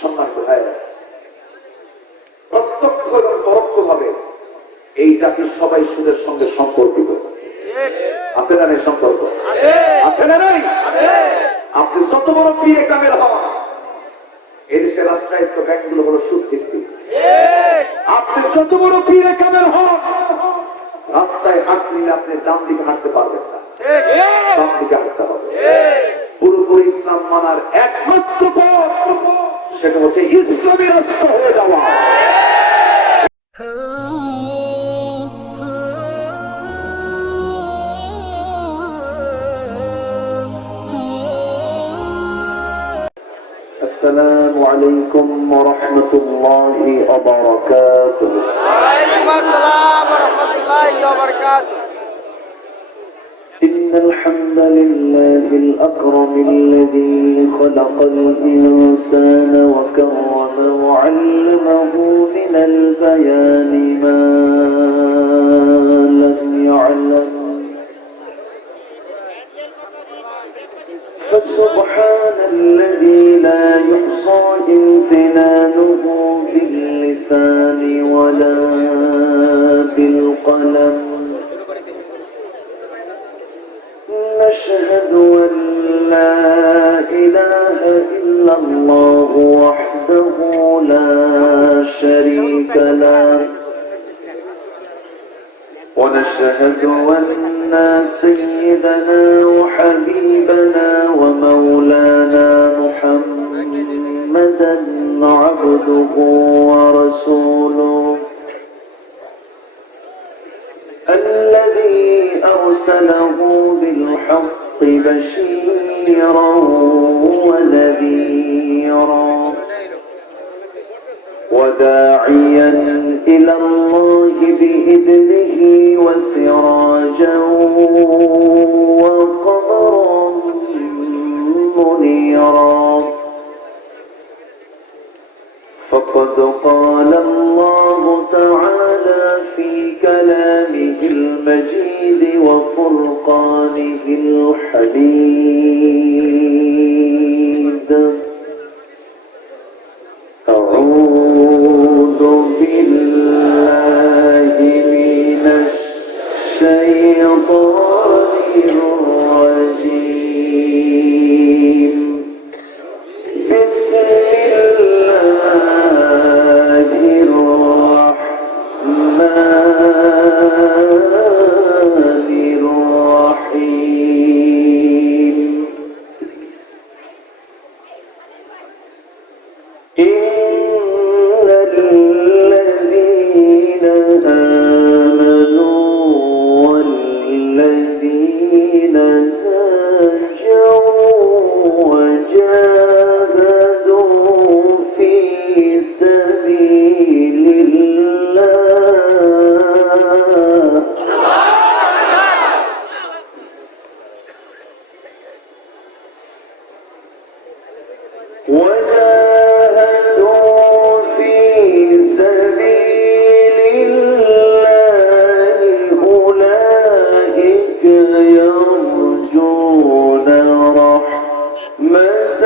সম্মানিত ভাইরা, প্রত্যক্ষ এবং পরোক্ষভাবে এই জাতির সবাই সুদের সঙ্গে সম্পর্কিত। আছে না নেই সম্পর্ক? আছে না নাই? আপনি যত বড় পীরে কামেল হন, এদেশের রাষ্ট্রায়ত্ত ব্যাংকগুলো হলো সুদ ভিত্তিক। আপনি যত বড় পীরে কামেল হন, রাস্তায় হাঁটলে আপনি ডান দিকে হাঁটতে পারবেন না, বাম দিকে হাঁটতে হবে। পুরোপুরি ইসলাম মানার একমাত্র পথ সেটা হচ্ছে ইসলামী রাষ্ট্র হয়ে যাওয়া। السلام عليكم ورحمة الله وبركاته. وعليكم السلام ورحمة الله وبركاته. إن الحمد لله الأكرم الذي خلق الإنسان وكرمه وعلمه من البيان ما لم يعلم، فسبحان الذي لا يحصى امتنانه باللسان ولا بالقلم. نشهد أن لا إله إلا الله وحده لا شريك له، ونشهد أن سيدنا وحبيبنا ومولانا محمدا عبده ورسوله الذي أرسله بالحق بشيرا ونذيرا وداعيا إلى الله بإذنه وسراجا وقمرا منيرا. فقد قال الله تعالى في كلامه المجيد وفرقانه الحميد: أعوذ بالله من الشيطان الرجيم. بسم الله الرحمن الرحيم. إن الذين آمنوا والذين هاجروا وجاهدوا في سبيل الله أولئك يرجون رحمة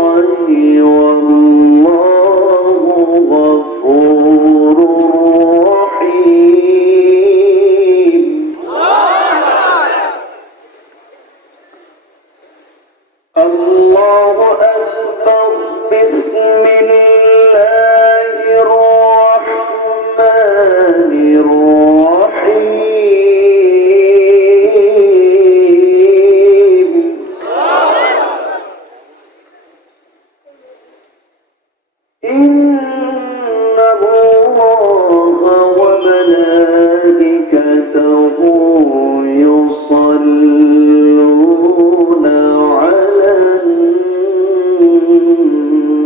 الله والله غفور رحيم. الله أكبر. بسم الله الرحمن الرحيم. إن الله وملائكته يصلون على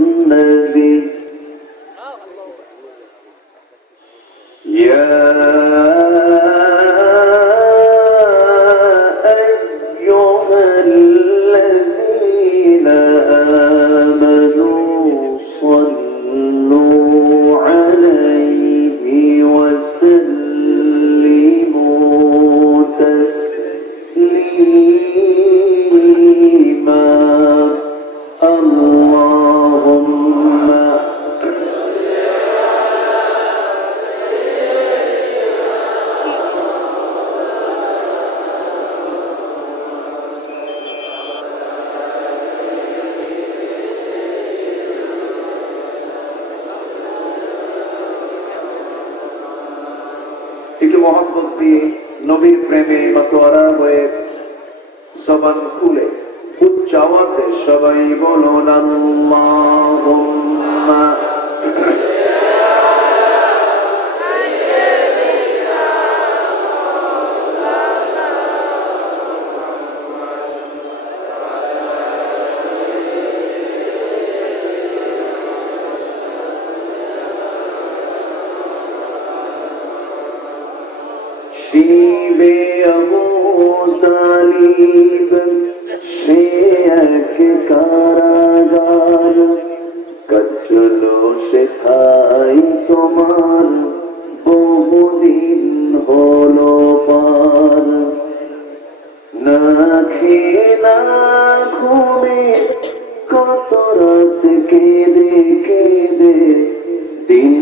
النبي يا মোহাম্মত দিয়ে নবীর প্রেমে মাতোয়ারা হয়ে জবান খুলে উচ্চ আওয়াজে সবাই বলুন আল্লাহুম্মা শিবে আবু তালিব সে এক কারাগার কাটলো শেখাই তোমার বহুদিন হলো পার না খেয়ে না ঘুমে কত রাত কেঁদে কেঁদে দিন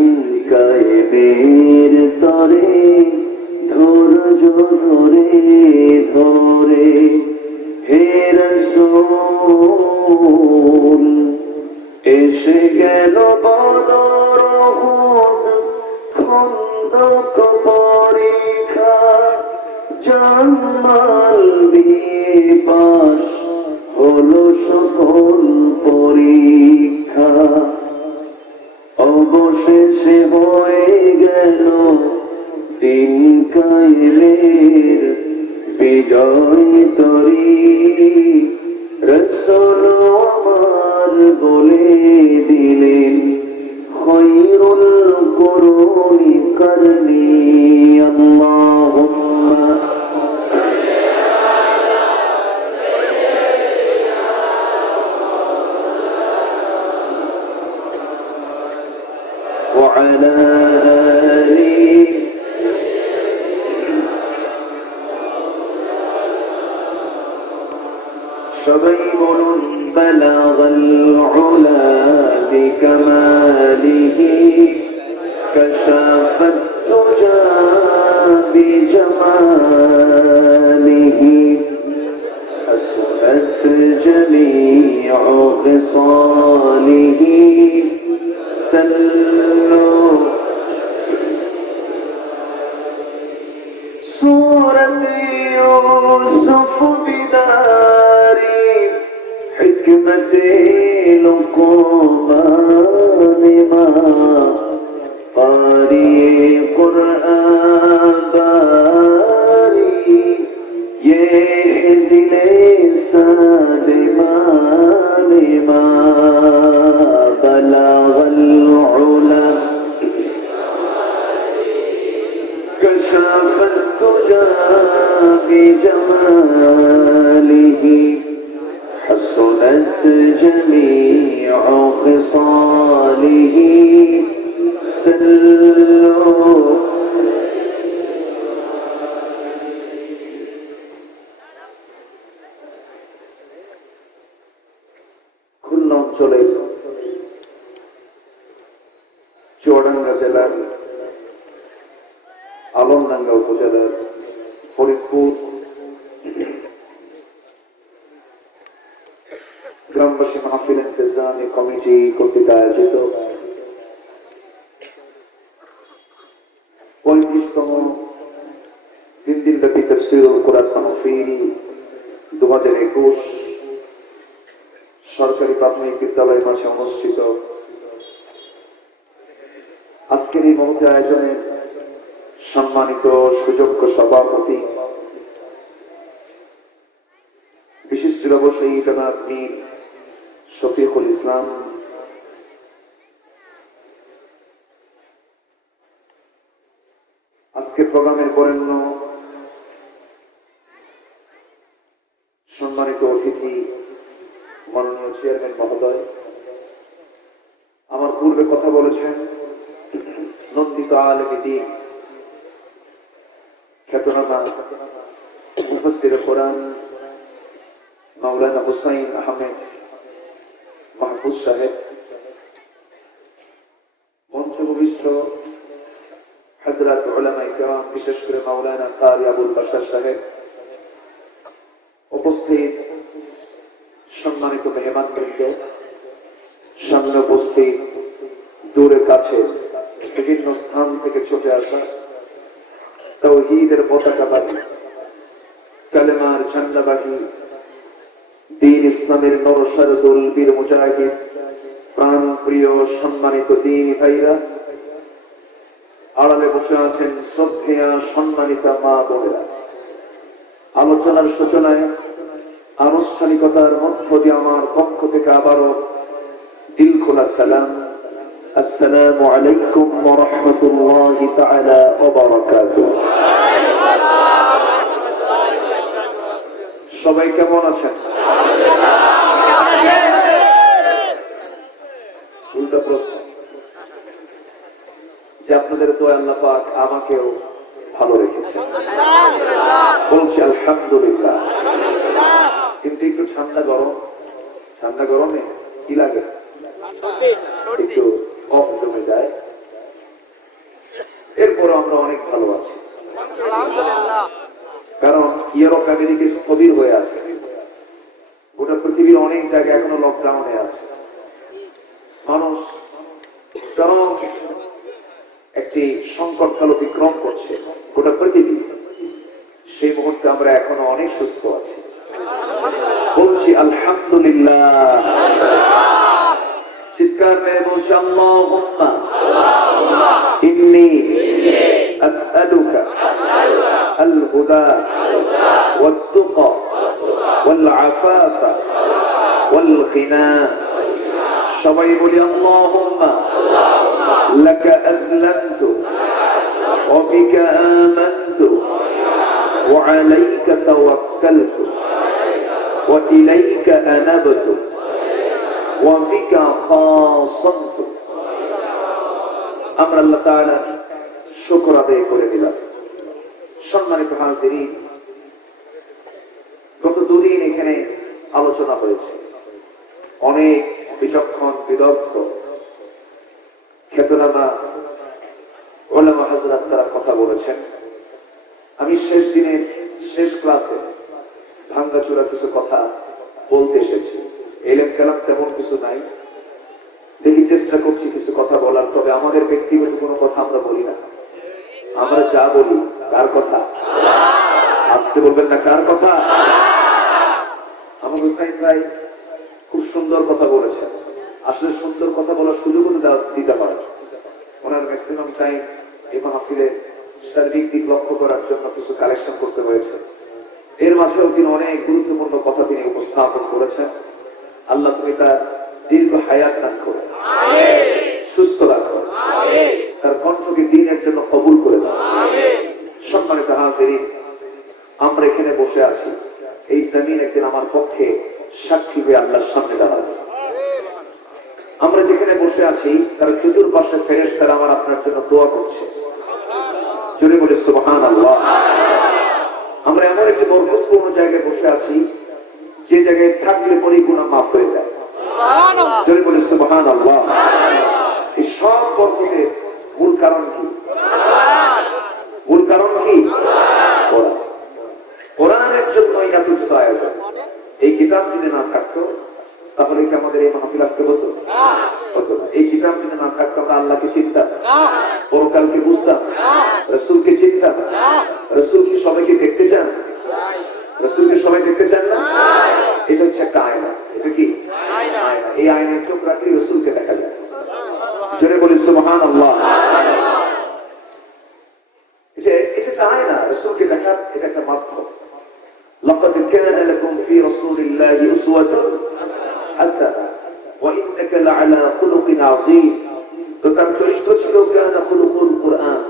কায়েমের তরে ধৈর্য ধরে ধরে হে রাসূল এসে গেল বদর উহুদ খন্দক পরীক্ষা জামাল বিয়ে পাশ হলো সকল পরীক্ষা অবশেষে হয়ে গেল দিন কায়েমের বিজয় তরি রাসূল আমার বলে দিলেন খায়রুল কুরুনি করনি আল্লাহুম্মা ওয়া আলা সবাই বলুন বালাগাল উলা বিকামালিহি কাশাফাত তুজা বিজামালিহি হাসনাত জামিউ খিসালিহি সাল্লু সূরাত ইউসুফ বিদারি حكمة لقمان ما قارئ قرآن باري يهدي لسان ما بلغ العلا كشف التجى بجماله حسنت جميع خصاله سلوا খুলনা অঞ্চলের চুয়াডাঙ্গা জেলার আলমডাঙ্গা উপজেলার ফরিদপুর গ্রামবাসী মাহফিল ইন্তেজামি কমিটি কর্তৃক আয়োজিত 35তম 3 দিনব্যাপী তাফসীরুল কুরআন মাহফিল 2021 সরকারি প্রাথমিক বিদ্যালয় মাঠে অনুষ্ঠিত। আজকের এই মহতি আয়োজনে সম্মানিত সুযোগ্য সভাপতি বিশিষ্ট ব্যবসায়ী জনাব মীর শফিকুল ইসলাম, আজকের প্রোগ্রামের বরেণ্য সম্মানিত অতিথি মাননীয় চেয়ারম্যান মহোদয়, আমার পূর্বে কথা বলেছেন নন্দিত আলেমে দ্বীন খ্যাতনামা মুফাসসিরে কোরআন মাওলানা হুসাইন আহমেদ মাহফুজ সাহেব, মঞ্চভূমিষ্ঠ হযরত উলামায়ে কেরাম, বিশেষ করে মাওলানা কারি আবুল বাশার সাহেব, উপস্থিত সম্মানিত মেহমানবৃন্দ, সামনে উপস্থিত দূরে কাছে বিভিন্ন স্থান থেকে ছুটে আসা তাওহীদের পতাকাবাহী, কালেমার ঝান্ডাবাহী, দ্বীন ইসলামের নরসারদুল বীর মুজাহিদ, প্রাণ প্রিয় সম্মানিত দ্বীনী ভাইরা, আড়ালে বসে আছেন শ্রদ্ধেয়া সম্মানিতা মা বোনেরা, আলোচনার সূচনায় আনুষ্ঠানিকতার মধ্য দিয়ে আমার পক্ষ থেকে আবারও দিল খোলা সালাম, আসসালামু আলাইকুম ওয়া রাহমাতুল্লাহি তাআলা ওয়া বারাকাতুহু। সবাই কেমন আছেন? উল্টা প্রশ্ন, যে আপনাদের দোয়া আল্লাহ পাক আমাকেও ভালো রেখেছেন, বলছি আলহামদুলিল্লাহ। কিন্তু একটু ঠান্ডা গরমে কি লাগে, একটু কফ জমে যায়। এরপরও আমরা অনেক ভালো আছি, কারণ ইউরোপ আমেরিকা স্থবির হয়ে আছে, গোটা পৃথিবীর অনেক জায়গায় এখনো লকডাউনে আছে, মানুষ চরম একটি সংকটকাল অতিক্রম করছে গোটা পৃথিবী। সেই মুহূর্তে আমরা এখনো অনেক সুস্থ আছি, বলছি আলহামদুলিল্লাহ। চিৎকার মেরে বলছি আল্লাহুম্মা ইন্নী আসআলুকা আল হুদা ওয়াত তুকা ওয়াল আফাফা ওয়াল গিনা। সবাই বলি আল্লাহুম্মা লাকা আসলামতু ওয়া বিকা আমানতু ওয়া আলাইকা তাওয়াক্কালতু ওয়া ইলাইকা আনাবতু ওয়া বিকা খাসামতু। আমরা আল্লাহ তাআলা শুকর আদায় করে দিলাম। সম্মানিত হাজিরিন, গত দুদিন এখানে আলোচনা হয়েছে, অনেক বিচক্ষণ বিদগ্ধ খ্যাতনামা উলামা হযরত তারা কথা বলেছেন। আমি শেষ দিনের শেষ ক্লাসে ভাঙ্গাচোরা কিছু কথা বলতে এসেছি। এলেম কালাম তেমন কিছু নাই, দেখি চেষ্টা করছি কিছু কথা বলার। তবে আমাদের ব্যক্তিগত কোনো কথা আমরা বলি না, আমরা যা বলি কার কথা? আজকে বলবেন না কার কথা? আমার হুসাইন ভাই খুব সুন্দর কথা বলেছেন। আসলে সুন্দর কথা বলার সুযোগ দিতে পারে। ওনার ম্যাক্সিমাম টাইম এই মাহফিলে শারীরিক দিক লক্ষ্য করার জন্য কিছু কালেকশন করতে হয়েছে। এর মাঝেও তিনি অনেক গুরুত্বপূর্ণ কথা তিনি উপস্থাপন করেছেন। আল্লাহ তুমি তার দীর্ঘ হায়াত দান করো, সুস্থ রাখো, তার কণ্ঠকে দ্বীনের জন্য কবুল করে দাও। সম্মানিত হাজিরিন, আমরা এখানে বসে আছি, এই জমিন একদিন আমার পক্ষে সাক্ষী হয়ে আল্লাহর সামনে দাঁড়াবে। আমরা যেখানে বসে আছি তার চতুর্পাশে ফেরেশতারা আমার আপনার জন্য দোয়া করছে। জোরে বলে সুবহানাল্লাহ। আমরা এমন একটি বরকতপূর্ণ জায়গায় বসে আছি যে জায়গায় থাকলে পরে গুনাহ মাফ হয়ে যায়। জোরে বলে সুবহানাল্লাহ। এই সব বরকতের মূল কারণ কি? মূল কারণ কি? কোরআন। কোরআনের জন্যই এত কিছু আয়োজন। এই কিতাব যদি না থাকতো তাহলে কি আমাদের এই মাহফিল আজকে হতো? হতো না। এই কিতাব যদি না থাকতো আমরা আল্লাহকে চিনতাম, পরকালকে বুঝতাম, রাসূলকে চিনতাম। রাসূল কি সবাইকে দেখতে চান? রাসূলকে সবাই দেখতে চান না? এটা হচ্ছে একটা আয়না। এটা কি আয়না? এই আয়নায় চোখ রাখলে রাসূলকে দেখা যায়। জোরে বলি সুবহানাল্লাহ। এটা একটা আয়না, রাসূলকে দেখার এটা একটা মাধ্যম। لقد كان لكم في رسول الله أسوة حسنة وإنك لعلى خلق عظيم। তো তার চরিত্র ছিল কানা খুলুকুল কোরআন।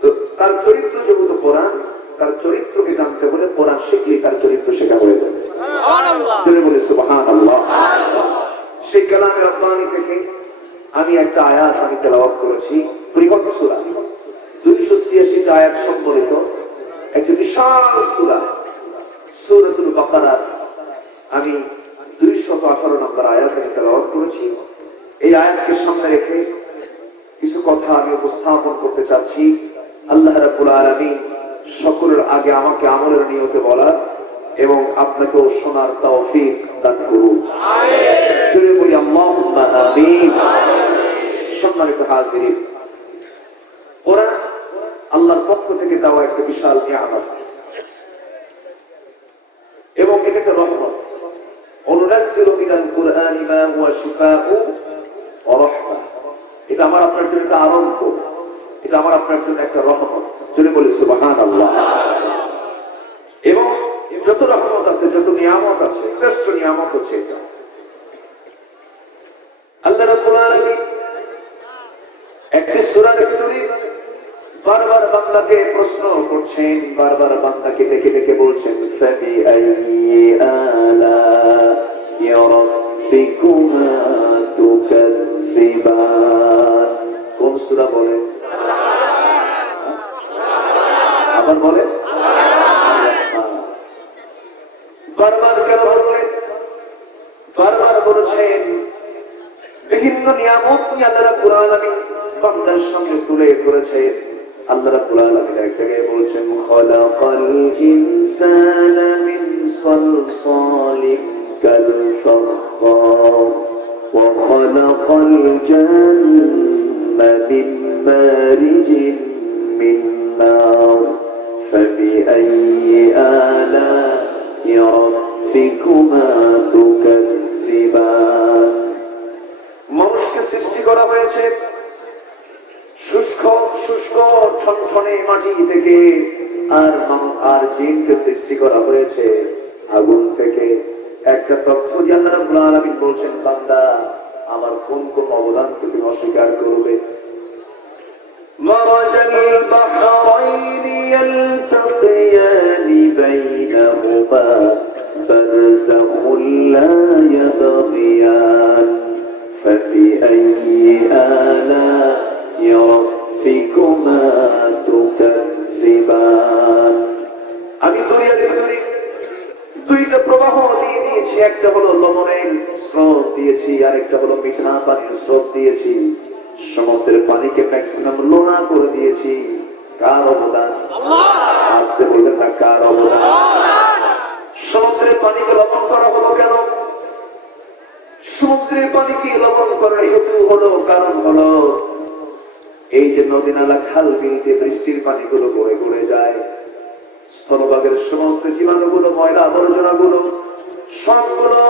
তো তার চরিত্র যেহেতু কোরআন, তার চরিত্রকে জানতে হলে কোরআন শিখলে তার চরিত্র শেখা হয়ে যাবে। সুবহানাল্লাহ। জোরে বলি সুবহানাল্লাহ। সেই কালামে রব্বানি থেকে আমি একটা আয়াত আমি তেলাওয়াত করেছি। বৃহৎ সূরা 286 আয়াত সম্বলিত একটি বিশাল সূরা সূরাতুল বাকারা। আমি 218 নম্বর আয়াত তেলাওয়াত করেছি। এই আয়াতকে সামনে রেখে কিছু কথা আমি উপস্থাপন করতে চাচ্ছি। আল্লাহ রাব্বুল আলামিন সকলের আগে আমাকে আমলের নিয়তে বলার এবং আপনাকেও শোনার তৌফিক দান করুন। আমিন। জোরে বলি আল্লাহুম্মা আমিন। সম্মানিত হাজিরিন, কোরআন আল্লাহর পক্ষ থেকে দেওয়া একটা বিশাল নিয়ামত এবং এটা একটা রহমত। অনুনাজ্জিলু মিনাল কুরআনি মা হুয়া শিফাউ ওয়া রাহমা। এটা আমার আপনার জন্য একটা আরোগ্য, এটা আমার আপনার জন্য একটা রহমত। যদি বলি সুবহানাল্লাহ। এবং যত রহমত আছে, যত নিয়ামত আছে, শ্রেষ্ঠ নিয়ামত হচ্ছে এটা। আল্লাহ রাব্বুল আলামিন একটি সূরার ভিতরে বারবার বান্দাকে প্রশ্ন করছেন, বারবার বান্দাকে ডেকে ডেকে বলছেন, ফাবি আইয়ি আলা'i রাব্বিকুমা তুকাযযিবান। কোন সূরা বলে? আবার বলে বারবার কেন বললেন? বারবার বলেছেন বিভিন্ন নিয়ামত নিয়ে আল্লাহ রাব্বুল আলামিন বান্দার সামনে তুলে ধরেছেন। আল্লাহ রাব্বুল আলামিন এক জায়গায় বলছেন, খালাকাল ইনসানা মিন সালসালিন কাল ফাখখার ওয়া খালাকাল জান্না মিন মারিজিন মিন নার ফাবিআইয়ি আলা'i রাব্বিকুমা তুকাযযিবান। মানুষকে সৃষ্টি করা হয়েছে শুষ্ক শুষ্ক ঠনঠনে মাটি থেকে, আর জিনকে সৃষ্টি করা হয়েছে আগুন থেকে। একটা তথ্য দিয়ে আল্লাহ রাব্বুল আলামিন বলছেন, বান্দা আমার কোন কোন অবদানকে তুমি অস্বীকার করবে? মারাজাল বাহরাইনি ইয়ালতাকিয়ানি বাইনাহুমা বারযাখুল লা ইয়াবগিয়ান ফাবিআইয়ি আলা'i রাব্বিকুমা তুকাযযিবান। আমি দুনিয়ার ভিতরে দুইটা প্রবাহ দিয়ে দিয়েছি, একটা হলো লবণের স্রোত দিয়েছি, আর একটা হলো মিঠা পানির স্রোত দিয়েছি। সমুদ্রের পানিকে ম্যাক্সিমাম লোনা করে দিয়েছি। কার অবদান? আসতে বলবেন না, কার অবদান? সমুদ্রের পানিকে লবণ করা হলো কেন? সমুদ্রের পানিকে লবণ করার হেতু হলো, কারণ হলো এই যে নদী নালা খাল বিলতে বৃষ্টির পানিগুলো বয়ে বয়ে যায়, স্থলভাগের সমস্ত জীবাণুগুলো, ময়লা আবর্জনা গুলো সবগুলো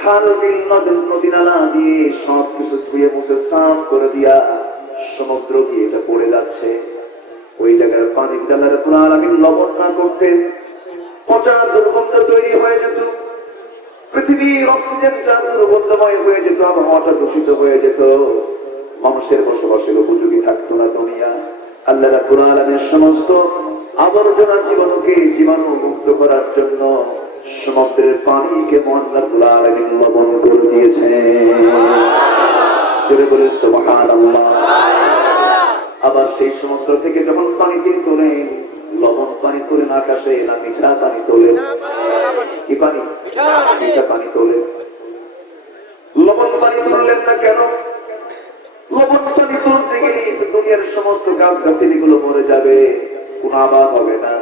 খাল বিল নদী নালা দিয়ে সবকিছু ধুয়ে মুছে সাফ করে দিয়া সমুদ্র দিয়ে এটা পড়ে যাচ্ছে। ওই জায়গার পানি আল্লাহ রাব্বুল আলামিন লবণ না করতেন, পচা দুর্গন্ধ তৈরি হয়ে যেত, পৃথিবীর অক্সিজেনটা দুর্গন্ধময় হয়ে যেত, আবহাওয়াটা দূষিত হয়ে যেত, মানুষের বসবাসের উপযোগী থাকতো না দুনিয়া। আল্লাহ রাব্বুল আলামিন সমস্ত আবর্জনা জীবাণু মুক্ত করার জন্য সমুদ্রের পানিকে মহান রাব্বুল আলামিন লবণ করে দিয়েছেন। জোরে বলে সুবহানাল্লাহ। আবার সেই সমুদ্র থেকে যখন পানি দিয়ে তোলেন, লবণ পানি তোলেন আকাশে, না মিঠা পানি তোলেন? কি পানি? মিঠা পানি তোলেন। লবণ পানি তুললেন না কেন? লবণ পানি তুলতে গেলে দুনিয়ার সমস্ত গাছ গাছালি গুলো মরে যাবে, কোন আবাদ হবে না।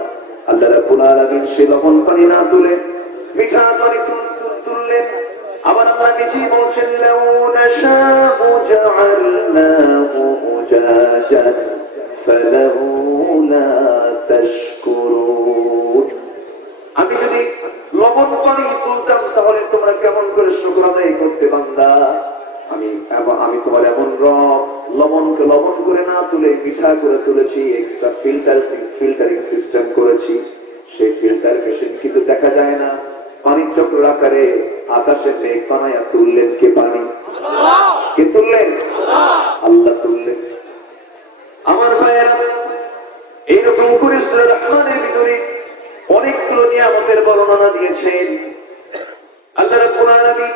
আল্লাহ রাব্বুল আলামিন সেই লবণ পানি না তুলে মিঠা পানি তুললেন। আবার আল্লাহ নিজেই বলছেন, লাউ নাশাউ জাআলনাহু উজাজান ফালাউলা তাশকুরুন। আমি যদি লবণ পানি তুলতাম তাহলে তোমরা কেমন করে শুকর আদায় করতে বান্দা? আমি তোমার এমন রব, লবণকে লবণ করে না তুলে মিঠা করে তুলেছি, এক্সট্রা ফিল্টারিং সিস্টেম করেছি। সেই ফিল্টার মেশিন কিন্তু দেখা যায় না, পানির চক্র আকারে আকাশে মেঘ বানায়া তুললেন কে? পানি কে তুললেন? আল্লাহ তুললেন। আমার ভাইয়েরা, এইরকম করে সূরা রহমানের ভিতরে অনেকগুলো নিয়ামতের বর্ণনা দিয়েছেন আল্লাহ রাব্বুল আলামিন।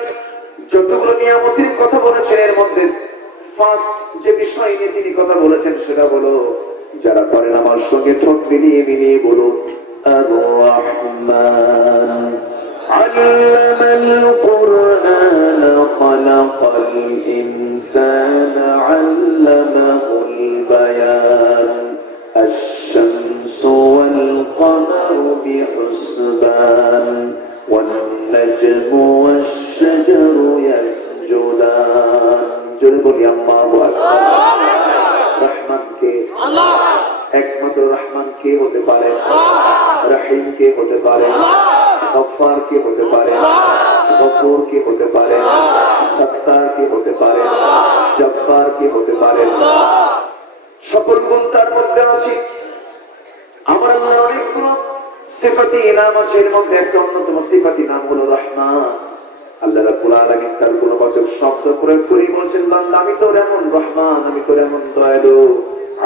যতগুলো নিয়ামতের কথা বলেছেন এর মধ্যে ফার্স্ট যে বিষয় নিয়ে তিনি কথা বলেছেন সেটা হলো, যারা করেন আমার সঙ্গে ঠোঁট মিলিয়ে মিলিয়ে বলুন, আর-রহমান আল্লামাল কুরআন খালাকাল ইনসানা আল্লামাহুল বায়ান আশ-শামসু ওয়াল কমারু বিহুসবান ওয়ান নাজমু ওয়াশ-শাজারু ইয়াসজুদান। জোরে বলি আল্লাহু আকবার। রহমানকে আল্লাহ, একমাত্র রহমান কে হতে পারে, রহিম কে হতে পারে, গফফার কে হতে পারে, গফুর কে হতে পারে, সত্তার কে হতে পারে, জব্বার কে হতে পারে। সকল গুণ তার মধ্যে আছে। আমার আল্লাহর অনেকগুলো সিফাতি নাম আছে, এর মধ্যে একটা অন্যতম সিফাতি নাম হলো রহমান। আল্লাহ রাব্বুল আলামিন তার গুণবাচক শব্দ প্রয়োগ করে বলেছেন, বান্দা আমি তোর এমন রহমান, আমি তোর এমন দয়ালু।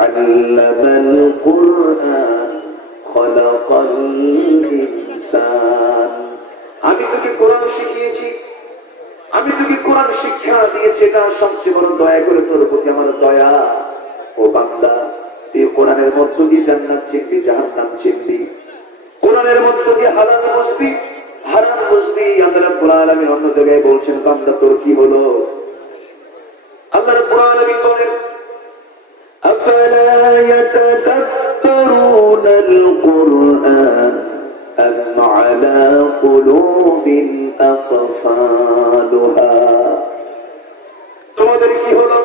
আল্লামাল কুরআন খলাকাল ইনসান, আমি তোকে কোরআন শিখিয়েছি, আমি তোকে কোরআন শিক্ষা দিয়েছি। এটা সবচেয়ে বড় দয়া করে তোর প্রতি আমার দয়া। ও বান্দা, তুই কোরআনের মধ্য দিয়ে জান্নাত চিনবি, জাহান্নাম চিনবি, কোরআনের মধ্য দিয়ে হালাল বুঝবি, হারাম বুঝবি। আল্লাহ রাব্বুল আলামিন অন্য জায়গায় বলছেন, বান্দা তোর কি হলো? আল্লাহ রাব্বুল আলামিন বলেন, আফালা ইয়াতাদাব্বারুনাল কুরআন আম আলা কুলুবিন আকফালুহা। তোমাদের কি হলো?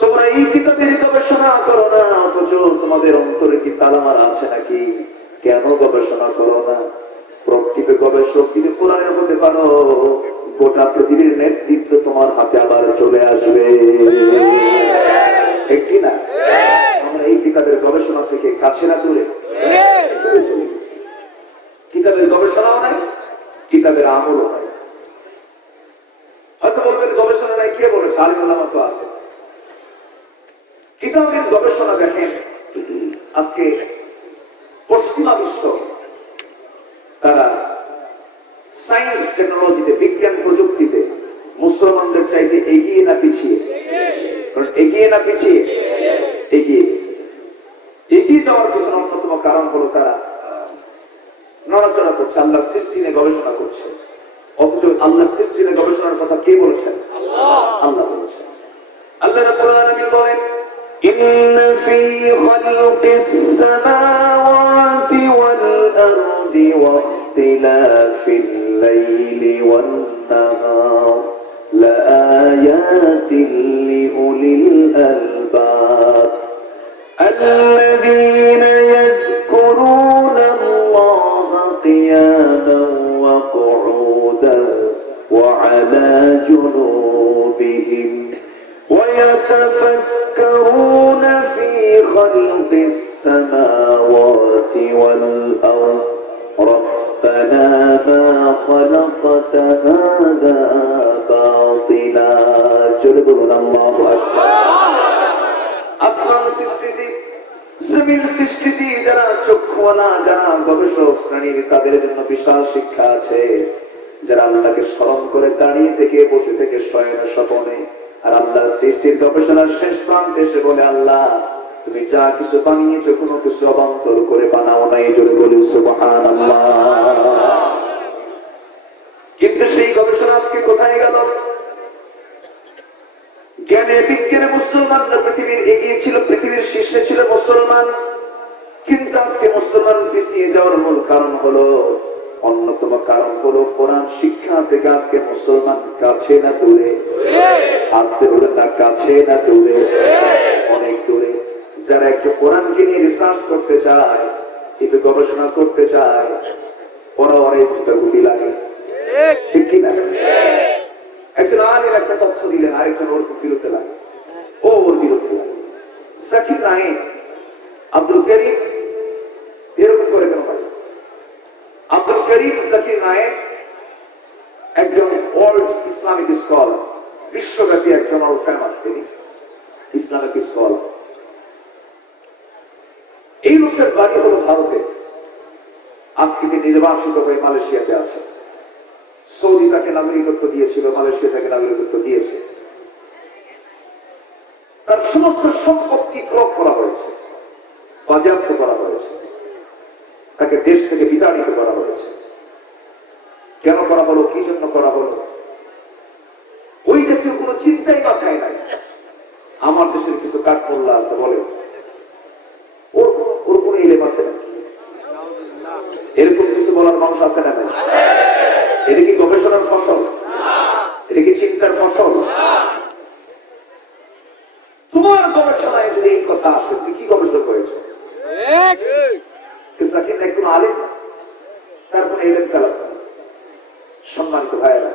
তোমরা এই কিতাবের গবেষণা করো না, অথচ তোমাদের অন্তরে কি তালামার আছে নাকি? কেন গবেষণা করো না? প্রকৃত গবেষক যদি কোরআনের হতে পারো, গোটা পৃথিবীর নেতৃত্ব তোমার হাতে আবার চলে আসবে। ঠিক কি না? আমরা এই কিতাবের গবেষণা থেকে কাছে না দূরে চলে গেছি। কিতাবের গবেষণাও নাই, কিতাবের আমলও নাই। হয়তো বলবেন গবেষণা নাই, কে বলেছে? আলিম ওলামা তো আছে। কিতাবের গবেষণা দেখেন, আজকে পশ্চিমা বিশ্ব তারা সায়েন্স টেকনোলজিতে, বিজ্ঞান প্রযুক্তিতে মুসলমানদের চাইতে এগিয়ে না পিছিয়ে? এগিয়ে না পিছিয়ে? এগিয়ে গেছে। এগিয়ে যাওয়ার পিছনে অন্যতম কারণ হলো তারা নড়াচড়া করছে, আল্লাহ সৃষ্টি নিয়ে গবেষণা করছে। অথচ আল্লাহ সৃষ্টি নিয়ে গবেষণার কথা কে বলেছেন? আল্লাহ বলেছেন। আল্লাহ রাব্বুল আলামিন বলেন, إن في خلق السماوات والأرض واختلاف الليل والنهار لآيات لأولي الألباب الذين يذكرون الله قياما وقعودا وعلى جنوبهم ويتفكرون في خلق السماوات والأرض ربنا ما خلقت هذا باطلا جربنا الله أكبر আসমান সৃষ্টিতে, জমিন সৃষ্টিতে যারা চক্ষুওয়ালা, যারা গবেষক শ্রেণীর, তাদের জন্য বিশাল শিক্ষা আছে। যারা আল্লাহকে স্মরণ করে দাঁড়িয়ে থেকে, বসে থেকে, শয়ন স্বপনে, আর আল্লাহ সৃষ্টির গবেষণার শেষ প্রান্তে এসে বলে, আল্লাহ তুমি যা কিছু বানিয়েছো কোনো কিছু অবান্তর করে বানাও নাই। জোরে বলি সুবহানাল্লাহ। কিন্তু সেই গবেষণা আজকে কোথায় গেল? জ্ঞানে বিজ্ঞানে মুসলমানরা পৃথিবীর এগিয়ে ছিল, পৃথিবীর শীর্ষে ছিল মুসলমান। কিন্তু আজকে মুসলমান পিছিয়ে যাওয়ার মূল কারণ হলো, অন্যতম কারণ হলো কোরআন শিক্ষা থেকে আজকে মুসলমান কাছে না দূরে? আসতে হলে না কাছে না দূরে? অনেক দূরে। যারা একটু কোরআনকে নিয়ে রিসার্চ করতে চায়, একটু গবেষণা করতে চায়, ওরা অনেক গুটি লাগে। ঠিক কিনা? একজন আলিম একটা তথ্য দিলেন, আরেকজন ওর বিরুদ্ধে লাগে, ও ওর বিরুদ্ধে লাগে। জাকির নায়েক, আব্দুল করিম, এরকম করে কেন হয়? আব্দুল করিম জাকির নায়েক একজন ওয়ার্ল্ড ইসলামিক স্কলার, বিশ্বব্যাপী একজন ফেমাস, তিনি ইসলামিক স্কলার। এই লোকের বাড়ি হলো ভারতে, আজকে তিনি নির্বাসিত হয়ে মালয়েশিয়াতে আছে। সৌদি তাকে নাগরিকত্ব দিয়েছিল, মালয়েশিয়া তাকে নাগরিকত্ব দিয়েছে। তার সমস্ত সম্পত্তি ক্রয় করা হয়েছে, বাজেয়াপ্ত করা হয়েছে, তাকে দেশ থেকে বিতাড়িত করা হয়েছে। কেন করা হলো, কি জন্য করা হলো, ওই জাতীয় কোন চিন্তাই মাথায় নাই। আমার দেশের কিছু কাঠমোল্লা আছে, বলে ওর কোন ইলেম আছে না? এরকম কিছু বলার মানুষ আছে না? এটা কি গবেষণার ফসল? এটা কি চিন্তার ফসল? তোমার গবেষণায় যদি এই কথা আসে, তুমি কি গবেষণা করেছো? জাকির নায়ক কোন আলেম না, তার কোন এলেম কালাম না। সম্মানিত ভাইয়েরা,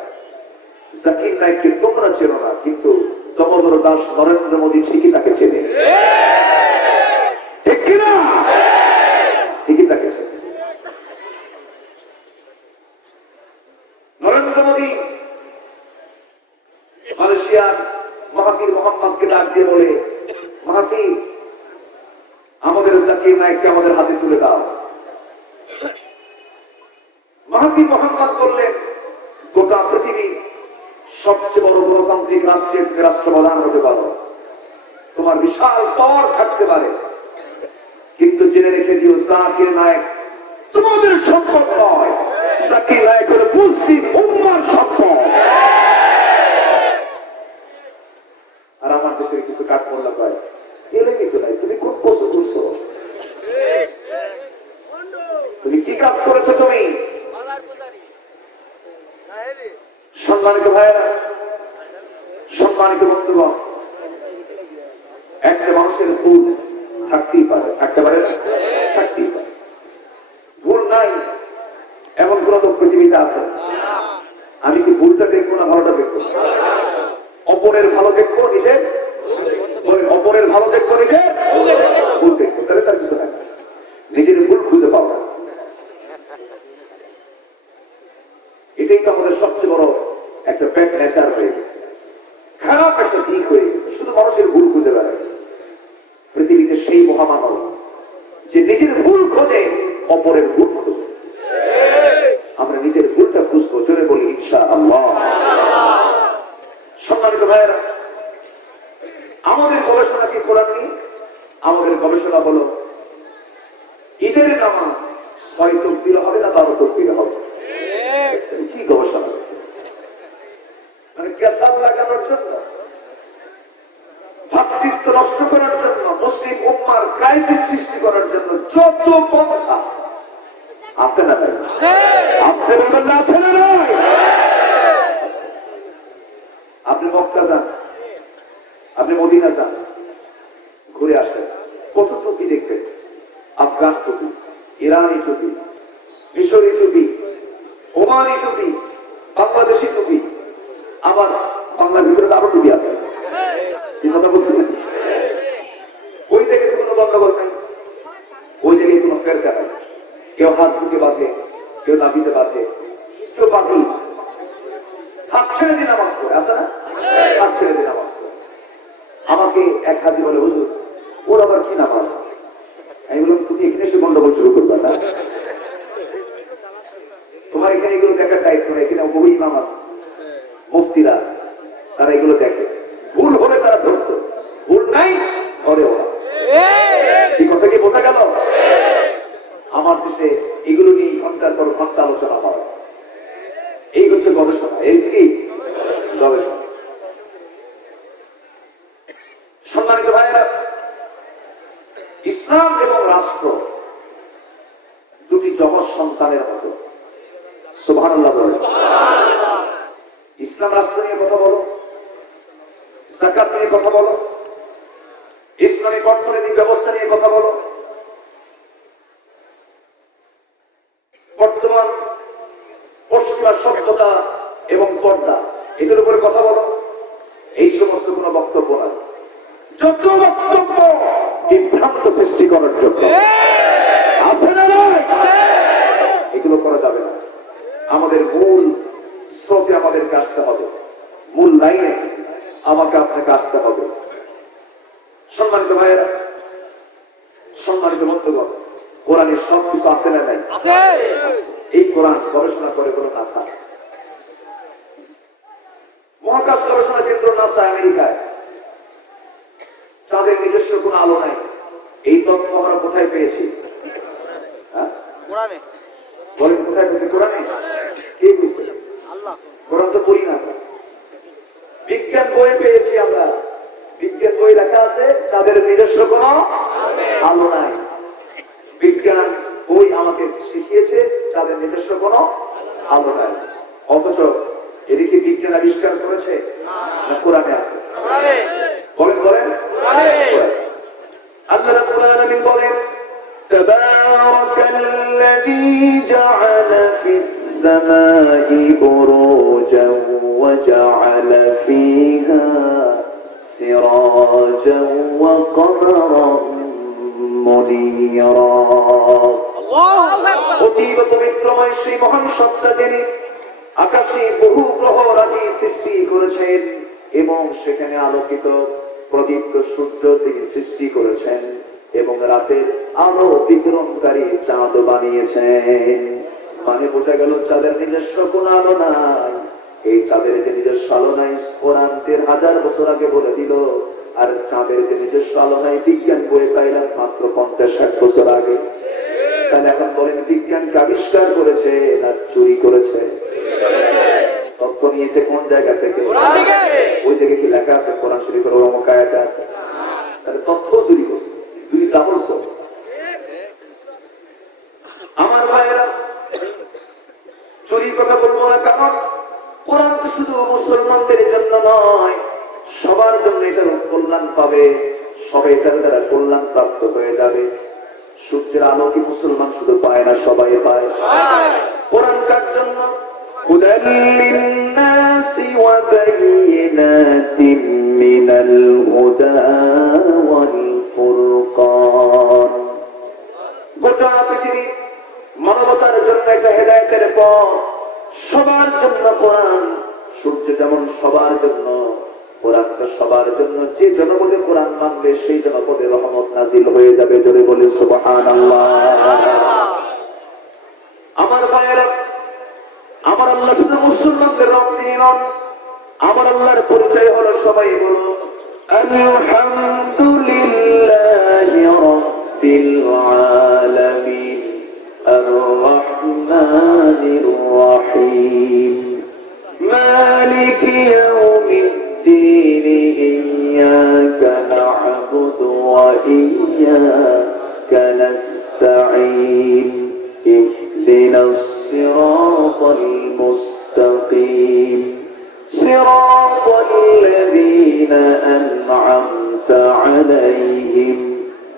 জাকির নায়ককে তোমরা চেনো না, কিন্তু দমোদর দাস নরেন্দ্র মোদী ঠিকই তাকে চেনে, ঠিক কিনা? ঠিকই তাকে চেনে। নরেন্দ্র মোদী মালয়েশিয়ার মাহাথির মোহাম্মদকে ডাক দিয়ে বলে, মাহাথির, আমাদের জাকির নায়ককে আমাদের হাতে তুলে দাও। মাহাথির মোহাম্মদ বললেন, গোটা পৃথিবীর সবচেয়ে বড় গণতান্ত্রিক রাষ্ট্রের রাষ্ট্রপ্রধান হতে পারো, তোমার বিশাল পর থাকতে পারে, কিন্তু জেনে রেখে দিও জাকির নায়ক তোমাদের সম্পদ নয়, জাকির নায়ক হলো মুসলিম উম্মার সম্পদ। আর আমার দেশের কিছু কাঠমোল্লা পায়, এলে কিন্তু নাই, তুমি কোন কষ্ট করছো? তুমি কি কাজ করেছো? তুমি সম্মানিত ভাইয়েরা, সম্মানিত বন্ধুগণ, একটা মানুষের ভুল থাকতেই পারে, থাকতে পারে না? থাকতেই পারে। ভুল নাই এমন কোন লোক পৃথিবীতে আছে? আমি কি ভুলটা দেখবো না ভালোটা দেখবো? অপরের ভালো দেখবো, নিজের অপরের ভালো দেখবো, নিজের ভুল দেখবো, তাহলে তার কিছু নাই। নিজের ভুল খুঁজে পাওয়া, এটাই তো আমাদের সবচেয়ে বড় একটা ব্যাড নেচার হয়ে গেছে, খারাপ একটা দিক হয়ে গেছে। শুধু মানুষের ভুল খুঁজে বেড়ায়। পৃথিবীতে সেই মহামানব যে নিজের ভুল খোঁজে, অপরের ভুল খোঁজে। আমরা নিজের ভুলটা খুঁজবো, জোরে বলি ইনশাআল্লাহ। সম্মানিত ভাইয়েরা, আমাদের গবেষণা কি কোরআন নিয়ে? আমাদের গবেষণা হলো ঈদের নামাজ 6 তাকবীর হবে না 12 তাকবীর হবে? কি গবেষণা? মানে কেসাল লাগানোর জন্য, ভাতৃত্ব নষ্ট করার জন্য, মুসলিম উম্মার ক্রাইসিস সৃষ্টি করার জন্য যত পন্থা আছে না নাই? আছে বলবেন না, আছে না নাই? আপনি মক্কা যান, আপনি মদিনা যান, ঘুরে আসেন, কত টুপি দেখবেন। আফগান টুপি, ইরানি টুপি, মিশরি টুপি, ওমানি টুপি, বাংলাদেশি টুপি, আবার বাংলার ভিতরে আরো টুপি আছে। কথা বুঝতে পারছি? ওই জায়গায় কোনো গন্ডগোল নাই, ওই জায়গায় কোনো ফেরকা নাই। কেউ হাত বুকে বাঁধে, কেউ নাভিতে বাঁধে, কেউ বাঁধি হাত ছেড়ে দিয়ে নামাজ পড়ে, আছে না? হাত ছেড়ে দিয়ে নামাজ পড়ে। আমাকে এক হাজি বলে, হুজুর ওর আবার কি নামাজ? আমি বললাম, তুমি এখানে এসে গন্ডগোল শুরু করবে না, তোমার এখানে এগুলো দেখার দায়িত্ব নেই। এখানে বহু ইমাম আছে, মুফতিরা আছে, তারা এগুলো দেখে। ভুল হলে তারা ধরতো, ভুল নাই ধরে ওরা। এই কথা কি বোঝা গেল? আমার দেশে এগুলো নিয়ে ঘন্টার পর ঘন্টা আলোচনা হয়। এই হচ্ছে গবেষণা, এই কি গবেষণা। সম্মানিত ভাইয়েরা, ইসলাম এবং রাষ্ট্র দুটি যমজ সন্তানের মতো। সুবহানাল্লাহ বলে। ইসলাম রাষ্ট্র নিয়ে কথা বলো, যাকাত নিয়ে কথা বলো, ইসলামিক অর্থনৈতিক ব্যবস্থা নিয়ে কথা বলো, বর্তমান পশ্চিমা সভ্যতা এবং পর্দা এটার উপরে কথা বলো, এই সমস্ত কোন বক্তব্য না। যত বক্তব্য বিভ্রান্ত সৃষ্টি করার জন্য, আছে না নাই? এগুলো করা যাবে না। আমাদের মূল স্রোতে আমাদেরকে আসতে হবে, মূল লাইনে আমাকে আপনাকে আসতে হবে। সম্মানিত ভাইয়েরা, সম্মানিত বন্ধুগণ, কোরআনের সব কিছু আছে না নাই? এই কোরআন গবেষণা করে কোনো নাসা, মহাকাশ গবেষণা কেন্দ্র নাসা আমেরিকায়, তাদের নিজস্ব কোনো আলো নাই। এই তথ্য আমরা কোথায় পেয়েছি? বলেন কোথায় পেয়েছি? কোরআনে। কে পেয়েছে? আল্লাহ। কোরআন তো পড়ি না, বিজ্ঞান বই পেয়েছি আমরা। বিজ্ঞান বই লেখা আছে তাদের নিজস্ব কোনো আলো নাই। বিজ্ঞান বই আমাকে শিখিয়েছে তাদের নিজস্ব কোনো আলো নাই। অথচ এদিকে বিজ্ঞান আবিষ্কার করেছে না কোরআনে আছে? বলেন বলেন। আল্লাহ রাব্বুল আলামিন বলেন, تبارك الذي جعل في السماء بروجا وجعل فيها سراجا وقمرا منيرا অতীব পবিত্রময় সেই মহান সত্তা যিনি আকাশে বহু গ্রহ রাজি সৃষ্টি করেছেন এবং সেখানে আলোকিত প্রদীপ্ত সূর্য তিনি সৃষ্টি করেছেন এবং রাতের আলো বিকিরণকারী চাঁদ বানিয়েছেন। মানে বোঝা গেল চাঁদের নিজস্ব কোন আলো নাই, এই চাঁদের যে নিজস্ব আলো নাই কোরআন ৩,০০০ বছর আগে বলে দিল। আর চাঁদের যে নিজস্ব আলো নাই বিজ্ঞান বই পাইলাম মাত্র ৫০-৬০ বছর আগে। তাহলে এখন বলেন বিজ্ঞানকে আবিষ্কার করেছে না চুরি করেছে? তথ্য নিয়েছে কোন জায়গা থেকে? ওই থেকে কি লেখা আছে কোরআন শরীফের অমুক আয়াতে আছে? তাহলে তথ্য চুরি করছে, দুই ডাবল সোর্স। আমার ভাইয়েরা, চুরির কথা বলবো না, কারণ কোরআন তো শুধু মুসলমানদের জন্য নয়, সবার জন্য এটার কল্যাণ পাবে, সবাই এটার দ্বারা কল্যাণ প্রাপ্ত হয়ে যাবে। সূর্যের আলো কি মুসলমান শুধু পায় না, সবাই পায়। কোরআন কার জন্য? হুদাল লিন্নাসি ওয়া বাইয়িনাতিন মিনাল হুদা ওয়াল ফুরকান। গোটা পৃথিবী মানবতার জন্য একটা হেদায়েতের পথ, সবার জন্য কোরআন। সূর্য যেমন সবার জন্য, কোরআন তো সবার জন্য। যে জনপদে কোরআন মানবে সেই জনপদে রহমত নাজিল হয়ে যাবে। জোরে বলে সুবহানাল্লাহ। আমার ভাইয়েরা, আমার আল্লাহ শুধু মুসলমানদের রব তিনি নন, আমার আল্লাহর পরিচয় হলো, সবাই বলো আলহামদুলিল্লাহি রাব্বিল আলামিন আর রহমানির রহিম মালিকি ইয়াউমিদ্দিন ইয়্যাকা না'বুদু ওয়া ইয়্যাকা নাস্তাঈন ইহদিনাস সিরাতাল মুস্তাকিম সিরাতাল লাযীনা আন'আমতা আলাইহিম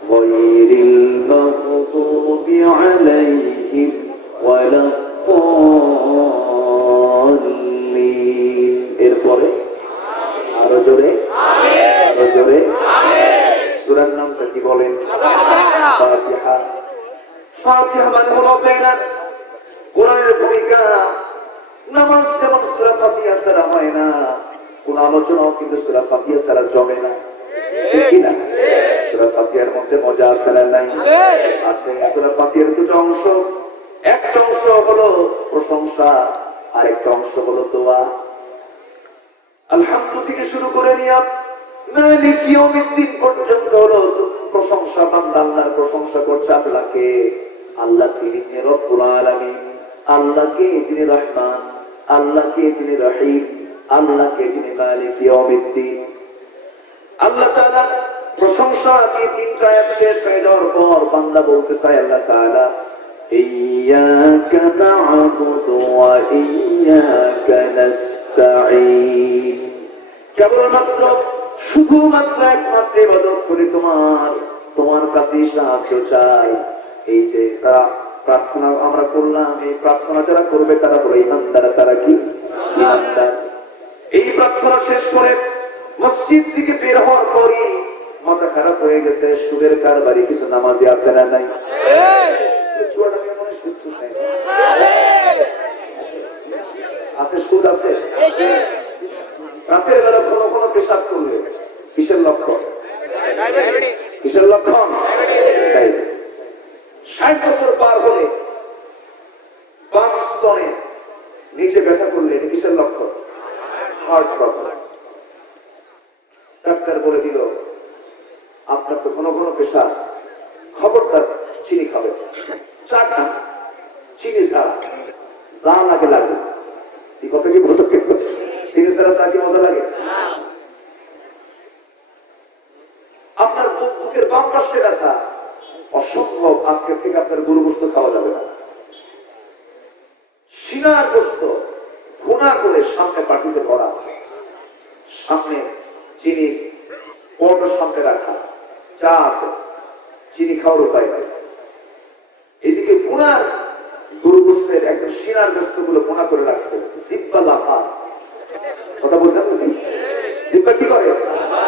গায়রিল মাগদুবি আলাইহিম ওয়ালাদ-দাল্লিন। এরপরে আরো জোরে, আরো জোরে। সূরার নামটা কি বলেন? ফাতিহা। ফাতিহা মানে হলো বেনার কোরআনের ভূমিকা। নামাজ যেমন সূরা ফাতিহা ছাড়া হয় না, কোন আলোচনাও কিন্তু সূরা ফাতিহা ছাড়া জমে না, ঠিক কি না? সূরা ফাতিহার মধ্যে মজা আছে না নাই? আছে। সূরা ফাতিহার দুটো অংশ, একটা অংশ হলো প্রশংসা আর একটা অংশ হলো দোয়া। আলহামদু থেকে শুরু করে নিয়ে মালিক ইয়াউমিদ্দিন পর্যন্ত হলো প্রশংসা। বান্দা আল্লাহর প্রশংসা করছে। আল্লাহকে, আল্লাহকে যিনি রব্বুল আলামিন, আল্লাহকে যিনি রহমান, আল্লাহকে যিনি রহিম, আল্লাহকে যিনি মালিক ইয়াউমিদ্দিন। আল্লাহ তাআলা প্রশংসা দিয়ে 3টা আয়াত শেষ হয়ে যাওয়ার পর বান্দা বলতে চায় আল্লাহ তাআলা ইয়্যাকা না'বুদু ওয়া ইয়্যাকা নাস্তাঈন। কেবলমাত্র শুধুমাত্র একমাত্র ইবাদত করি তোমার কাছে সাহায্য চাই। এই যে প্রার্থনা আমরা করলাম, এই প্রার্থনা যারা করবে তারা বলে ইমানদার। তারা কি? ইমানদার। এই প্রার্থনা শেষ করে মসজিদ থেকে বের হওয়ার পরই মাথা খারাপ হয়ে গেছে, সুদের কারবারি কিছু নামাজি আছে না নাই? আছে, সুদ আছে। রাতের বেলা কোনো কোনো পেশাব করলে কিসের লক্ষণ? কিসের লক্ষণ? 60 বছর পার হলে বাম স্তনে নিচে ব্যথা করলে এটা কিসের লক্ষণ? Heart problem. ডাক্তার বলে দিল আপনার তো কোনো কোনো পেশা, খবরদার চিনি খাবে, চা খান চিনি ছাড়া, যা লাগে লাগবে। এই কথা কি বলতো? চিনি ছাড়া চা কি মজা লাগে? আপনার বুকের বাম পাশে ব্যথা, অসম্ভব, আজকের থেকে আপনার গরু গোশত খাওয়া যাবে না। সিনার গোশত ভুনা করে সামনে পাঠিতে করা, সামনে চিনি পট সামনে রাখা, চা আছে, চিনি খাওয়ার উপায় নাই। ওনার গরু গোস্তের একদম সিনার গোস্ত গুলো মোনা করে রাখছে, জিব্বা লাফা। কথা বুঝলেন নাকি? জিব্বা কি করে?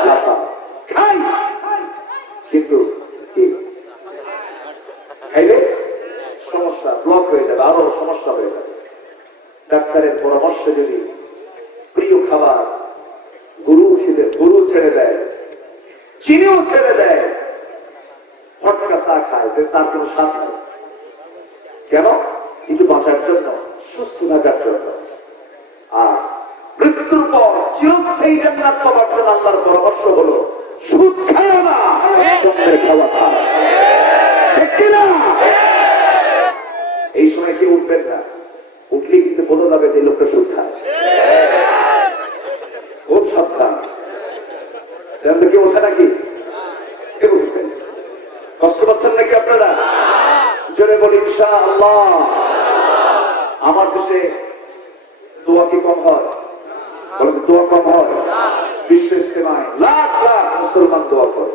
লাফা খাই, কিন্তু কি খাইলে সমস্যা, ব্লক হয়ে যাবে, আরো সমস্যা হয়ে যাবে। ডাক্তারের পরামর্শে যদি প্রিয় খাবার গরু ছেড়ে দেয়, চিনিও ছেড়ে দেয়, ফটকা চা খায়, যে চার কোনো স্বাদ নেই। কেন? কিন্তু বাঁচার জন্য, সুস্থ থাকার জন্য। আর মৃত্যুর পর চিরস্থায়ী জান্নাত পাওয়ার জন্য আল্লাহর পরামর্শ হলো সুদ খায় না, চন্দ্রের খাওয়া খায়। ঠিক কিনা? এই সময় কি উঠবেন না, উঠলে কিন্তু বোঝা যাবে যে লোকটা সুদ খায়। খুব সাবধান। কি ওঠে নাকি? কষ্ট পাচ্ছেন নাকি আপনারা? জোরে বলি ইনশাআল্লাহ। আমার দেশে দোয়া কি কম হয়? বলেন দোয়া কম হয়? বিশ্ব ইজতেমায় লাখ লাখ মুসলমান দোয়া করে।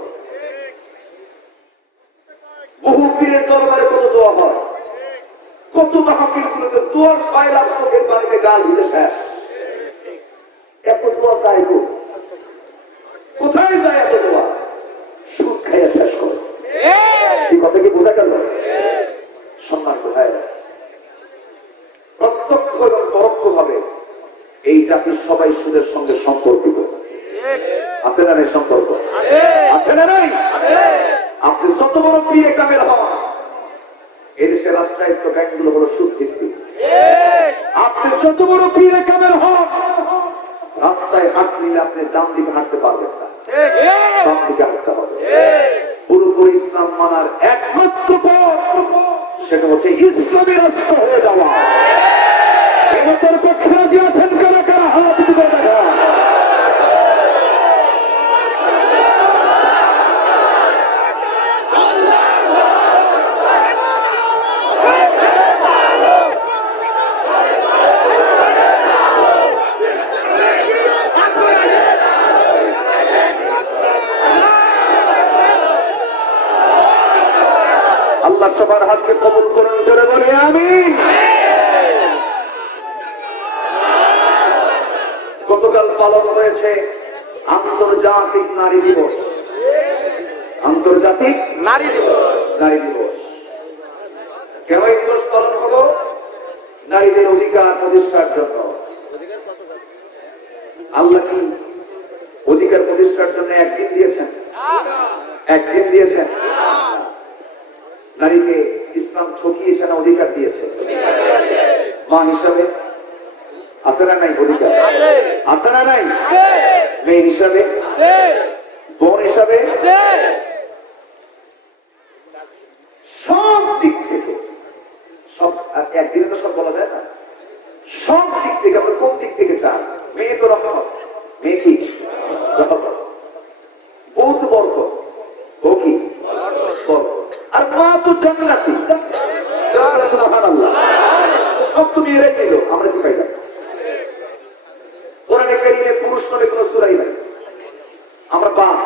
বহু পীরের দরবারে কত দোয়া হয়, কত মাহফিল গুলোতে দোয়ার সয়লাভ চোখের পানিতে গাল ভিজে শেষ। এত দোয়া চাই গো, কোথায় যায় এত দোয়া? সুদ খাইয়া শেষ করে। এই কথা কি বোঝা গেল? সম্মান কোথায়? প্রত্যক্ষ এবং পরোক্ষ ভাবে এই জাতির সবাই সুদের সঙ্গে সম্পর্কিত। আছে না নেই সম্পর্ক? আছে না নাই? আপনি যত বড় পীরে কামেল হন, এদেশের রাষ্ট্রায়ত্ত ব্যাংকগুলো হলো সুদ ভিত্তিক। আপনি যত বড় পীরে কামেল হন, রাস্তায় হাঁটলে আপনি ডান দিকে হাঁটতে পারবেন না, বাম দিকে হাঁটতে হবে। পুরোপুরি ইসলাম মানার একমাত্র পথ সেটা হচ্ছে ইসলামী রাষ্ট্র হয়ে যাওয়া। এমতের পক্ষে রাজি আছেন কারা কারা? হাত উঁচু করে দেখা। আল্লাহ সবার হাতকে কবুল করুন, জোরে বলি আমিন। গতকাল পালন হয়েছে আন্তর্জাতিক নারী দিবস। আন্তর্জাতিক নারী দিবস। কেন এই দিবস পালন হলো? নারীদের অধিকার প্রতিষ্ঠার জন্য। আল্লাহ কি অধিকার প্রতিষ্ঠার জন্য একদিন দিয়েছেন? একদিন দিয়েছেন? নারীকে ইসলাম ঠকিয়েছে না অধিকার দিয়েছে? মা হিসাবে আছে না নাই অধিকার? আছে না নাই? মেয়ে হিসাবে, বোন হিসাবে, সব দিক থেকে, সব একদিনে তো সব বলা যায় না, সব দিক থেকে আপনি কোন দিক থেকে চান? মেয়ে তো রহমত, মেয়ে কি রহমত, বউ তো বরকত, বউ কি বরকত, আর মা তো জান্নাতি। সুবহানাল্লাহ। সব তো মেয়েরাই পেল, আমরা কি পাইলাম? কোরআনে কারীমে পুরুষ নামে কোনো সূরাই নাই, আমরা বাপ,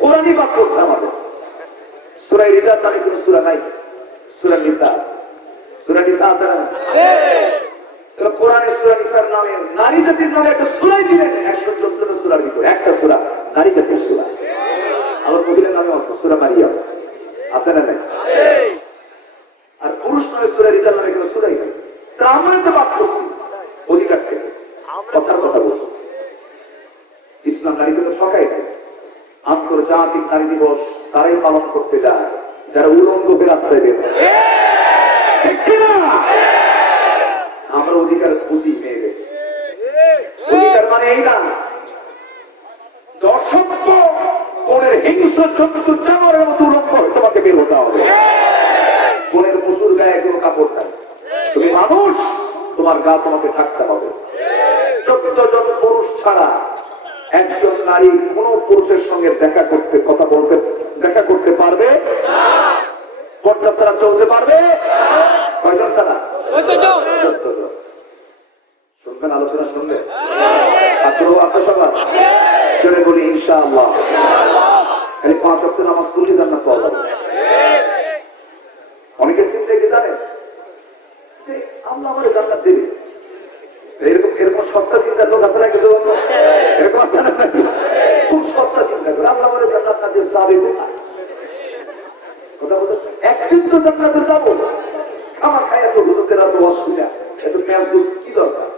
কোরআনই বাপ করছে আমাদের। সূরা রিজাল নামে কোনো সূরা নাই, সূরা নিসা আছে। সূরা নিসা আছে না? তাহলে কোরআনের সূরা নিসার নামে নারী জাতির নামে একটা সূরাই দিলেন। 114টা সূরার ভিতরে একটা সূরা নারী জাতির সূরা। আবার মহিলার নামে আছে সূরা মারিয়াম, আছে না নাই? আর পুরুষ নামে সূরা রিজাল নামে কোনো সূরাই নাই। তা আমরা তো বাপ করছি অধিকার থেকে, কথার কথা বলছি। ইসলাম নারীকে তো ঠকাই দেয়। আন্তর্জাতিক নারী দিবস তারাই পালন করতে যায় যারা উলঙ্গ হয়ে রাস্তায় বের হয়। ঠিক কিনা? আমরা অধিকার বুঝি মেয়েদের। অধিকার মানে এই না যে অসভ্য কোনের হিংস্র জন্তু জানোয়ারের মতো উলঙ্গ হয়ে তোমাকে বের হতে হবে। কোনের পশুর গায়ে কোনো কাপড় নাই, তুমি মানুষ, তোমার গা তোমাকে থাকতে হবে। যত পুরুষ ছাড়া একজন নারী কোন পুরুষের সঙ্গে দেখা করতে, কথা বলতে, দেখা করতে পারবে? পর্দা ছাড়া চলতে পারবে? কয়টা ছাড়া? শুনবেন, আলোচনা শুনবেন, আগ্রহ আছে সবার? জোরে বলি ইনশাআল্লাহ। খালি 5 ওয়াক্ত নামাজ পড়লে জান্নাত পাওয়া যাবে। অনেকে চিন্তা কি জানেন? আল্লাহ আমার জান্নাত দেবে। এরকম এরকম সস্তা চিন্তার লোক আছে না কিছু? এরকম আছে না? খুব সস্তা চিন্তা করে আল্লাহ আমার জান্নাত না দিয়ে যাবে কোথায়? কথা বলতে একদিন তো জান্নাতে যাবো, খামা খাই এত হুজুরদের এত অসুবিধা, এত পেঁয়াজ কি দরকার?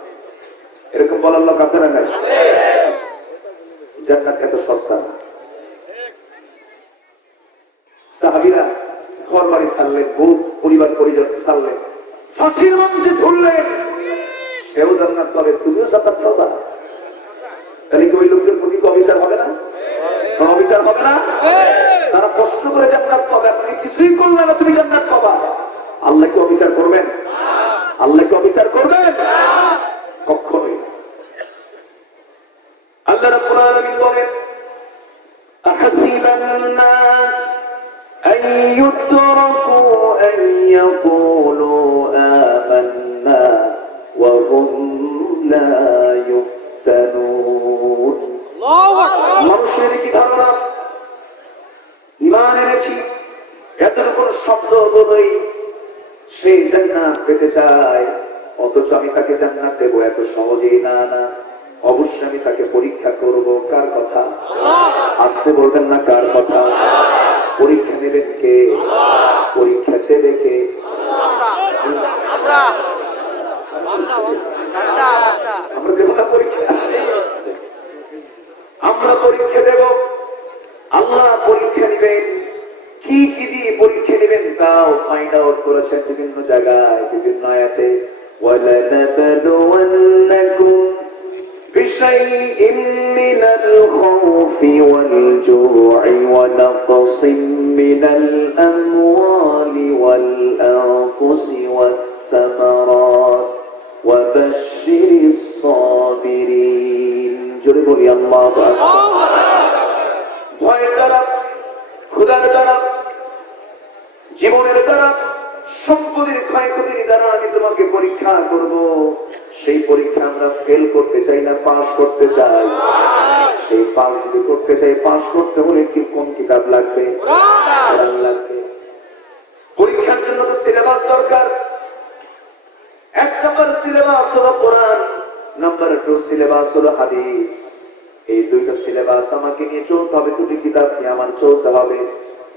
এরকম বলার লোক আছে না? নাই। জান্নাত এত সস্তা না। সাহাবীরা ঘর বাড়ি ছাড়লেন, বউ পরিবার পরিজন ছাড়লেন, ফাঁসির মঞ্চে ঝুললেন, সেও জান্নাত পাবে, তুমিও জান্নাত পাবা। তাহলে কি ওই লোকদের প্রতি অবিচার হবে না? অবিচার হবে না? তারা কষ্ট করে জান্নাত পাবে, আপনি কিছুই করলেন না, তুমি জান্নাত পাবা। আল্লাহ কি অবিচার করবেন? আল্লাহ কি অবিচার করবেন? কখনোই। আল্লাহ রাব্বুল আলামিন বলেন, আহাসিবান নাস আন ইউতরাকু আন ইয়াকুলু আমান্না ওয়া হুম লা ইফতানুন। মানুষের কি ধারণা, ঈমান এনেছি এতটুকু শব্দ বলেই সে জান্নাত পেতে চায়, অথচ আমি তাকে জান্নাত দেবো এত সহজেই না। না, অবশ্যই আমি তাকে পরীক্ষা করব। কার কথা? আসতে বলবেন না, কার কথা? পরীক্ষা নেবেন কে? পরীক্ষা দেবে কে? আমরা দেব না পরীক্ষা? আমরা পরীক্ষা দেব, আল্লাহ পরীক্ষা নেবেন। কি কি দিয়ে পরীক্ষা নেবেন তাও ফাইন্ড আউট করেছেন বিভিন্ন জায়গায়, বিভিন্ন আয়াতে। ওয়ালানাবলুওয়ান্নাকুম বিশাইইম মিনাল খাউফি ওয়াল জু'i ওয়া নাকসিম মিনাল আমওয়ালি ওয়াল আনফুসি ওয়াস সামারাত ওয়া বাশশিরিস সাবিরিন। জোরে বলি আল্লাহু আকবার। ভয়ের দ্বারা, ক্ষুধার দ্বারা, জীবনের দ্বারা, সম্পদের ক্ষয়ক্ষতির দ্বারা আমি তোমাকে পরীক্ষা করব। সেই পরীক্ষা আমরা ফেল করতে চাই না, পাস করতে চাই। সেই পাস যদি করতে চাই, পাস করতে হলে কি কোন কিতাব লাগবে? কোরআন লাগবে। পরীক্ষার জন্য তো সিলেবাস দরকার। 1 নম্বর সিলেবাস হলো কোরআন, নাম্বার 2 সিলেবাস হলো হাদিস। এই দুইটা সিলেবাস আমাকে নিয়ে চলতে হবে, দুটি কিতাব নিয়ে আমার চলতে হবে।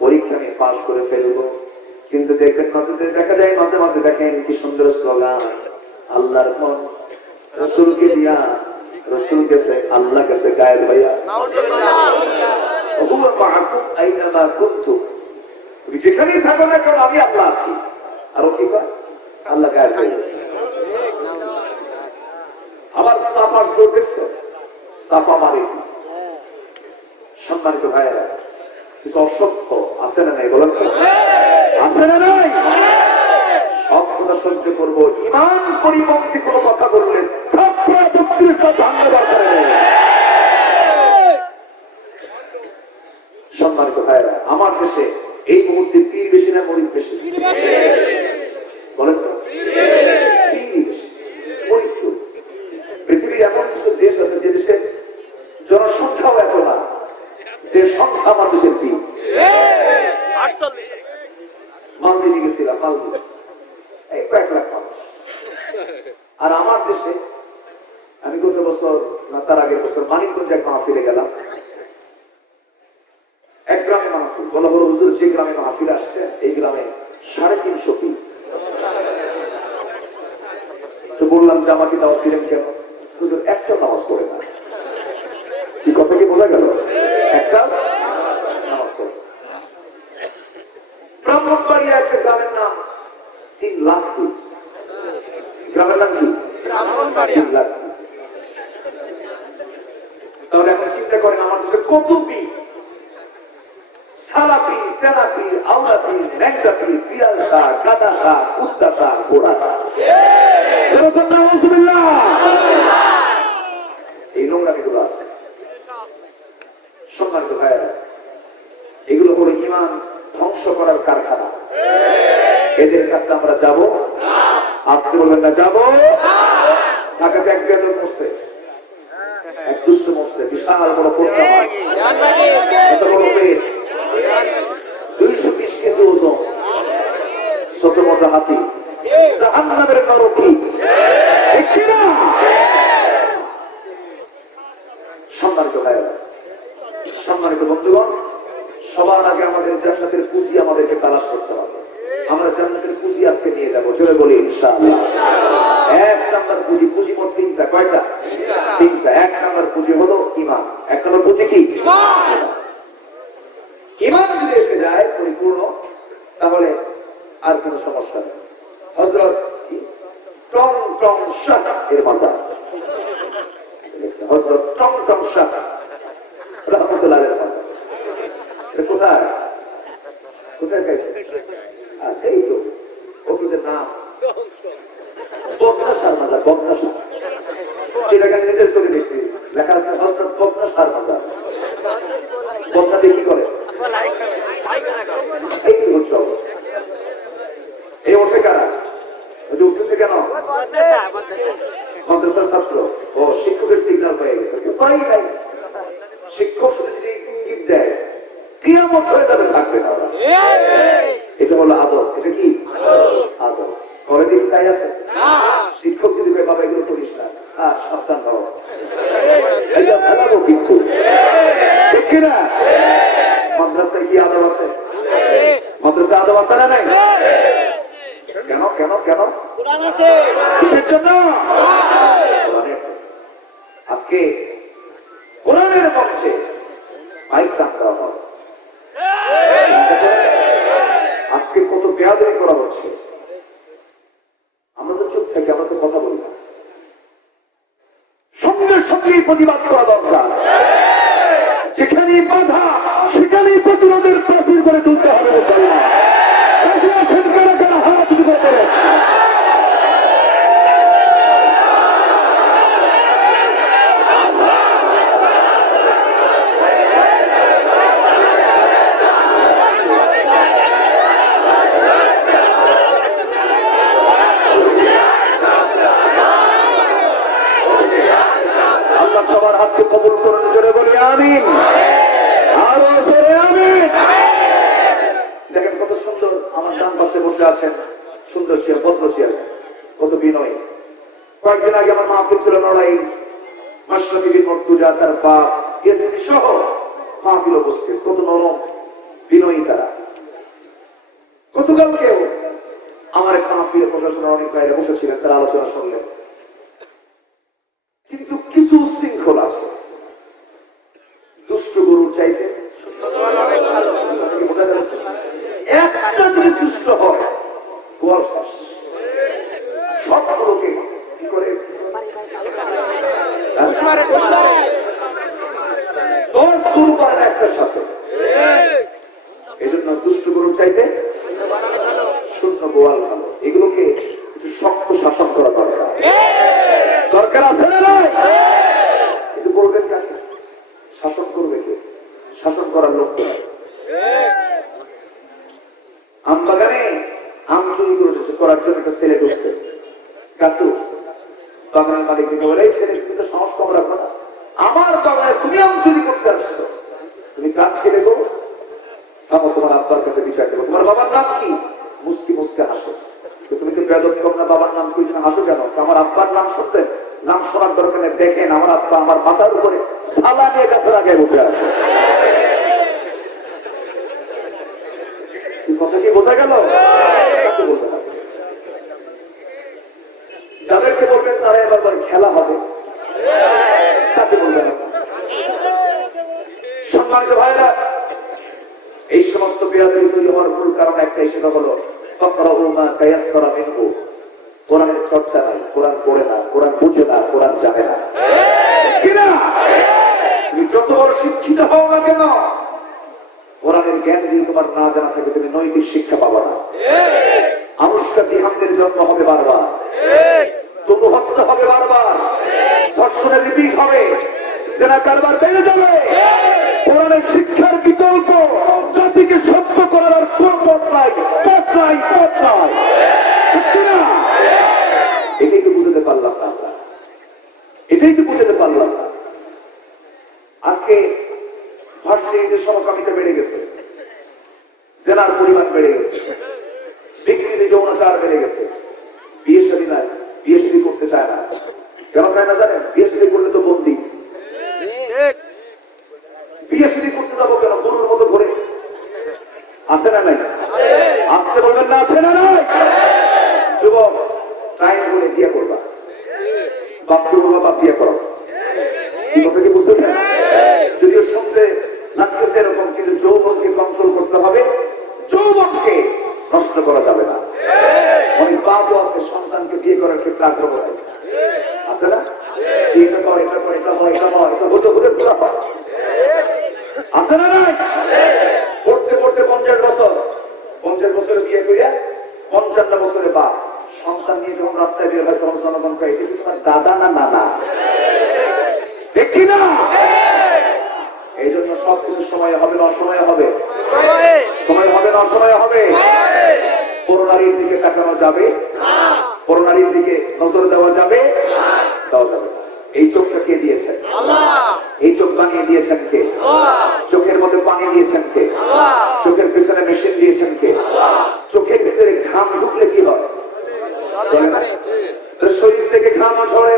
পরীক্ষা আমি পাস করে ফেলবো। কিন্তু দেখবেন মাঝে দেখা যায়, মাঝে মাঝে দেখেন কি সুন্দর স্লোগান, আল্লাহর ফোন রসুলকে দিয়া, রসুল গেছে আল্লাহ গেছে গায়েব ভাইয়া। তুমি যেখানেই থাকো না কেন, আমি আল্লাহ আছি। আরো কি কয়? আল্লাহ গায়েব হয়ে গেছে। আবার সাপার স্লোগ দেখছে, সাপা মারি। সম্মানিত ভাইয়েরা, কিছু অসত্য আছে না নাই বলেন? আছে না নাই? সব কথা সহ্য করবো, ঈমান পরিপন্থী কোনো কথা বললে সম্মানিত ভাইয়েরা, আমার দেশে এই মুহূর্তে পীর বেশি না মরিদ বেশি? বলেন তো, পীর বেশি, মরিদ কম। পৃথিবীর এমন কিছু দেশ আছে যে দেশের জনসংখ্যাও এত না, যে সংখ্যা আমার দেশের পীর। মালদ্বীপে গেছিলাম, মালদ্বীপ 1 লাখ মানুষ। আর আমার দেশে আমি গত বছর না তার আগের বছর মানিকগঞ্জে এক মাহফিলে গেলাম। এক গ্রামে মাহফিল, বলা বড় হুজুর যে গ্রামে মাহফিল আসছে এই গ্রামে 350 পীর। তো বললাম যে আমাকে দাওয়াত দিলেন কেন? হুজুর একটা নামাজ পড়ে না। কি কথা কি বোঝা গেল? একটা নামাজ পড়ে। ব্রাহ্মণবাড়িয়া একটা গ্রামের নাম 3 লাখ পীর। গ্রামের নাম কি? 3 লাখ। তাহলে এখন চিন্তা করেন আমার দেশে কত পীর, সালাপি, তেলাপি, আওলাপি, ল্যাংটাপি, বিড়াল শাহ, গাদা শাহ, কুত্তা শাহ, ঘোড়া শাহ। এই নোংরামিগুলো আছে। সম্মানিত ভাইয়েরা, এগুলো হলো ঈমান ধ্বংস করার কারখানা। এদের কাছে আমরা যাব? আজকে বলবেন না যাব। ঢাকাতে এক বেদর মরছে, এক দুষ্ট মরছে, বিশাল বড় কোটা, এত বড় পেট, 220 কেজি ওজন, ছোট মোটা হাতি। জাহান্নামের নরকী। ঠিক কি না? সম্মানিত ভাইয়েরা, সম্মানিত বন্ধুগণ, সবার আগে আমাদের জান্নাতের পুঁজি আমাদেরকে তালাশ করতে হবে। আমরা জান্নাতের পুঁজি আজকে নিয়ে যাবো, জোরে বলি ইনশাআল্লাহ। এক নাম্বার পুঁজি, পুঁজি মোট তিনটা। কয়টা? তিনটা। এক নাম্বার পুঁজি হলো ঈমান। এক নাম্বার পুঁজি কি? ঈমান যদি এসে যায় পরিপূর্ণ, তাহলে আর কোনো সমস্যা নেই। হযরত টং টং শাহ এর মাজার, হযরত টং টং শাহ রাহমাতুল্লাহ আলাইহির মাজার। এটা কোথায়? কোথায় গেছে? আচ্ছা, এই তো অফিসের নাম বকনা শাহ মাজার। বকনা শাহ সেটাকে নিজের চলে গেছি, লেখা আছে হযরত বকনা শাহ মাজার। বকনা দিয়ে কি করে? এই তো হচ্ছে অবস্থা। এই ওঠে কারা? উঠতেছে কেন? মাদ্রাসার ছাত্র ও শিক্ষকের সিগন্যাল পেয়ে গেছে। উপায় নাই, শিক্ষক শুধু যদি ইঙ্গিত দেয় কিয়ামত হয়ে যাবে, থাকবে না। এটা হলো আদব। এটা কি আদব? কলেজে কি তাই আছে? শিক্ষক যদি বাবা এগুলো করিস না, সাবধান হও, এটা ফেলাবো কিন্তু। ঠিক কিনা? মাদ্রাসায় কি আদব আছে? মাদ্রাসায় আদব আছে না নাই? কেন কেন কেন? কিসের জন্য? আজকে কোরআনের মঞ্চে মাইক টান দেওয়া হবে। আজকে কত বেয়াদবি করা হচ্ছে। আমরা তো চুপ থাকি, আমরা তো কথা বলি না। সঙ্গে সঙ্গেই প্রতিবাদ করা দরকার। যেখানেই বাধা সেখানেই প্রতিরোধের প্রাচীর করে তুলতে হবে। আছেন কারা কারা? হাত উঁচু করে। আল্লাহ সবার হাতকে কবুল করুন, জোরে বলি আমিন। আরো জোরে আমিন। দেখেন কত সুন্দর আমার ডান পাশে বসে আছেন, সুন্দর চেয়ার, ভদ্র চেয়ার, কত বিনয়। কয়েকদিন আগে আমার মাহফিল ছিল লড়াই, মাশরাফি বিন মুর্তজা, তার বাপ ইয়াসিন সহ মাহফিল উপস্থিত। কত নরম বিনয়ী তারা। গতকালকেও আমার এক মাহফিলে প্রশাসনের অনেক বাইরে বসেছিলেন, তারা আলোচনা শুনলেন। কিন্তু কিছু শৃঙ্খলা আছে, দুষ্ট গরুর চাইতে একটা যদি দুষ্ট হয় গোয়াল শেষ। সবগুলোকে কি করে 10 গরু পারে একটার সাথে। এই জন্য দুষ্ট গরুর চাইতে শূন্য গোয়াল ভালো। এগুলোকে একটু শক্ত শাসন করা দরকার। দরকার আছে না নাই? কিন্তু বলবেন কেন? শাসন করবে কে? শাসন করার লোক আম বাগানে আম চুরি করার জন্য একটা ছেলে ঢুকছে, গাছে উঠছে। বাগানের মালিক দিকে বলে, এই ছেলে তুমি তো সাহস কম রাখো না, আমার বাগানে তুমি আম চুরি করতে আসছো, তুমি কাজ ছেলে গো, থামো, তোমার আব্বার কাছে বিচার দেবো। তোমার বাবার নাম কি? মুস্কি মুস্কে হাসো। তুমি তো বেদব কম না, বাবার নাম কি? হাসো কেন? আমার আব্বার নাম শুনতেন, নাম শোনার দরকার নেই। দেখেন আমার আব্বা আমার মাথার উপরে সালা নিয়ে গাছের আগে বসে আছে। কথা কি বোঝা গেল? যাদেরকে বলবেন তারা এবার খেলা হবে, তাকে বলবেন। সম্মানিত ভাইরা, এই সমস্ত বিয়াদবি তৈরি হওয়ার মূল কারণ একটাই, সেটা হলো ফাকরাউ মা তায়াসসারা মিনহু। কোরআনের চর্চা নাই, কোরআন পড়ে না, কোরআন বুঝে না, কোরআন জানে না। কি না? তুমি যত বড় শিক্ষিত হও না কেন, কোরআনের জ্ঞান যদি তোমার না জানা থাকে, তুমি নৈতিক শিক্ষা পাবা না। আনুষ্কা দিহামদের জন্ম হবে বারবার, তবু হত্যা হবে বারবার, ধর্ষণের রিপিট হবে, জেনা কারবার বেড়ে যাবে। কোরআনের শিক্ষার বিকল্প জাতিকে সভ্য করার আর কোন পথ নাই, পথ নাই, পথ নাই। এটাই তো বুঝতে পারলাম না আমরা, এটাই তো বুঝতে পারলাম না। আজকে ভার্সিটিতে সমকামিতা বেড়ে গেছে, জেনার পরিমাণ বেড়ে গেছে, বিকৃতি যৌনাচার বেড়ে গেছে, বিয়ে শাদী নাই, বিয়ে শাদী করতে চায় না। কেন চায় না জানেন? বিয়ে শাদী করলে তো বন্দি। ঠিক। বিয়ে শাদী করতে যাবো কেন? গরুর মতো ঘুরে আছে না নাই? আসতে বলবেন না, আছে না নাই? যুবক টাইম করে বিয়ে করবা, বাপকে বলবা বাপ বিয়ে করো। কি কথা কি বুঝতেছেন? যদিও শুনতে লাগতেছে এরকম, কিন্তু যৌবনকে কন্ট্রোল করতে হবে, যৌবনকে নষ্ট করা যাবে না। অনেক বাপও আছে সন্তানকে বিয়ে করার ক্ষেত্রে আগ্রহ দেয়, আছে না? এটা কর, এটা কর, এটা হয়, এটা হয়, এটা হতে হতে পুরা হয়, আছে না নাই? পড়তে পড়তে 50 বছর, 50 বছরে বিয়ে করিয়া 55 বছরে বাপ সন্তান নিয়ে যখন রাস্তায় বের হয় তখন জনগণ কয় এটা কি তোমার দাদা না নানা? দেখি না? এই জন্য সবকিছু সময় হবে না, অসময়ে হবে। সময় হবে না, অসময়ে হবে। করোনারির দিকে তাকানো যাবে, করোনারির দিকে নজর দেওয়া যাবে, দেওয়া যাবে না। এই চোখটা কে দিয়েছেন? এই চোখ বানিয়ে দিয়েছেন কে? চোখের মধ্যে পানি দিয়েছেন কে? চোখের পিছনে মেশিন দিয়েছেন কে? চোখের ভিতরে ঘাম ঢুকলে কি হয়? শরীর থেকে ঘাম ঝরে,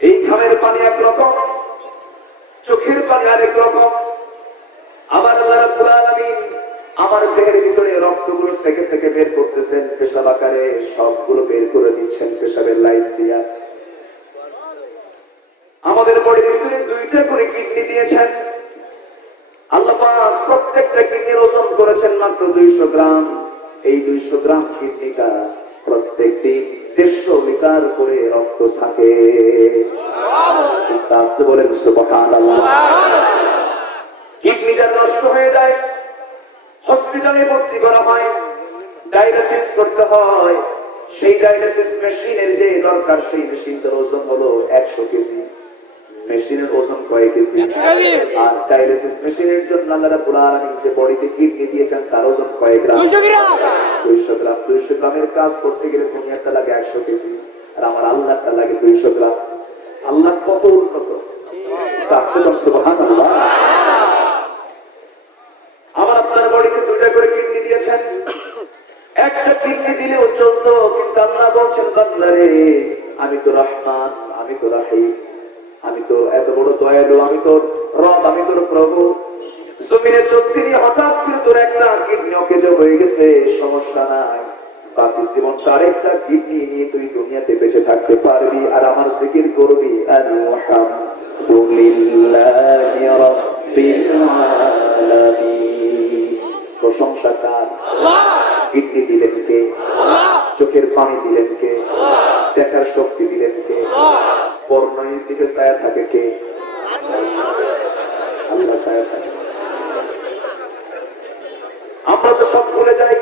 এই ঘামের পানি একরকম, চোখের পানি আরেক রকম। আবার আল্লাহ রাব্বুল আলামিন আমার দেহের ভিতরে রক্তগুলো সেকে সেকে বের করতেছেন, পেশাব আকারে সবগুলো বের করে দিচ্ছেন পেশাবের লাইট দিয়া। আমাদের বডির ভিতরে 2টা করে কিডনি দিয়েছেন আল্লাহ পাক। প্রত্যেকটা কিডনির ওজন করেছেন মাত্র 200 গ্রাম। এই 200 গ্রাম কিডনিটা প্রত্যেকদিন 150 লিটার করে রক্ত ছাকে। আসতে বলেন সুবহানাল্লাহ। কিডনিটা নষ্ট হয়ে যায়, হসপিটালে ভর্তি করা হয়, ডায়ালিসিস করতে হয়। সেই ডায়ালিসিস মেশিনের যে দরকার, সেই মেশিনটার ওজন হলো 100 কেজি। মেশিনের ওজন কয় কেজি? আর ডায়ালিসিস মেশিনের জন্য আল্লাহ রাব্বুল আলামিন যে বডিতে কিডনি দিয়েছেন তার ওজন কয় গ্রাম? 200 গ্রাম। 200 গ্রাম। 200 গ্রামের কাজ করতে গেলে দুনিয়াটা লাগে 100 কেজি, আর আমার আল্লাহটা লাগে 200 গ্রাম। আল্লাহ কত উন্নত! সুবহানাল্লাহ। আমার আপনার বডিতে 2টা করে কিডনি দিয়েছেন। একটা কিডনি দিলেও চলতো, কিন্তু আল্লাহ বলছেন বান্দারে আমি তো রহমান, আমি তো রাহিম, আমি তো এত বড় দয়ালু, আমি তোর রব, আমি তোর প্রভু। জমিনে চলতে নিয়ে হঠাৎ করে তোর একটা কিডনি অকেজো হয়ে গেছে, সমস্যা নাই, বাকি জীবনটা আরেকটা কিডনি নিয়ে তুই দুনিয়াতে বেঁচে থাকতে পারবি, আর আমার জিকির করবি আলহামদুলিল্লাহি রাব্বিল আলামিন। প্রশংসা কার? কিডনি দিলেন কে? চোখের পানি দিলেন কে? দেখার শক্তি দিলেন কে? বর্ণালীর দিকে ছায়া থাকে কে? আল্লাহ ছায়া থাকে। আমরা তো সব ভুলে যাই।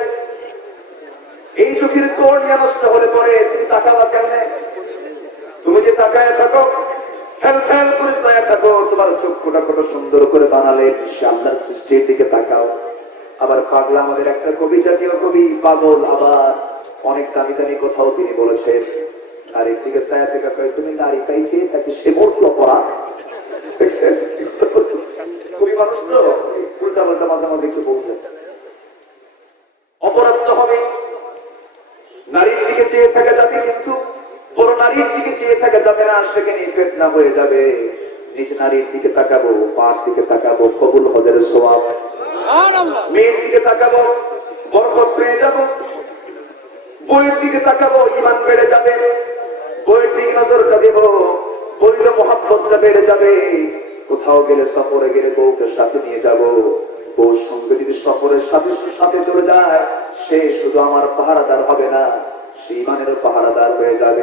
এই চোখের কর্নিয়া নষ্ট হলে পরে তুমি তাকাবা কেমনে? তুমি যে তাকায় থাকো, ফেল ফেল করে ছায়া থাকো, তোমার চক্ষুটা কত সুন্দর করে বানালে সে আল্লাহর সৃষ্টির দিকে তাকাও। আবার পাগলা আমাদের একটা কবি, জাতীয় কবি পাগল, আবার অনেক দামি দামি কথাও তিনি বলেছেন। নারীর দিকে ছায়া থেকে তুমি নারীটাই চেয়ে থাকি, সে মোট অপরাধ। কবি মানুষ তো উল্টা পাল্টা মাঝে মাঝে একটু বলতে, অপরাধ তো হবে। নারীর দিকে চেয়ে থাকা যাবে, কিন্তু বড় নারীর দিকে চেয়ে থাকা যাবে না, সেখানে ফিতনা হয়ে যাবে। নিজ নারীর দিকে তাকাবো, পার দিকে তাকাবো, কবুল হজের সওয়াব। মেয়ের দিকে তাকাবো, বরকত পেয়ে যাব। বইয়ের দিকে তাকাবো, ঈমান বেড়ে যাবে। বইয়ের দিকে নজরটা দেব, বইলে মহব্বতটা বেড়ে যাবে। কোথাও গেলে, সফরে গেলে বউকে সাথে নিয়ে যাব। বউর সঙ্গে যদি সফরের সাথে সাথে চলে যায়, সে শুধু আমার পাহারাদার হবে না, সে ঈমানের পাহারাদার হয়ে যাবে।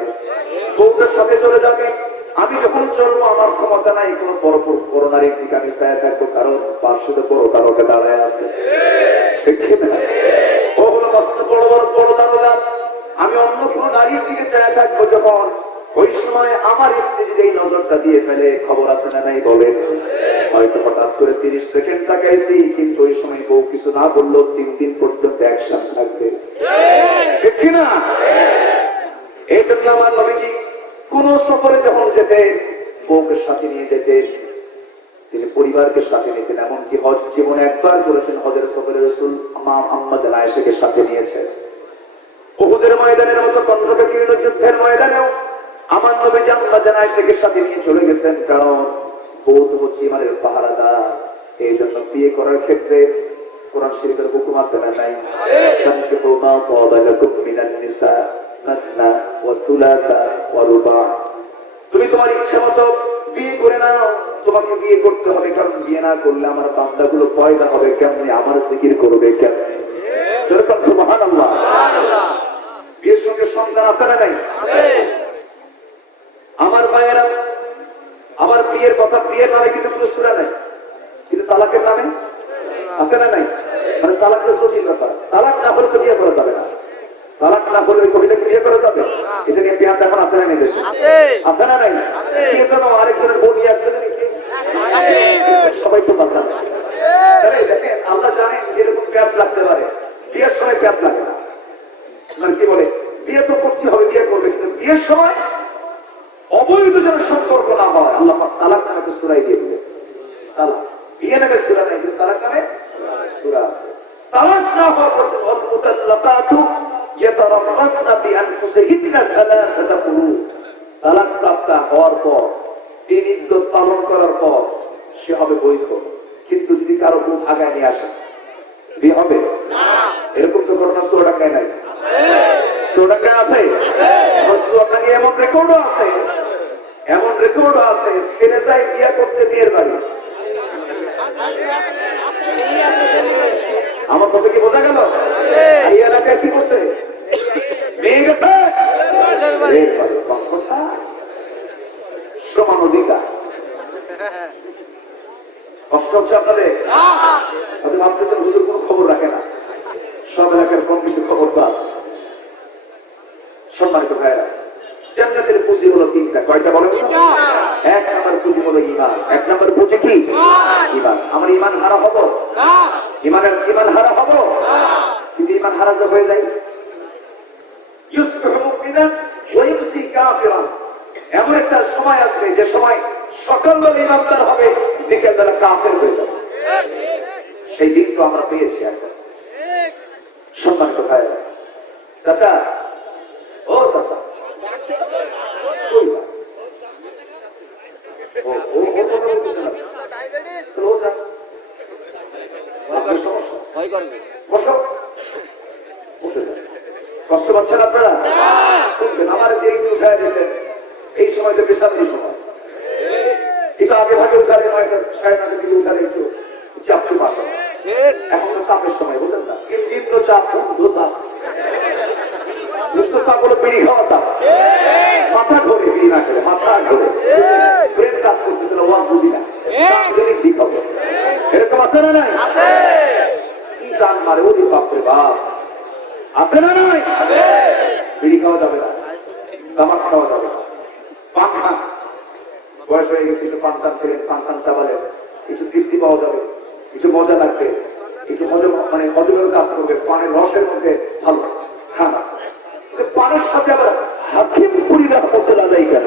বউটা সাথে চলে যাবে। আমি যখন চলবো, আমার ক্ষমতা নাই কোন বড় নারীর দিকে আমি ছায়া থাকবো, কারণ পাশে তো বড় তারকা দাঁড়ায় আছে। ও হলো মস্ত বড় বড় বড় দারোগা। আমি অন্য কোন নারীর দিকে ছায়া থাকবো যখন, ওই সময় আমার স্ত্রী যদি এই নজরটা দিয়ে ফেলে, খবর আছে না নাই বলেন? হয়তো হঠাৎ করে 30 সেকেন্ড তাকাইছি, কিন্তু ওই সময় বউ কিছু না বললো, 3 দিন পর্যন্ত অ্যাকশন থাকবে, ঠিক কিনা? এই জন্য আমার নবীজি কোন সফরে যখন যেতেন, বউকে সাথে নিয়ে যেতেন, তিনি পরিবারকে সাথে নিতেন। এমনকি হজ জীবনে একবার করেছেন, হজের সফরে রাসূল আম্মা জান আয়েশাকে সাথে নিয়েছেন। উহুদের ময়দানের মতো কণ্ঠকাকীর্ণ যুদ্ধের ময়দানেও আমার নবী আল্লাহ আয়েশাকে সাথে নিয়ে চলে গেছেন, কারণ বৌদ্ধ হচ্ছে ইমানের পাহারাদার। এই জন্য বিয়ে করার ক্ষেত্রে কোরআন শরীফের হুকুম আছে না নাই? ফানকিহু মা তাবা লাকুম মিনান নিসা মাসনা ওয়া সুলাসা ওয়া রুবা। তুমি তোমার ইচ্ছা মতো বিয়ে করে নাও, তোমাকে বিয়ে করতে হবে, কারণ বিয়ে না করলে আমার বান্দাগুলো পয়দা হবে কেমনে, আমার জিকির করবে কেমনে? সুবহানাল্লাহ। বিয়ের সঙ্গে সন্তান আছে না নাই? আমার ভাইয়েরা, আমার বিয়ের কথা, বিয়ের নামে কিন্তু কোনো সূরা নাই, কিন্তু তালাকের নামে আছে না নাই? মানে তালাকের জটিল ব্যাপার। তালাক না হলে তো বিয়ে করা যাবে না। তালাক না হলে ওই মহিলাকে বিয়ে করা যাবে? এটা নিয়ে পেঁয়াজ এখন আছে না নাই দেশে? আছে না নাই? কে যেন আরেকজনের বউ নিয়ে আসছে নাকি? সবাই তো বাধা। তাহলে দেখেন, আল্লাহ জানেন যেরকম পেঁয়াজ লাগতে পারে, বিয়ের সময় পেঁয়াজ লাগে না। মানে কি বলে, বিয়ে তো করতে হবে, বিয়ে করবে, কিন্তু বিয়ের সময় অবৈধ যেন সম্পর্ক না হয়, আল্লাহ পাক তালাক নামে একটা সূরা দিয়ে দিলেন। তালাক, বিয়ে নামে সূরা নাই, কিন্তু তালাক নামে সূরা আছে। তালাক না হওয়া পর্যন্ত ওয়াল মুতাল্লাকাতু ইয়াতারাব্বাসনা বিআনফুসিহিন্না সালাসাতা কুরু। তালাক প্রাপ্ত হওয়ার পর, 3 ইদ্দত পালন করার পর সে হবে বৈধ। কিন্তু যদি কারো বউ ভাগায় নিয়ে আসে, বিয়ে হবে না। এরকম তো ঘটনা চোরাকায় নাই? চোরাকায় আছে? আপনাকে এমন রেকর্ডও আছে, এমন রেকর্ডও আছে, ছেলে যায় বিয়ে করতে বিয়ের বাড়ি। আমার কথা কি বোঝা গেল? এই এলাকায় কি করছে? মেয়ে গেছে সমান অধিকার। কষ্ট হচ্ছে আপনাদের? আপনি ভাবতেছেন হুজুর কোনো খবর রাখে না, সব এলাকার কম কিছু খবর তো আছে। সম্মানিত ভাইরা, জান্নাতের পুঁজি হলো 3টা। কয়টা বলেন? 1 নম্বর পুঁজি হলো ঈমান। 1 নম্বর পুঁজি কি? ঈমান। আমার ঈমান হারা হব না, ঈমান হারা হব না। কিন্তু ঈমান হারা যখন হয়ে যায়, ইউসবিহু মুমিনান ওয়া ইমসি কাফিরান, এমন একটা সময় আসবে যে সময় সকালবেলা ঈমানদার হবে, বিকেলবেলা কাফের হয়ে যাবে। সেই দিন তো আমরা পেয়েছি এখন। সম্মানিত ভাইরা, চাচা, ও চাচা, কষ্ট পাচ্ছেন আপনারা? আমার দেরিতে উঠায় দিচ্ছেন, এই সময় তো পেশাবের সময়। একটু আগে ভাগে উঠালে, 9টা 9:30 দিকে উঠালে একটু চাপচু পাশা। এখন তো চাপের সময়, বুঝলেন না? নিম্ন চাপ, ঊর্ধ্ব চাপ। ঊর্ধ্ব চাপ হলো বিড়ি খাওয়া চাপ। মাথা ঘোরে বিড়ি না খেলে, মাথা ঘোরে, ব্রেন কাজ করতেছিল, ওয়াজ বুঝি না, ঠিক হবে। এরকম আছে না নাই? কি জান মারে, ওরে বাপরে বাপ, আছে না নাই? বিড়ি খাওয়া যাবে না, তামাক খাওয়া যাবে না, পান খান। বয়স হয়ে গেছে, একটু পান টান খেলেন, পান টান চাবালেন, একটু তৃপ্তি পাওয়া যাবে, একটু মজা লাগবে, একটু হজম, মানে হজমের কাজ করবে, পানের রসের মধ্যে ভালো খানা। পানের সাথে আবার হাকিম পুরি রহমতুল্লাহ আলাইহি কেন?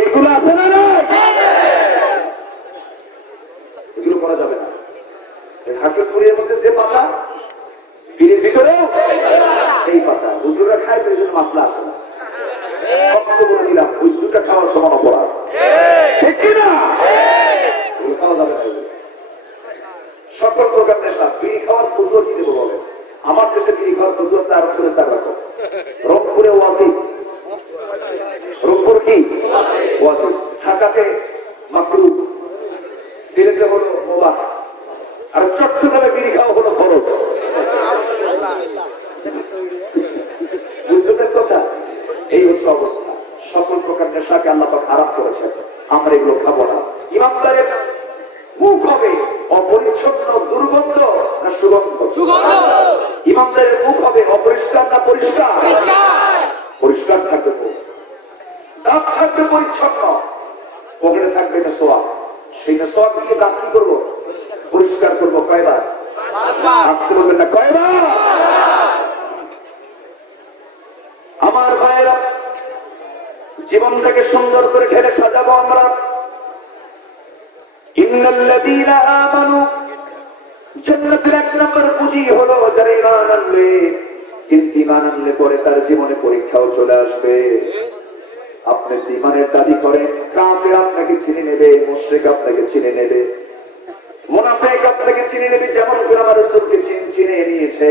এগুলো আছে না? এগুলো করা যাবে না। হাকিম পুরির মধ্যে যে পাতা, বিড়ির ভিতরেও এই পাতা, হুজুররা খায়, তো এই জন্য মাসলা আসে না। সত্য বলে দিলাম, ওই 2টা খাওয়ার সমান অপরাধ, ঠিক কিনা? খাওয়া যাবে না। সকল প্রকার নেশা, বিড়ি খাওয়ার ফুটবল কি দেবো বলে? আমার দেশে বিড়ি খাওয়ার ফুটবল আছে, আরো করে 4 রকম। রংপুরে ওয়াজিব, রংপুর কি ওয়াজিব, ঢাকাতে মাকরুহ, সিলেটে হলো মুবাহ, আর চট্টগ্রামে বিড়ি খাওয়া হলো ফরজ। বুঝতেছেন কথা? এই হচ্ছে অবস্থা। সকল প্রকার নেশাকে আল্লাহ পাক হারাম করেছেন, আমরা এগুলো খাবো না। ইমানদারের মুখ হবে অপরিচ্ছন্ন, দুর্গন্ধ না সুগন্ধ? ইমানদারের মুখ হবে অপরিষ্কার না পরিষ্কার? পরিষ্কার থাকবে, দাঁত থাকবে পরিচ্ছন্ন, পকেটে থাকবে এটা সোয়াব। সেইটা সোয়াব দিয়ে দাঁত কি করবো? পরিষ্কার করবো। কয়বার? আসতে বলবেন না, কয়বার? আমার ভাইয়েরা, জীবনটাকে সুন্দর করে ঢেলে সাজাবো আমরা। ইন্নাল্লাযীনা আমানু জান্নাতের এক নম্বর পুঁজি হলো যারা ঈমান আনবে, কিন্তু ঈমান আনলে পরে তার জীবনে পরীক্ষাও চলে আসবে। আপনি ঈমানের দাবি করেন, কাফের আপনাকে চিনে নেবে, মুশরিক আপনাকে চিনে নেবে, মুনাফিক আপনাকে চিনে নেবে, যেমন করে আমার রাসূলকে চিনে নিয়েছে।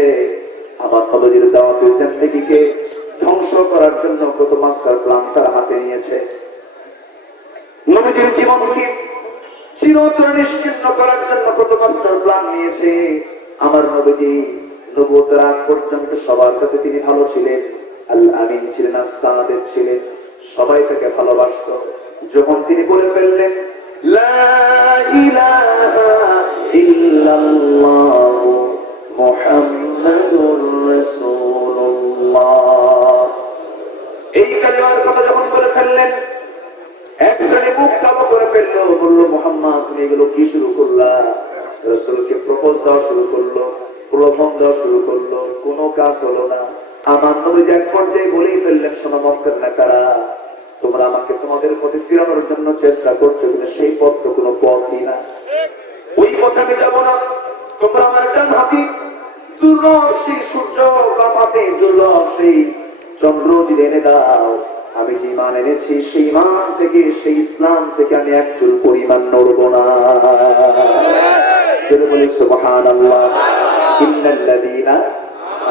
আমার নবীর দাওয়াতের জিন্দেগিকে ধ্বংস করার জন্য কত মাস্টার প্ল্যান তার হাতে নিয়েছে। নবীর জীবনকে চিরতরে নিশ্চিহ্ন করার জন্য কত মাস্টার প্ল্যান নিয়েছে। আমার নবীজি নবুয়তের আগ পর্যন্ত সবার কাছে তিনি ভালো ছিলেন, আল আমিন ছিলেন, আস্তানাদের ছিলেন, সবাই তাকে ভালোবাসত। যখন তিনি বলে ফেললেন লা ইলাহা ইল্লাল্লাহ মুহাম্মাদুর রাসূলুল্লাহ, এই কালিমার কথা যখন বলে ফেললেন, এক শ্রেণী মুখ কালো করে ফেললো, বললো মুহাম্মদ তুমি এগুলো কি শুরু করলা? রাসূলকে প্রপোজ দেওয়া শুরু করলো, প্রলোভন দেওয়া শুরু করলো, কোনো কাজ হলো না। আমার নবী এক পর্যায়ে বলেই ফেললেন, শোনো মক্কার নেতারা, তোমরা আমাকে তোমাদের পথে ফিরানোর জন্য চেষ্টা করছো, কিন্তু সেই পথ তো কোনো পথই না, ওই পথে আমি যাবো না। তোমরা আমার ডান হাতে দুর্লভ সেই সূর্য, বাম হাতে দুর্লভ সেই চন্দ্র যদি এনে দাও, আমি যে ঈমান এনেছি সেই ঈমান থেকে, সেই ইসলাম থেকে আমি এক চুল পরিমাণ নড়ব না। যেটা বলি সুবহানাল্লাহ। ইন্নাল্লাযীনা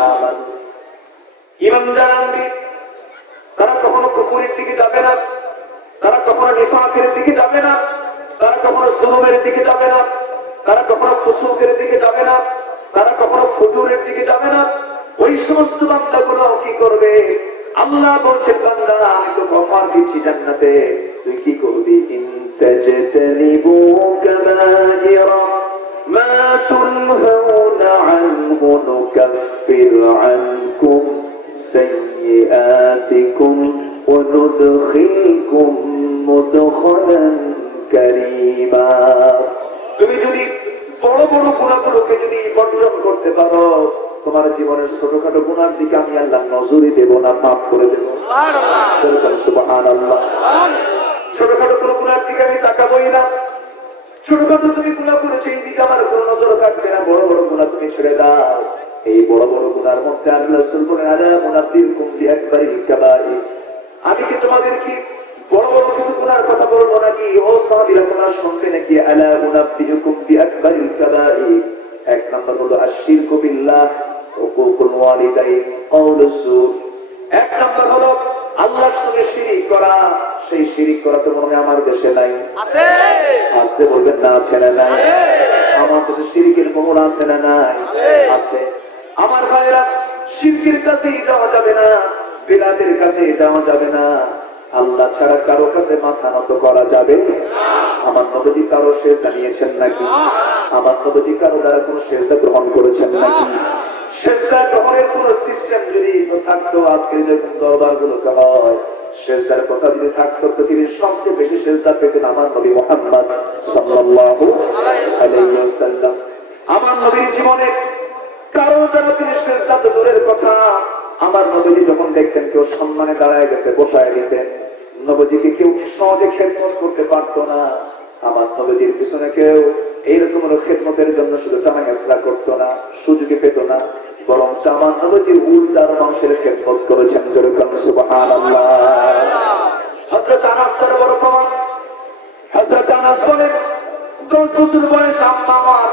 আমানু, ঈমান যারা আনবে তারা কখনো কুফরের দিকে যাবে না, তারা কখনো নিফাকের দিকে যাবে না, তারা কখনো জুলুমের দিকে যাবে না, তারা কখনো ফুসুকের দিকে যাবে না, তারা কখনো ফুজুরের দিকে যাবে না। ওই সমস্ত বান্দাগুলো কি করবে? আল্লাহ বলছেন, বান্দা আমি তো অফার দিচ্ছি জান্নাতে, তুই কি করবি? ইন তাজতানিবু কাবাইরা মা তুনহাউনা আনহু নুকাফির আনকুম সাইয়্যাতিকুম ওয়া নুদখিলকুম মুদখালান কারীমা। তুমি যদি বড় বড় গুনাহগুলোকে যদি বর্জন করতে পারো, তোমার জীবনের ছোটখাটো গুনার দিকে আমি আল্লাহ নজরই দেব না, মাফ করে দেব। সুবহানাল্লাহ। ছোটখাটো কোনো গুনার দিকে আমি তাকাবোই না। ছোটখাটো তুমি গুনাহ করেছো, এই দিকে আমার কোনো নজর থাকবে না। বড় বড় গুনাহ তুমি ছেড়ে দাও। এই বড় বড় গুনার মধ্যে আল্লাহ রাসূল বলেন, আলা মুনাব্বিউকুম বিআকবারিল কাবাইর, আমি কি তোমাদেরকে বড় বড় কিছু গুনার কথা বলবো নাকি? ও সাহাবীরা তোমরা শুনতে নাকি? আলা মুনাব্বিউকুম বিআকবারিল কাবাইর, এক নম্বর হলো আশরিকু বিল্লাহ, উকুকুল ওয়ালিদাইন, কাউলুস যুর। এক নম্বর হলো আল্লাহর সঙ্গে শিরিক করা। সেই শিরিক করা তো মনে হয় আমার দেশে নাই, আছে। আসতে বলবেন না, আছে না নাই? আমার দেশে শিরিকের মোহর আছে না নাই? আছে। আমার ভাইরা, শিরকের কাছে যাওয়া যাবে না, বিদআতের কাছে যাওয়া যাবে না, আল্লাহ ছাড়া কারো কাছে মাথা নত করা যাবে না। আমার নবী কারো সেজদা নিয়েছেন নাকি? আমার নবী কারো দ্বারা কোনো সেজদা গ্রহণ করেছেন নাকি? সেজদা গ্রহণের কোন সিস্টেম যদি থাকতো, আজকে যেরকম দরবার গুলোকে হয়, সেজদার কথা যদি থাকতো, পৃথিবীর সবচেয়ে বেশি সেজদা পেতেন আমার নবী মুহাম্মদ সাল্লাল্লাহু আলাইহি ওয়াসাল্লাম। আমার নবীর জীবনে কারো দ্বারা তিনি সেজদা তো দূরের কথা, আমার নবীজি যখন দেখতেন কেউ সম্মানে দাঁড়ায় গেছে, বসায় দিতেন। নবীজিকে কেউ সহজে খেদমত করতে পারতো না। আমার নবীজির পিছনে কেউ এইরকম খেদমতের জন্য শুধু টানাহেসরা করতো না, সুযোগে পেত না, বরং আমার নবীজির উল্টার মানুষের খেদমত করেছেন। যেরকম সুবহানাল্লাহ। হযরত আনাস তার বড় প্রমাণ। হযরত আনাস বলেন, 10 বছর বয়স আম্মা আমার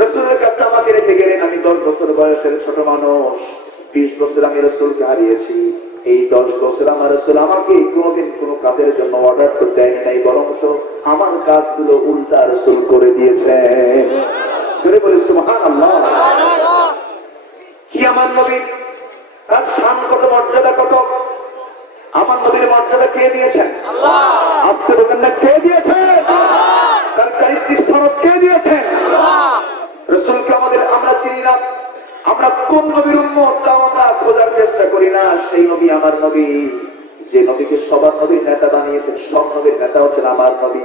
রাসূলের কাছে আমাকে রেখে গেলেন। আমি 10 বছর বয়সের ছোট মানুষ, 20 বছর আমি রাসূলকে হারিয়েছি। এই 10 বছর আমার রাসূল আমাকে কোনোদিন কোনো কাজের জন্য অর্ডার করতে দেয়নি নাই, বরঞ্চ আমার কাজগুলো উল্টা রাসূল করে দিয়েছেন। জোরে বলি সুবহানাল্লাহ। কি আমার নবী, তার শান কত, মর্যাদা কত! আমার নবীর মর্যাদা কে দিয়েছেন? আল্লাহ। আজকে বলেন না, কে দিয়েছেন? তার চারিত্রিক সনদ কে দিয়েছেন? আল্লাহ। রাসূলকে আমরা চিনি না, আমরা কোন নবীর উম্মত তা আমরা খোঁজার চেষ্টা করি না। সেই নবী আমার নবী, যে নবীকে সবার নবীর নেতা বানিয়েছেন, সব নবীর নেতা হচ্ছেন আমার নবী।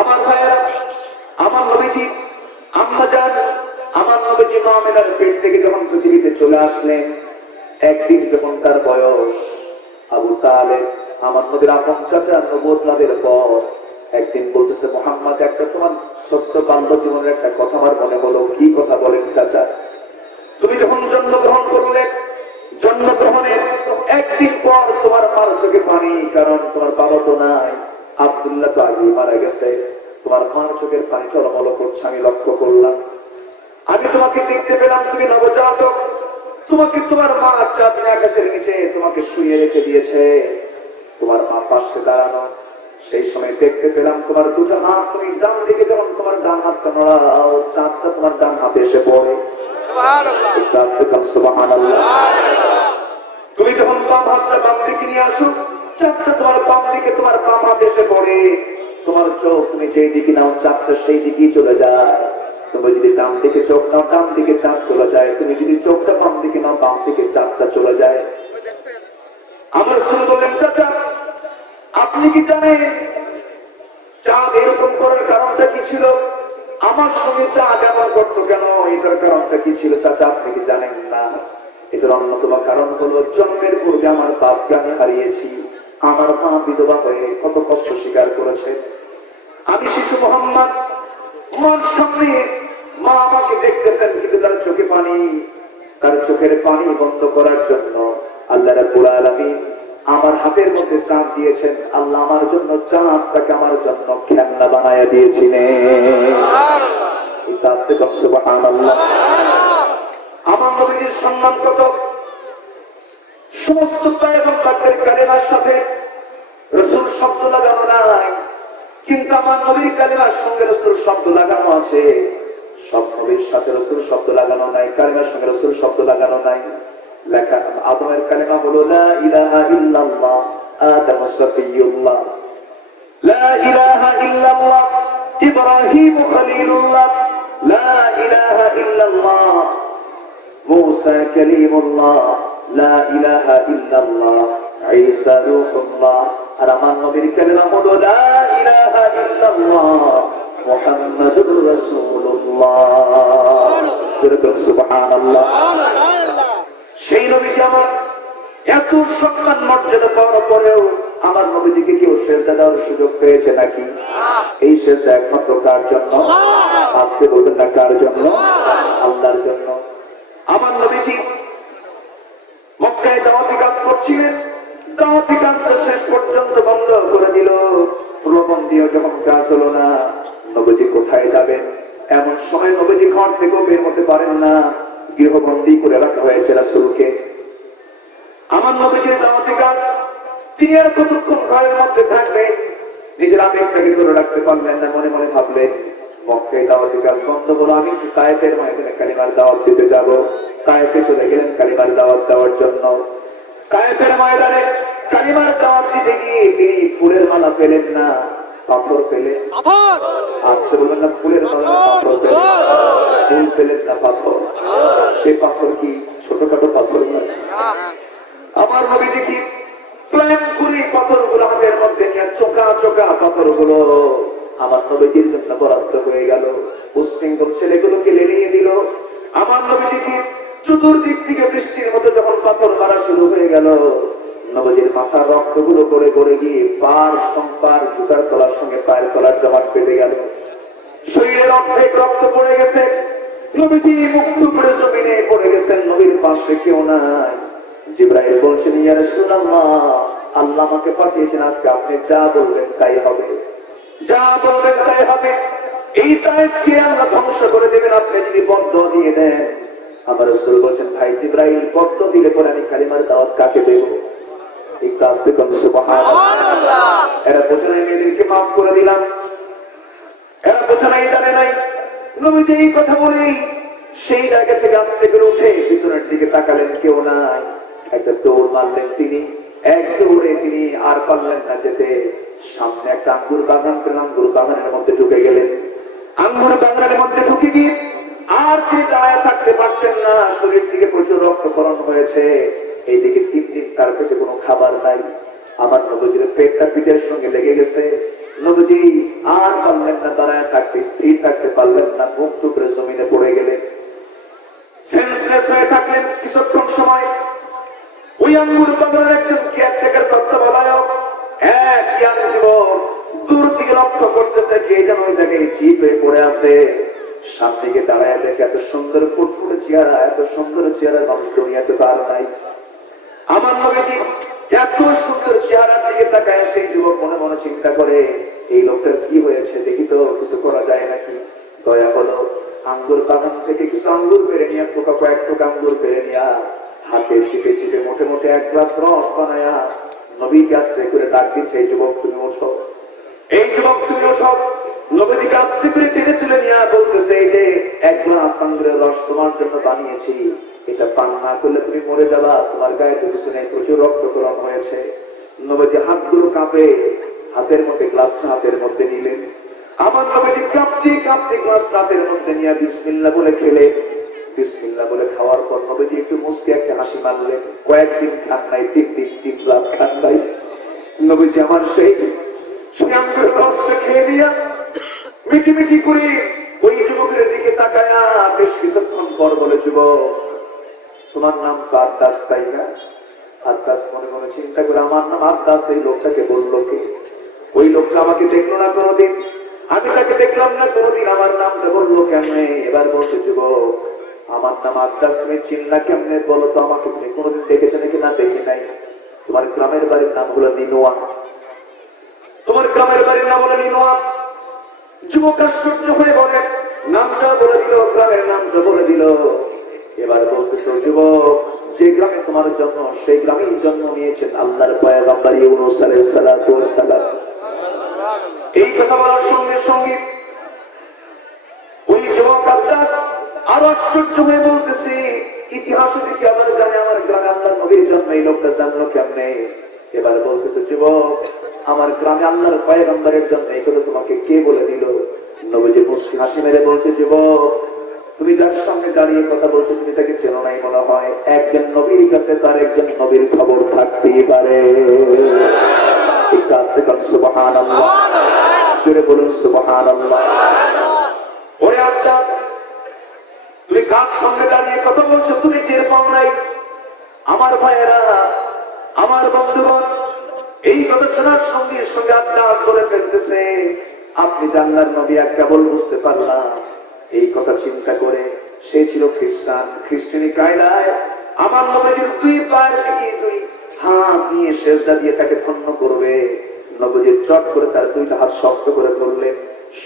আমার ভাইয়েরা, আমার নবীজি আম্মা জান, আমার নবীজি মা আমিনার পেট থেকে যখন পৃথিবীতে চলে আসলেন, একদিন যখন তার বয়স, আবু তালেব আমার নবীর আপন চাচা নবুয়ত লাভের পর একদিন বলতেছে, মোহাম্মদ, একটা তোমার সত্য বাল্য জীবনের একটা কথা আমার মনে হলো। কি কথা বলেন চাচা? তুমি যখন জন্মগ্রহণ করলে, জন্মগ্রহণের একদিন পর তোমার মার চোখে পানি, কারণ তোমার বাবা তো নাই, আব্দুল্লাহ তো আগেই মারা গেছে। তোমার মার চোখের পানি টলমল করছে, আমি লক্ষ্য করলাম। আমি তোমাকে দেখতে পেলাম, তুমি নবজাতক। তোমাকে তোমার মা চাঁদনি আকাশের নিচে তোমাকে শুয়ে রেখে দিয়েছে, তোমার মা পাশে দাঁড়ানো। সেই সময় দেখতে পেলাম তোমার দুটো হাত, তুমি ডান দিকে যখন তোমার ডান হাতটা নড়াও, চাঁদটা তোমার ডান হাতে এসে পড়ে। তুমি যখন বাম হাতটা বাম দিকে নিয়ে আসো, চাঁদটা তোমার বাম দিকে তোমার বাম হাতে এসে পড়ে। তোমার চোখ তুমি যেই দিকে নাও, চাঁদটা সেই দিকেই চলে যায়। তুমি যদি ডান দিকে চোখ নাও, ডান দিকে চাঁদ চলে যায়। তুমি যদি চোখটা বাম দিকে নাও, বাম দিকে চাঁদটা চলে যায়। আমার শুনে বললেন, চাচা আপনি কি জানেন চাঁদ এরকম করার কারণটা কি ছিল? আমার সঙ্গে চাঁদ এমন করতো কেন? এটার কারণটা কি ছিল চাচা? আপনি কি জানেন না? এটার অন্যতম কারণ হলো, জন্মের পূর্বে আমার বাপকে আমি হারিয়েছি। আমার মা বিধবা হয়ে কত কষ্ট স্বীকার করেছে। আমি শিশু মোহাম্মদ, মার সামনে মা আমাকে দেখতেছেন, কিন্তু তার চোখে পানি, তার চোখের পানি বন্ধ করার জন্য আল্লাহ রাব্বুল আলামিন আমার হাতের মধ্যে চাঁদ দিয়েছেন। আল্লাহ আমার জন্য চাঁদটাকে আমার জন্য খেলনা বানায়া দিয়েছিলেন। সুবহানাল্লাহ। আমার নবীর সম্মান কত! সমস্ত পয়গম্বরদের কালেমার সাথে রাসূল শব্দ লাগানো নাই, কিন্তু আমার নবীর কালেমার সঙ্গে রাসূল শব্দ লাগানো আছে। সব নবীর সাথে রাসূল শব্দ লাগানো নাই, কালেমার সঙ্গে রাসূল শব্দ লাগানো নাই। লেখা আদমের কালেমা হলো লা ইলাহা ইল্লাল্লাহ, আদম সফিয়ুল্লাহ। লা ইলাহা ইল্লাল্লাহ, ইব্রাহিম খলিলুল্লাহ। লা ইলাহা ইল্লাল্লাহ, মুসা কালিমুল্লাহ। লা ইলাহা ইল্লাল্লাহ, ঈসা রূহুল্লাহ। আর আমার নবীর কালেমা হলো লা ইলাহা ইল্লাল্লাহ, মুহাম্মাদুর রাসূলুল্লাহ। সুবহানাল্লাহ। সেই নবীজি আমার এত সম্মান মর্যাদা পাওয়ার পরেও আমার নবীজিকে কেউ সেজদা দেওয়ার সুযোগ পেয়েছে নাকি? এই সেজদা একমাত্র কার জন্য? আজকে বলবেন না কার জন্য? আল্লাহর জন্য। আমার নবীজি মক্কায় দাওয়াতি কাজ করছিলেন, দাওয়াতি কাজটা শেষ পর্যন্ত বন্ধ করে দিল। প্রবন্ধীয় যখন কাজ হলো না, নবীজি কোথায় যাবেন? এমন সময় নবীজি ঘর থেকেও বের হতে পারেন না, গৃহবন্দী করে রাখা হয়েছে রাসূলকে। আমার নবীজির দাওয়াতি কাজ, তিনি আর কতক্ষণ ঘরের মধ্যে থাকবেন? নিজের আবেগটাকে ধরে রাখতে পারলেন না, মনে মনে ভাবলেন মক্কায় দাওয়াতি কাজ বন্ধ হলো, আমি একটু তায়েফের ময়দানে কালিমার দাওয়াত দিতে যাব। তায়েফে চলে গেলেন কালিমার দাওয়াত দেওয়ার জন্য। তায়েফের ময়দানে কালিমার দাওয়াত দিতে গিয়ে তিনি ফুলের মালা পেলেন না, পাথর পেলেন। আসতে বলবেন না, ফুলের মালা পাথর পেলেন। ফুল পেলেন না, পাথর। সে পাথর কি ছোটখাটো পাথর নয়। আমার নবীজি কি প্ল্যান করে পাথরগুলো হাতের মধ্যে নিয়ে চোখা চোখা পাথরগুলো আমার নবীজির জন্য বরাদ্দ হয়ে গেল। উচ্ছৃঙ্খল ছেলেগুলোকে লেলিয়ে দিল। আমার নবীজি কি চতুর্দিক থেকে বৃষ্টির মতো যখন পাথর মারা শুরু হয়ে গেল, নবীজির মাথার রক্তগুলো গড়ে গড়ে গিয়ে পার সম্পার জুতার তলার সঙ্গে পায়ের তলার জমাট বেঁধে গেল। শরীরের অর্ধেক রক্ত পড়ে গেছে। নবীজি মুক্ত করে জমিনে পড়ে গেছেন, নবীর পাশে কেউ নাই। জিবরাইল বলছেন, ইয়া রাসূলুল্লাহ, আল্লাহ আমাকে পাঠিয়েছেন, আজকে আপনি যা বলবেন তাই হবে, যা বলবেন তাই হবে। এই তায়েফকে আল্লাহ ধ্বংস করে দেবেন আপনি যদি বদ্ধ দিয়ে দেন। আমার রাসূল বলছেন, ভাই জিবরাইল, বদ্ধ দিলে পরে আমি কালিমার দাওয়াত কাকে দেব? এই কাজ থেকে সুবহানাল্লাহ। এরা বোঝে নাই, মেয়েদেরকে মাফ করে দিলাম। এরা বোঝে নাই, জানে নাই। নবীজি এই কথা বলেই সেই জায়গা থেকে আস্তে করে উঠে পিছনের দিকে তাকালেন, কেউ নাই। একটা দৌড় মারলেন তিনি। এক দৌড়ে তিনি আর পারলেন না যেতে। সামনে একটা আঙ্গুর বাগান পেলেন, আঙ্গুর বাগানের মধ্যে ঢুকে গেলেন। আঙ্গুর বাগানের মধ্যে ঢুকে গিয়ে আর তিনি দাঁড়ায় থাকতে পারছেন না। শরীর থেকে প্রচুর রক্তক্ষরণ হয়েছে। এইদিকে 3 দিন তার পেটে কোনো খাবার নাই। আমার নবীজির পেটটা পিঠের সঙ্গে লেগে গেছে। নবীজি আর পারলেন না দাঁড়ায় থাকতে, স্থির থাকতে পারলেন না, মুখ টুকরে জমিনে পড়ে গেলেন। সেন্সলেস হয়ে থাকলেন কিছুক্ষণ সময়। ওই আঙ্গুর বাগানের একজন কেয়ারটেকার তত্ত্বাবধায়ক, এক ইয়াং যুবক দূর থেকে লক্ষ্য করতেছে কে যেন ওই জায়গায় চিত হয়ে পড়ে আছে। সামনে গিয়ে দাঁড়ায় দেখে এত সুন্দর ফুটফুটে চেহারা, এত সুন্দর চেহারা মানুষ দুনিয়াতে তো আর নাই। আমার নবীজি এত সুন্দর চেহারার দিকে তাকায় সেই যুবক মনে মনে চিন্তা করে এই লোকটার কি হয়েছে, দেখি তো কিছু করা যায় নাকি। দয়া হলো আঙ্গুর বাগান থেকে কিছু আঙ্গুর পেরে নিয়ে কয়েক টোকা আঙ্গুর পেরে নিয়ে হাতে চিপে চিপে মোটে মোটে এক গ্লাস রস বানায়া নবীকে আস্তে করে ডাক দিচ্ছে, এই যুবক তুমি ওঠো, এই যুবক তুমি ওঠো। নবীজিকে আস্তে করে টেনে তুলে নিয়ে বলতেছে এই যে এক গ্লাস আঙ্গুরের রস তোমার জন্য বানিয়েছি, এটা পান না করলে তুমি মরে যাবা, তোমার গায়ে কিছু নেই, প্রচুর রক্তক্ষরণ হয়েছে। নবীজি হাতগুলো কাঁপে, হাতের মধ্যে গ্লাসটা হাতের মধ্যে নিলেন। আমার নবীজি কাঁপতে কাঁপতে গ্লাসটা হাতের মধ্যে নিয়ে বিসমিল্লাহ বলে খেলে, বিসমিল্লাহ বলে খাওয়ার পর নবীজি একটু মুস্কি একটা হাসি মারলেন। কয়েকদিন খান নাই, 3 দিন 3 রাত খান নাই। নবীজি আমার সেই আঙ্গুরের রসটা খেয়ে দিয়া মিটি মিটি করে ওই যুবকের দিকে তাকায়া বেশ কিছুক্ষণ পর বলে, যুবক তোমার নাম তো আব্বাস তাই না? আব্বাস মনে মনে চিন্তা করে আমার নাম আব্বাস, এই লোকটাকে বললো কে? ওই লোকটা আমাকে দেখলো না কোনোদিন, আমি তাকে দেখলাম না কোনোদিন, আমার নামটা বললো কেমনে? এবার বলছে, যুবক আমার নাম আব্বাস, তুমি চিনলা কেমনে বলো তো আমাকে? তুমি কোনোদিন দেখেছো নাকি? না দেখি নাই। তোমার গ্রামের বাড়ির নাম হলো নিনোয়া, তোমার গ্রামের বাড়ির নাম হলো নিনোয়া। যুবক আশ্চর্য হয়ে বলে, নামটা বলে দিল, গ্রামের নামটা বলে দিল। এবার বলতেছে, যুবক যে গ্রামে তোমার জন্ম সেই গ্রামেই জন্ম নিয়েছেন আল্লাহর পয়গম্বর ইউনূস আলাইহিস সালাতু ওয়াস সালাম। এই কথা বলার সঙ্গে সঙ্গে ওই যুবক আব্বাস আরো আশ্চর্য হয়ে বলতেছে, ইতিহাসে দেখি আবার জানে আমার গ্রামে আল্লাহর নবীর জন্ম, এই লোকটা জানলো কেমনে? এবার বলতেছে, যুবক আমার গ্রামে আল্লাহর পয়গম্বরের জন্য এই কথা তোমাকে কে বলে দিল? নবীজি মুস্কি হাসি মেরে বলছে, যুবক তুমি যার সামনে দাঁড়িয়ে কথা বলছো তুমি তাকে চেনো নাই মনে হয়। একজন নবীর কাছে তার একজন নবীর খবর থাকতেই পারে। সুবহানাল্লাহ, জোরে বলুন সুবহানাল্লাহ। ওরে আব্বাস তুমি কার সামনে দাঁড়িয়ে কথা বলছো তুমি টের পাও নাই? আমার ভাইয়েরা, আমার বন্ধুগণ, এই কথা শোনার সঙ্গে সঙ্গে আব্বাস বলে ফেলতেছে, আপনি জান্নার নবী এক কেবল বুঝতে পারলাম। এই কথা চিন্তা করে সে ছিল খ্রিস্টান, খ্রিস্টানি কায়দায় আমার নবীজির 2 পায়ের দিকে 2 হাত নিয়ে সেজদা দিয়ে তাকে ধন্য করবে। নবীজি চট করে তার 2টা হাত শক্ত করে ধরলেন,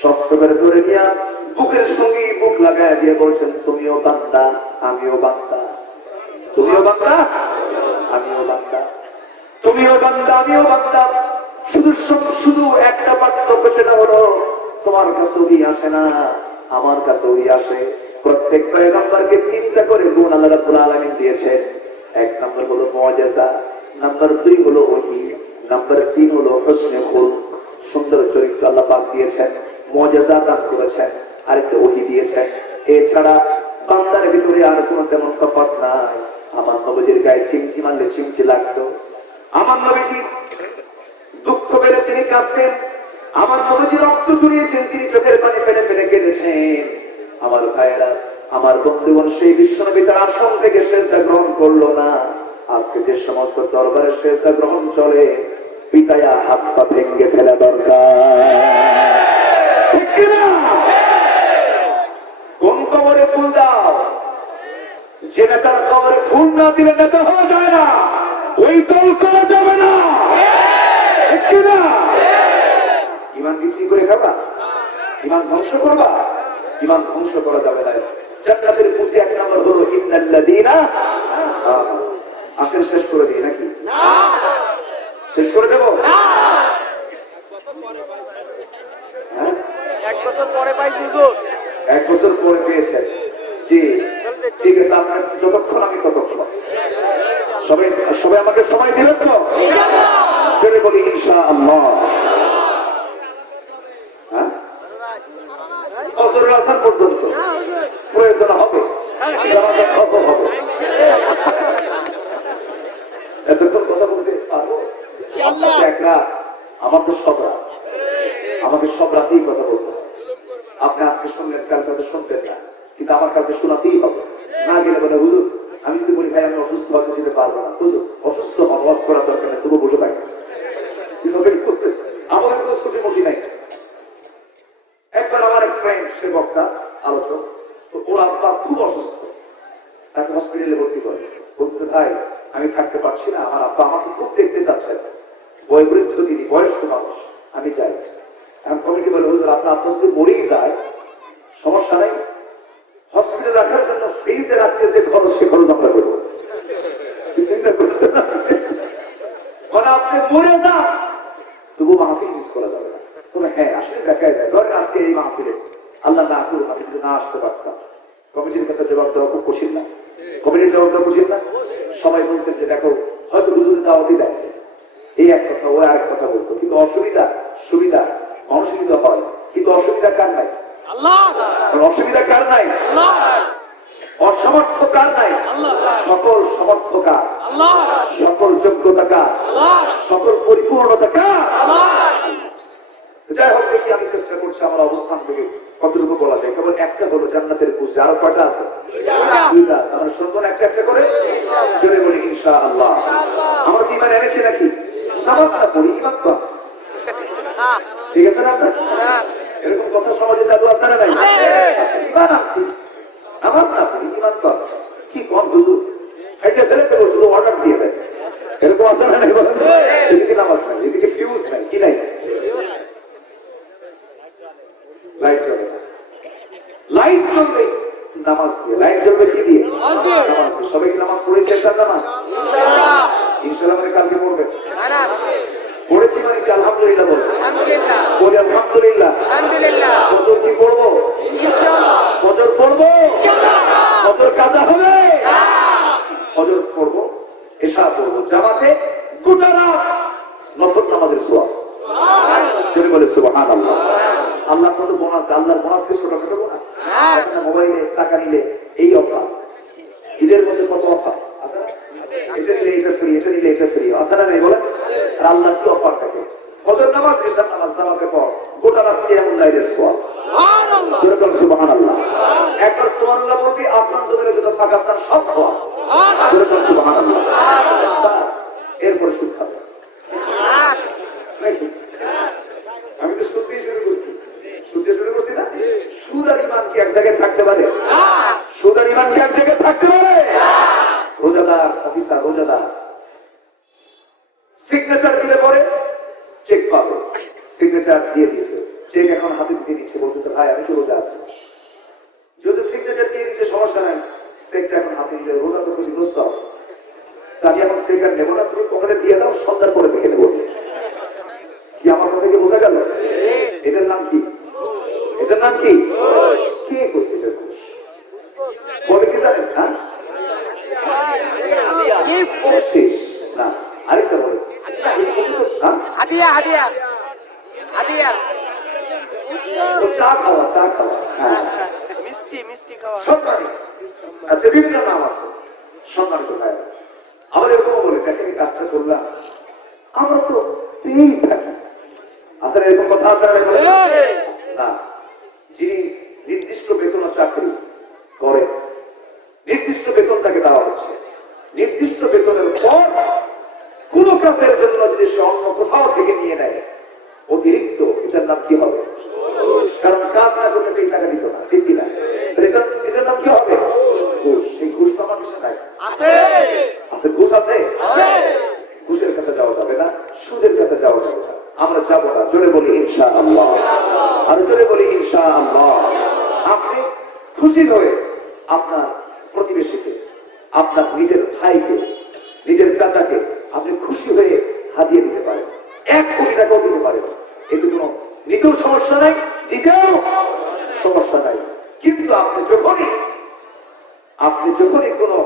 শক্ত করে ধরে নিয়ে বুকের সঙ্গে বুক লাগায় দিয়ে বলছেন, তুমিও বান্দা আমিও বান্দা, তুমিও বান্দা আমিও বান্দা, তুমিও বান্দা আমিও বান্দা। শুধু একটা পার্থক্য, সেটা হলো তোমার কাছে ওই আসে না, আমার কাছে ওই আসে। প্রত্যেক পয়গম্বরকে 3টা করে গুণ আল্লাহ রাব্বুল আলামিন দিয়েছেন। 1 নম্বর হলো মুআজিজা, নাম্বার 2 হলো ওহী, নাম্বার 3 হলো হুসনে খুলক, সুন্দর চরিত্র আল্লাহ পাক দিয়েছেন। মুআজিজা দান করেছেন, আরেকটা ওহী দিয়েছেন। এছাড়া বান্দার ভিতরে আর কোনো তেমন তফাৎ নাই। আমার নবীজির গায়ে চিমচি মারলে চিমচি লাগতো। আমার নবীজি দুঃখ পেলে তিনি কাঁদতেন, আমার নবীজি রক্ত ঝরিয়েছেন, তিনি চোখের পানি ফেলে ফেলে কেঁদেছেন। আমার ভাইয়েরা, আমার বন্ধুগণ, সেই বিশ্বনবী তার আসন থেকে সেজদা গ্রহণ করলো না। আজকে যে সমস্ত দরবারে সেজদা গ্রহণ চলে, পিটায়া হাত পা ভেঙে ফেলা দরকার, ঠিক কিনা? কোন কবরে ফুল দাও? যে নেতার কবরে ফুল না দিলে নেতা হওয়া যায় না, ওই দল করা যাবে না, ঠিক কিনা? ইমান বিক্রি করে খাবা? ইমান ধ্বংস করবা? ইমান ধ্বংস করা যাবে না। জান্নাতের কুসি 1 নম্বর হলো ইন্নাল্লাযীনা, আসেন শেষ করে দিই নাকি? শেষ করে দেব? 1 বছর পরে পাইছি হুজুর। 1 বছর পরে পেয়েছেন? জি ঠিক আছে, আপনার যতক্ষণ আমি ততক্ষণ। সবাই আমাকে সময় দিবেন তো? ইনশাআল্লাহ বলি ইনশাআল্লাহ। হ্যাঁ, বছরের আসার পর্যন্ত প্রয়োজন হবে, এতক্ষণ কথা বলতে পারবো? আমাকে সব রাতেই কথা বলবো। আপনি আজকে শুনলেন, কালকে হয়তো শুনতেন না, কিন্তু আমার কালকে শোনাতেই হবে। না গেলে বলে, হুজুর আমি যদি বলি ভাই আমি অসুস্থ হতে যেতে পারবো না, হুজুর অসুস্থ হওয়াজ করা দরকার নেই, তবু বসে থাকবে। আমাদের কোনো ছুটি মুটি নাই, হসপিটালে ভর্তি করেছে। বলছে ভাই আমি থাকতে পারছি না, আমার আব্বা আমাকে খুব দেখতে চাচ্ছেন, বয়োবৃদ্ধ তিনি, বয়স্ক মানুষ, আমি যাই। এখন কমিটি বলে হুজুর আপনার যদি মরেই যায় সমস্যা নেই, হসপিটালে রাখার জন্য ফ্রিজে রাখতে যে খরচ সে খরচ আমরা করবো। চিন্তা করছেন মানে আপনি মরে যান তবু মাহফিল মিস করা যাবে না। তবে হ্যাঁ আসলে দেখা যায় ধরেন আজকে এই মাহফিলে আল্লাহ না করুন আমি যদি না আসতে পারতাম, কমিটির কাছে জবাব দেওয়া খুব কঠিন না? কমিটির জবাব দেওয়া কঠিন না? সবাই বলতেন যে দেখো হয়তো হুজুরের দাওয়াতই দেয়, এই এক কথা ও আরেক কথা বলতো, কিন্তু অসুবিধা সুবিধা অসুবিধা হয়, কিন্তু অসুবিধা কার নাই? অসুবিধা কার নাই? অসমর্থ কার নাই? সকল সমর্থ কার? সকল যোগ্যতা কার? সকল পরিপূর্ণতা কার? যাই হোক দেখি আমি চেষ্টা করছি আমার অবস্থান থেকে কতটুকু বলা যায়। কেবল একটা হলো জান্নাতের কুরসি, আর কয়টা আছে? দুইটা আছে। আমরা শুনবো একটা একটা করে, জোরে বলি ইনশাআল্লাহ। আমরা কি ইমান এনেছি নাকি? নামাজ না পড়ি ইমান তো আছে, ঠিক আছে না? আপনার এরকম কথা সমাজে চালু আছে না নাই? ইমান আছে, নামাজ না পড়ি ইমান তো আছে। কি কোন হুজুর এটা ধরে দেবো শুধু অর্ডার দিয়ে দেয়, এরকম আছে না নাই? এদিকে নামাজ নাই, এদিকে ফিউজ নাই, কি নাই? লাইট জ্বলবে, লাইট জ্বলবে নামাজ দিয়ে, লাইট জ্বলবে কি দিয়ে? নামাজ দিয়ে। সবাই কি নামাজ পড়েছে? একটা নামাজ ইনশাআল্লাহ মানে কালকে পড়বেন? পড়েছি মানে কি আলহামদুলিল্লাহ বলবো? বলি আলহামদুলিল্লাহ। ফজর কি পড়বো? ফজর পড়বো? ফজর কাজা হবে? ফজর পড়বো, এশা পড়বো জামাতে, গোটা রাত নফল নামাজের সওয়াব। যদি বলে সুবহানাল্লাহ। আল্লাহ কত বোনাস দেয়, আল্লাহর বোনাস কি ছোটখাটো বোনাস? মোবাইলে টাকা নিলে এই অফার, ঈদের মধ্যে কত অফার আছে না? এটা নিলে এটা ফ্রি, এটা নিলে এটা ফ্রি, আছে না নেই বলেন? আর আল্লাহ কি অফার থাকে? ফজর নামাজ, এশার নামাজ জামাতে পড়, গোটা রাত কিয়ামুল লাইলের সওয়াব। সুবহানাল্লাহ, জোরে বল সুবহানাল্লাহ। একবার সুবহানাল্লাহ বলবি আসমান জমিনে যত ফাঁকা স্থান সব সওয়াব। জোরে বল সুবহানাল্লাহ। বাস এরপর সুদ খাবে। আমি তো সুদ দিয়ে শুরু করছি, সুদ দিয়ে শুরু করছি না? সুদ আর ইমান কি এক জায়গায় থাকতে পারে? সুদ আর ইমান কি এক জায়গায় থাকতে পারে? রোজাদার অফিসার, রোজাদার সিগনেচার দিলে পরে চেক পাবে, সিগনেচার দিয়ে দিছে, চেক এখন হাতে দিয়ে দিচ্ছে, বলতেছে ভাই আমি তো রোজা আছি। যদি সিগনেচার দিয়ে দিচ্ছে সমস্যা নাই, চেকটা এখন হাতে নিলে রোজা তো ক্ষতিগ্রস্ত হবে। তা আমি এখন চেক আর নেবো না, তুমি পকেটে দিয়ে দাও, সন্ধ্যার পরে দেখে নেবো। কি আমার কথা কি বোঝা গেল? এটার নাম কি? এটার নাম কি? কে করছে এটা? ঘুষ বলে কি জানেন? হ্যাঁ না আরেকটা বলে হাদিয়া হাদিয়া হাদিয়া, চা খাওয়া, চা খাওয়া, মিষ্টি মিষ্টি খাওয়া। সম্মানিত, আচ্ছা বিভিন্ন নাম আছে সম্মানিত ভাই। আবার এরকম বলে দেখেন কাজটা করলাম আমরা তো পেয়েই থাকি, আসলে এরকম কথা আছে না? যিনি নির্দিষ্ট বেতন চাকরি করে, নির্দিষ্ট বেতন তাকে দেওয়া হচ্ছে, নির্দিষ্ট বেতনের পর কোন কাজের জন্য যদি সে অন্য কোথাও থেকে নিয়ে নেয় অতিরিক্ত, এটার নাম কি হবে? কারণ কাজ না করলে তো এই টাকা দিত না, ঠিক কিনা? এটার নাম কি হবে? ঘুষ। এই ঘুষ তো আমার কাছে নাই, আছে আছে, ঘুষ আছে। ঘুষের কাছে যাওয়া যাবে না, সুদের কাছে যাওয়া যাবে না, আমরা যাবো না। জোরে বলি ইনশাআল্লাহ, আর জোরে বলি ইনশাআল্লাহ। আপনি খুশি হয়ে আপনার প্রতিবেশীকে, আপনার নিজের ভাইকে, নিজের চাচাকে আপনি খুশি হয়ে হাদিয়ে দিতে পারেন, 1 কোটি টাকাও দিতে পারেন, এতে কোনো নিতেও সমস্যা নাই, দিতেও সমস্যা নাই। কিন্তু আপনি যখনই কোনো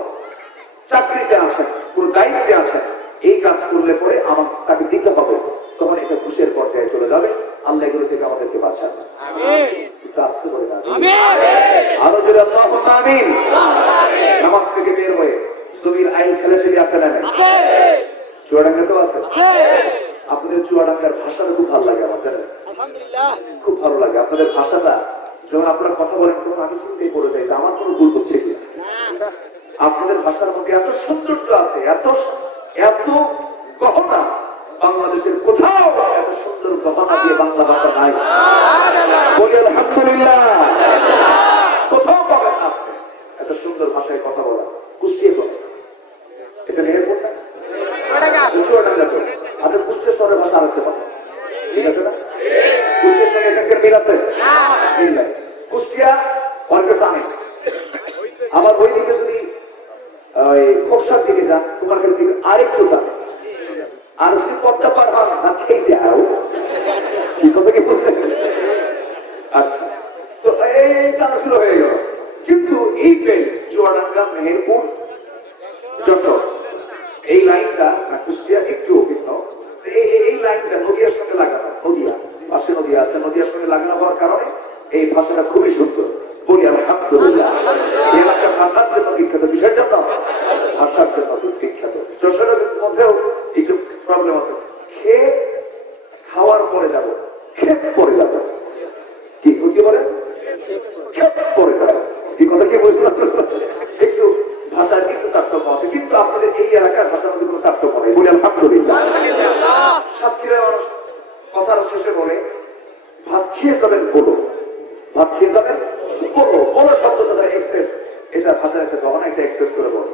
চাকরিতে আছেন, কোন দায়িত্বে আছেন, এই কাজ করলে পরে আমার তাকে দিতে হবে, তখন এটা খুশির পর্যায়ে চলে যাবে। আল্লাহ এগুলো থেকে আমাদেরকে বাঁচান। আসতে পারে না, আরো যদি আল্লাহুম্মা আমিন। নামাজ থেকে বের হয়ে জমির আইন ছেলে ছেলে আছে না? চুয়াডাঙ্গা তো আছে। আপনাদের চুয়াডাঙ্গার ভাষাটা খুব ভালো লাগে আমার, জানেন? খুব ভালো লাগে আপনাদের ভাষাটা। যখন আপনারা কথা বলেন তখন আমি চিন্তাই পড়ে যাই যে আমার কোনো ভুল হচ্ছে কিনা। আপনাদের ভাষার মধ্যে এত সৌন্দর্য আছে, এত এত গহনা, বাংলাদেশের কোথাও এত সুন্দর গহনা দিয়ে বাংলা ভাষা নাই। বলি আলহামদুলিল্লাহ। কোথাও পাবেন না এত সুন্দর ভাষায় কথা বলা। কুষ্টিয়া করে এটা মেহেরপুর না চুয়াডাঙ্গা তো আপনি কুষ্টিয়া শহরের ভাষা আনতে পারেন ঠিক আছে না কুষ্টিয়ার সঙ্গে এখানকার মিল আছে মিল নাই কুষ্টিয়া অনেক টানে আবার ওই দিকে যদি ওই খোকসার দিকে যান তোমার দিকে আরেকটু টানে আর যদি পদ্মা পার হন না খেয়েছে আরো কি কথা কি বুঝলেন আচ্ছা তো এই টানা শুরু হয়ে গেল কিন্তু এই বেল্ট চুয়াডাঙ্গা মেহেরপুর যশোর এই লাইনটা কুষ্টিয়া একটু ভিন্ন এই লাইনটা নদীয়ার সঙ্গে লাগানো নদীয়া পাশে নদী আছে নদীয়ার সঙ্গে লাগানো হওয়ার কারণে এই ভাষাটা খুবই সুন্দর বলি আলহামদুলিল্লাহ এই এলাকার ভাষার জন্য বিখ্যাত বিষয়ের জন্য ভাষার জন্য বিখ্যাত যশোরের মধ্যেও একটু প্রবলেম আছে খেয়ে খাওয়ার পরে যাব খেপ পরে যাব কি কি বলে খেপ পরে যাব এই কথা কি বুঝলাম একটু ভাষার কিন্তু তারতম্য আছে কিন্তু আপনাদের এই এলাকার ভাষার মধ্যে কোনো তারতম্য নেই বলে আলহামদুলিল্লাহ সাতক্ষীরার মানুষ কথার শেষে বলে ভাত খেয়ে যাবেন বলো ভাত খেয়ে যাবেন বলো বলো শব্দটা তারা এক্সেস এটা ভাষার একটা গহনা একটা এক্সেস করে বলো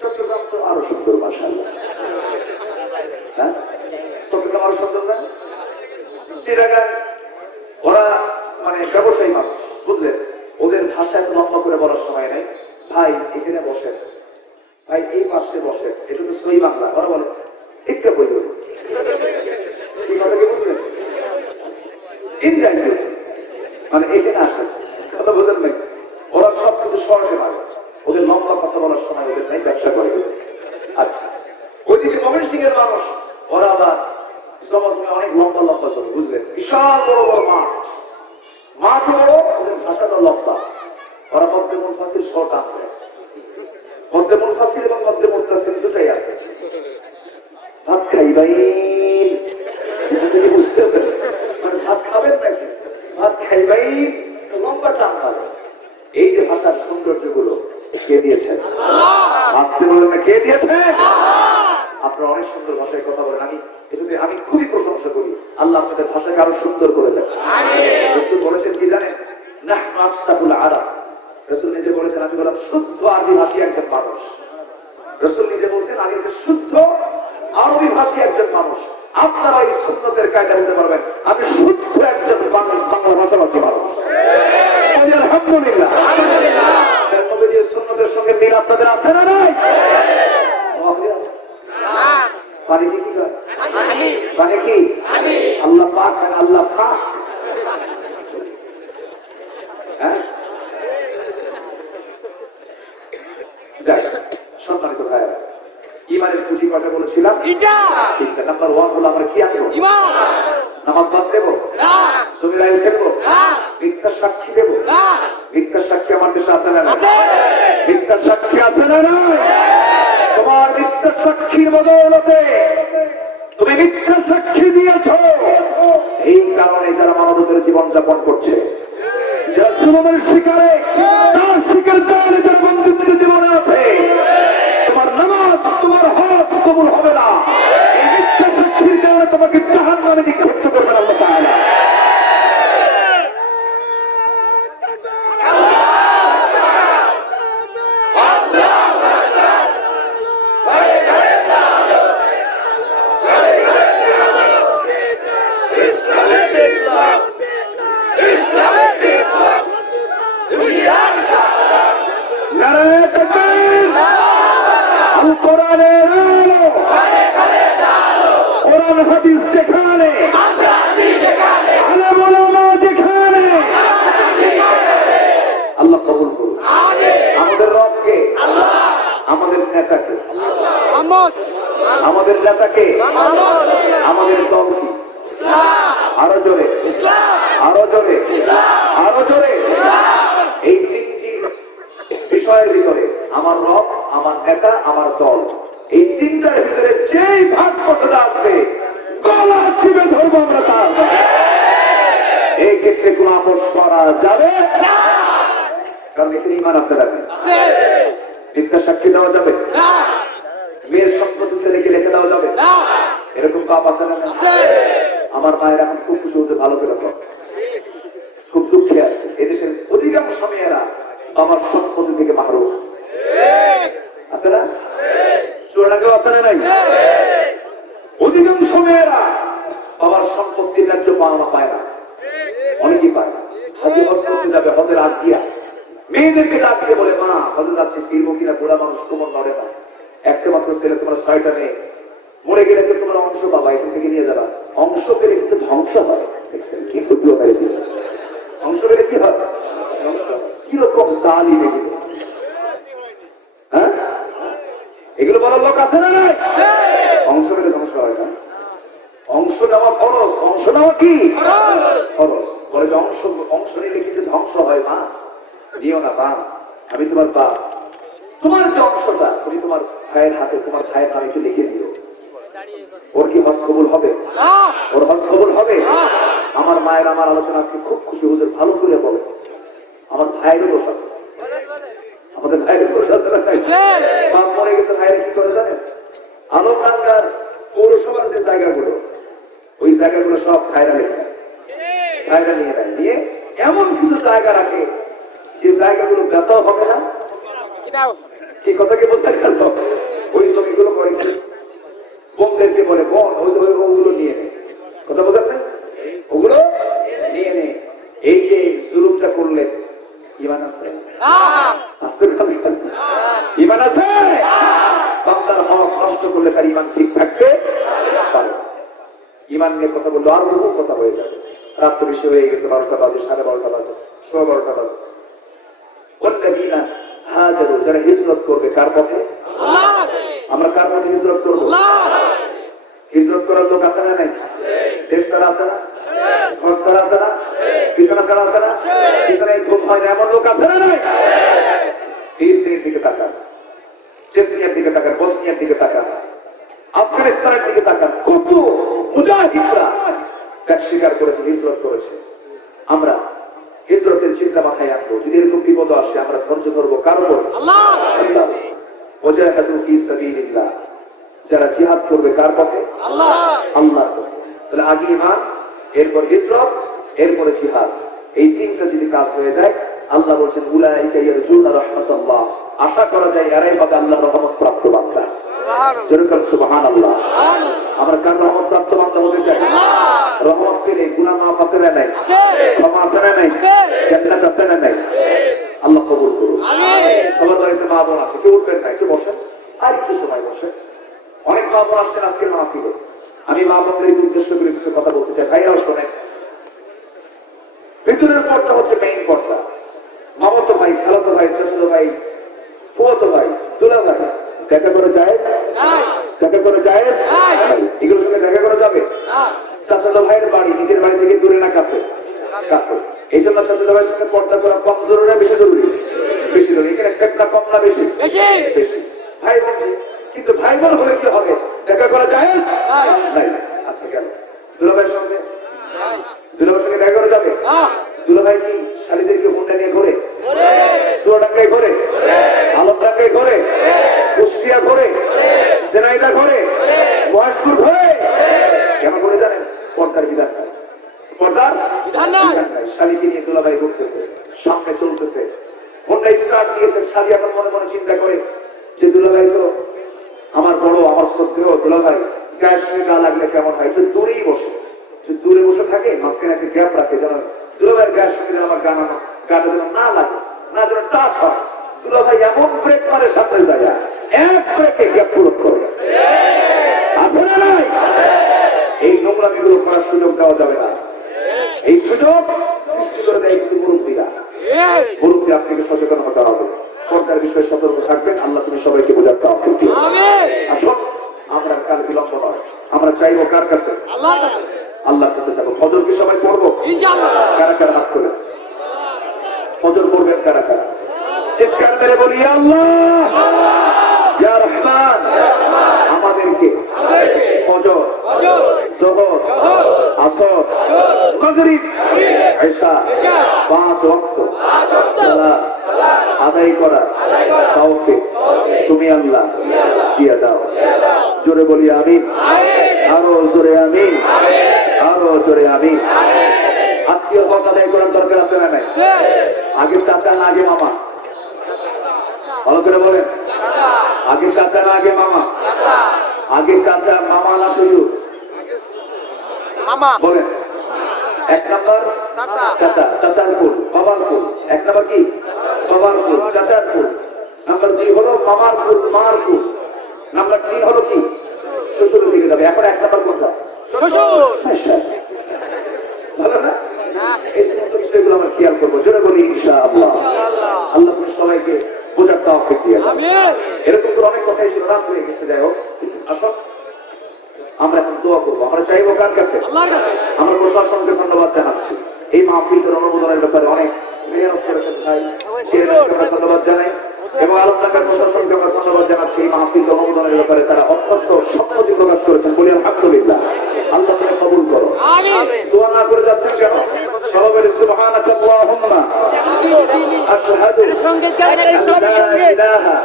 চট্টগ্রাম তো আরো সুন্দর মাশাআল্লাহ হ্যাঁ চট্টগ্রাম আরো সুন্দর না চিরাগান ওরা মানে ব্যবসায়ী মানুষ বুঝলেন ওদের ভাষা এত লম্বা করে বলার সময় নেই ভাই এখানে বসে ভাই এই পাশে বসে এটা তো সই বাংলা ওরা বলে ঠিক কে বই এই কথা কি বুঝলেন ইনজাইন্ড মানে এখানে আসে কথা বুঝলেন নাই ওরা সব কিছু সহজে পারে ওদের লম্বা কথা বলার সময় ওদের নাই ব্যবসা করে আচ্ছা ওইদিকে ময়মন সিং এর মানুষ ওরা আবার সমাজ অনেক লম্বা লম্বা চলে বুঝলেন বিশাল বড় বড় মাঠ বড় ওদের ভাষাটা লম্বা ওরা মধ্যে মুনফাসিল শর্ট আনবে মধ্যে মুনফাসিল এবং মধ্যে মুত্তাসিল দুটাই আছে ভাত খাইবাই বুঝতেছেন মানে ভাত খাবেন নাকি ভাত খাইবাই লম্বা টান পাবে এই যে ভাষার সৌন্দর্য গুলো কে দিয়েছেন আসতে বলেন না কে দিয়েছেন আপনারা অনেক সুন্দর ভাষায় কথা বলেন আমি খুবই প্রশংসা করি আল্লাহ আপনাদের ভাষাকে আরো সুন্দর করে দেন রাসূল বলেছেন কি জানেন নাহনু আফসাহুল আরব রাসূল নিজে বলেছেন আমি বললাম শুদ্ধ আরবি ভাষী একজন মানুষ রাসূল নিজে বলতেন আমি শুদ্ধ আরবি ভাষী একজন মানুষ আপনারা এই সুন্নতের কায়দা বলতে পারবেন আমি শুদ্ধ একজন বাংলা ভাষাভাষী মানুষ আলহামদুলিল্লাহ নবীর সুন্নতের সঙ্গে মিল আপনাদের আছে না নাই পানি কি করে পানি কি আল্লাহ পাক আল্লাহ পাক হ্যাঁ যাই সম্মানিত ভাইরা ইমানের খুঁটি কথা বলেছিলাম তিনটা নাম্বার 1 হলো আমরা কি আনবো নামাজ বাদ দেবো জমির আইন ছেড়বো মিথ্যা সাক্ষী দেবো মিথ্যা সাক্ষী আমার দেশে আছে না মিথ্যা সাক্ষী আছে না তোমার মিথ্যা সাক্ষীর বদৌলতে তুমি মিথ্যা সাক্ষী দিয়েছ এই কারণে যারা মানবতার জীবন যাপন করছে যারা জুলুমের শিকারে যার শিকার কারণে যারা বন্ধুত্ব জীবনে আছে তোমার নামাজ তোমার হজ কবুল হবে না এই মিথ্যা সাক্ষীর কারণে তোমাকে জাহান্নামে নিক্ষিপ্ত করবেন আল্লাহ তাআলা আল্লাহ কবুল করুন আমাদের রবকে আমাদের নেতাকে আমাদের নেতাকে আমাদের দলকে আরো জোরে আরো জোরে আরো জোরে এই তিনটি বিষয়ের ভিতরে আমার রব আমার নেতা আমার দল এই তিনটার ভিতরে যেই ভাগ বসে আসবে গলা চিপে ধরবো আমরা তার এই ক্ষেত্রে কোন আপোষ করা যাবে না কারণ এখানে ইমান আছে না মিথ্যা সাক্ষী দেওয়া যাবে মেয়ের সম্পত্তি ছেলেকে রেখে দেওয়া যাবে এরকম পাপ আছে না আমার মায়ের এখন খুব খুশি হতে ভালো করে খুব দুঃখে আছে এদেশের অধিকাংশ মেয়েরা আমার সম্পত্তি থেকে মাহরুম আছে না? চুয়াডাঙ্গাও আছে না নাই? অধিকাংশ মেয়েরা বাবার সম্পত্তির ন্যায্য পাওনা পায় না, অনেকেই পায় না। হজে হজ করতে যাবে, হজের আগ দিয়া মেয়েদেরকে ডাক দিয়ে বলে, মা হজে যাচ্ছে, ফিরবো কিনা, বুড়া মানুষ কোমর নড়ে না, একটা মাত্র ছেলে, তোমার 6টা মেয়ে, মরে গেলে তো তোমার অংশ পাবা, এখান থেকে নিয়ে যাবা। অংশ পেলে কিন্তু ধ্বংস হয়। দেখছেন কি ক্ষতি হয়? অংশ পেলে কি হয়? কিরকম জালিম এগুলো, হ্যাঁ? এগুলো বলার লোক আছে না নাই? অংশ পেলে ধ্বংস হয় না? অংশ নেওয়া ফরজ। অংশ নেওয়া কি ফরজ? বলে যে অংশ নিলে কিন্তু ধ্বংস হয়। মা দিও না, মা আমি তোমার বাপ, তোমার যে অংশটা তুমি তোমার ভাইয়ের হাতে, তোমার ভাইয়ের নামে একটু লিখে দিও। ওর কি হজ কবুল হবে? ওর হজ কবুল হবে? আমার মায়ের আমার আলোচনা আজকে খুব খুশি, হুজুর ভালো করে বলে। আমার ভাইয়েরও দোষ আছে, আমাদের ভাইয়ের দোষ আছে না? বাপ মরে গেছে, ভাইয়ের কি করে জানেন? আলমডাঙ্গার পৌরসভার যে জায়গাগুলো, ওই জায়গাগুলো সব ভাইরা লেখে নেয়, ভাইরা নিয়ে নেয়, নিয়ে এমন কিছু জায়গা রাখে যে জায়গাগুলো বেচাও হবে না। কি কথা কি বুঝতে পারল? ওই জমিগুলো করে বোনদেরকে বলে, বোন ওগুলো নিয়ে নেয়। কথা বোঝাতে? ওগুলো নিয়ে নে। এই যে জুলুমটা করলে ইমান আছে? ইমান আছে? বান্দার হক নষ্ট করলে তার ইমান ঠিক থাকবে পারে। ইমান নিয়ে কথা বললো আর বহু কথা হয়ে যাবে। রাত তো বেশি হয়ে গেছে, 12টা বাজে, 12:30 বাজে, 12:15 বাজে। ওয়াল্লাযীনা হাজারু, যারা হিজরত করবে কার পথে? আমরা কার পথে হিজরত করব? হিজরত করার লোক আছে না নাই? দেশ ছাড়া আছে না? ঘর ছাড়া আছে না? বিছানা ছাড়া আছে না? বিছানায় ঘুম হয় না এমন লোক আছে না নাই? ফিলিস্তিনের দিকে তাকান, চেচনিয়ার দিকে তাকান, বসনিয়ার দিকে তাকান, আফগানিস্তানের দিকে তাকান। কত মুজাহিদরা ত্যাগ স্বীকার করেছে, হিজরত করেছে। আমরা হিজরতের চিন্তা মাথায় আনবো। যদি এরকম বিপদ আসে আমরা ধৈর্য ধরবো কার উপর? আল্লাহ। ওয়াজাহাদু ফি সাবিলিল্লাহ, যারা জিহাদ করবে কার পথে? আল্লাহ, আল্লাহর পথে। তাহলে আগে ঈমান, এরপর হিজরত, এরপরে জিহাদ। এই তিনটা যদি কাজ হয়ে যায়, আল্লাহ বলেন উলাইকা ইয়ারজুনা রাহমাতাল্লাহ, আশা করা যায় এরাই হবে আল্লাহর রহমত প্রাপ্ত বান্দা। যেরকম সুবহানাল্লাহ। আমরা কার রহমত প্রাপ্ত বান্দা হতে চাই? রহমত পেলে গুনাহ মাফ আছে না নাই? ক্ষমা আছে না নাই? জান্নাত আছে না নাই? আল্লাহ কবুল করুন। আমিন। সবার বাড়িতে মা বোন আছে, কেউ উঠবেন না, একটু বসেন, আর একটু সময় বসেন। অনেক মা বোন আসছেন আজকে মাহফিলে। আমি মা বোনদের উদ্দেশ্য করে কিছু কথা বলতে চাই। ভাইরাও শোনেন। ভিতরের পর্দা হচ্ছে মেইন পর্দা। মামাতো ভাই, খালাতো ভাই, চাচাতো ভাই, ফুয়াতো ভাই, দুলা ভাই দেখা করে জায়েজ? দেখা করে জায়েজ? এগুলোর সঙ্গে দেখা করা যাবে? চাচাতো ভাইয়ের বাড়ি নিজের বাড়ি থেকে দূরে না কাছে? কাছে। এই জন্য চাচাতো ভাইয়ের সঙ্গে পর্দা করা কম জরুরি না বেশি জরুরি? বেশি জরুরি। এখানে ফেটটা কম না বেশি? বেশি। ভাই বোন, কিন্তু ভাই বোন হলে কি হবে? দেখা করা জায়েজ? নাই। আচ্ছা কেন? দুলা ভাইয়ের সঙ্গে? দুলা ভাইয়ের সঙ্গে দেখা করা যাবে? দুলা ভাই কি শালীদেরকে হুন্ডা নিয়ে ঘোরে? চুয়াডাঙ্গায় ঘোরে? আলমডাঙ্গায় ঘোরে? কুষ্টিয়া ঘোরে? সেনাইদা ঘোরে? মহেশপুর ঘোরে? কেন করে জানেন? পর্দার বিধান নাই। পর্দার বিধান নাই। শালীকে নিয়ে দুলা ভাই ঘুরতেছে, সামনে চলতেছে, হুন্ডা স্টার্ট দিয়েছে। শালী এখন মনে মনে চিন্তা করে যে দুলা ভাই তো আমার বড়, আমার শ্রদ্ধেয় দুলা ভাই, গায়ের সঙ্গে গা লাগলে কেমন হয়? একটু দূরেই বসে, দূরে বসে থাকে, মাঝখানে একটা গ্যাপ রাখে, যেন দুলাভাইয়ের গায়ের সঙ্গে যেন আমার গাটা যেন না লাগে, না যেন টাচ হয়। দুলাভাই এমন ব্রেক মারে সাথে যায়, এক ব্রেকে গ্যাপ পূরণ করে। আছে না নাই? এই নোংরামিগুলো করার সুযোগ দেওয়া যাবে না। এই সুযোগ সৃষ্টি করে দেয় কিছু মুরব্বীরা। মুরব্বী আপনাকে সচেতন হতে হবে, পর্দার বিষয়ে সতর্ক থাকবেন। আল্লাহ তুমি সবাইকে বোঝার তৌফিক দিন। আসুন, আমরা কাল বিলম্ব নয়, আমরা চাইবো কার কাছে? আল্লাহর কাছে। আল্লাহর কাছে যাবো। ফজর কি সবাই পড়বো ইনশাআল্লাহ? কারা কারা হাত করে ফজর পড়বেন? কারা কারা চিৎকার মেরে বলি ইয়া আল্লাহ, ইয়া রহমান। আমাদেরকে ফজর, যোহর, আসর, মাগরিব, ইশা 5 ওয়াক্ত সালাত আদায় করা তৌফিক তুমি আল্লাহ দিয়ে দাও। জোরে বলি আমিন। আরো জোরে আমিন, আরো জোরে আমিন। আত্মীয় হক আদায় করার দরকার আছে না নাই? আগে চাচা না আগে মামা? ভালো করে বলেন। আগে চাচা না আগে মামা? আগে চাচা, মামা না শ্বশুর? মামা বলেন। 1 নাম্বার চাচা চাচা, চাচার কুল, বাবার কুল। 1 নাম্বার কি? বাবার কুল, চাচার কুল। নাম্বার 2 হলো মামার কুল, মার কুল। নাম্বার 3 হলো কি? শ্বশুরের দিকে যাবে। এখন 1 নাম্বার কোনটা? শ্বশুর মাশাআল্লাহ। ভালো না? এই সমস্ত বিষয়গুলো আমরা খেয়াল করবো। জোরে বলি ইনশাআল্লাহ। আল্লাহ আপনাদের সবাইকে বোঝার তৌফিক দিয়ে দেন। এরকম তো অনেক কথাই ছিল, রাত হয়ে গেছে। যাই হোক, আসো আমরা এখন দোয়া করবো। আমরা চাইবো কার কাছে? আমরা প্রশাসনকে ধন্যবাদ জানাচ্ছি। এই মাহফিলটার অনুমোদনের ব্যাপারে অনেক মেহনত করেছেন ভাই, চেয়ারম্যানকে আমরা ধন্যবাদ জানাই এবং আলমনগর প্রশাসনকে আমরা ধন্যবাদ জানাচ্ছি। এই মাহফিলটা অনুমোদনের ব্যাপারে তারা অত্যন্ত সম্মতি প্রকাশ করেছেন। বলি আলহামদুলিল্লাহ। আল্লাহ তুমি কবুল করো। দোয়া না করে যাচ্ছেন কেন? সবাই বলি সুবহানাকা আল্লাহুম্মা আশহাদু লা ইলাহা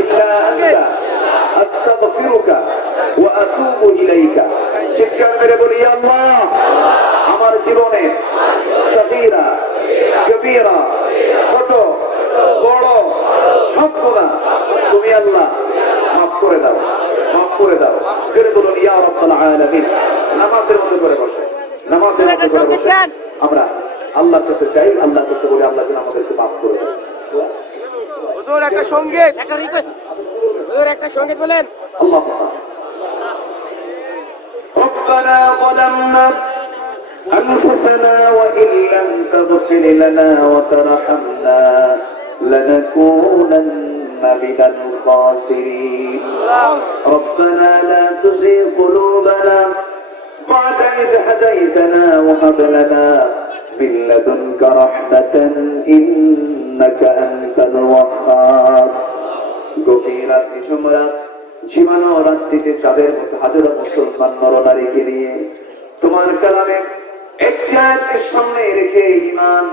ইল্লা আনতা আস্তাগফিরুকা ওয়া আতুবু ইলাইকা। চিৎকার মেরে বলি আল্লাহ, আমার জীবনে সগীরা কবীরা, ছোট বড় সব গুনাহ তুমি আল্লাহ মাফ করে দাও, মাফ করে দাও। ফিরে বলুন ইয়া রাব্বাল আলামিন। নামাজের মধ্যে করে বসে, নামাজের মধ্যে করে বসে আমরা আল্লাহর কাছে চাই, আল্লাহর কাছে বলি আল্লাহ যেন আমাদেরকে মাফ করে দেন। হুজুর একটা সঙ্গীত, একটা রিকোয়েস্ট, হুজুর একটা সঙ্গীত বলেন। আল্লাহ ربنا ظلمنا أنفسنا وإن لم تغفر لنا وترحمنا لنكونن من الخاسرين ربنا لا تزغ قلوبنا بعد إذ هديتنا وهب لنا من لدنك رحمة إنك أنت الوهاب গভীর রাত্রি ঝুমরাত ঝিমানো রাত্রিতে চাঁদের মতো হাজারো মুসলমান নরনারীকে নিয়ে তোমার কালামে একটি আয়াতকে সামনে রেখে ঈমান,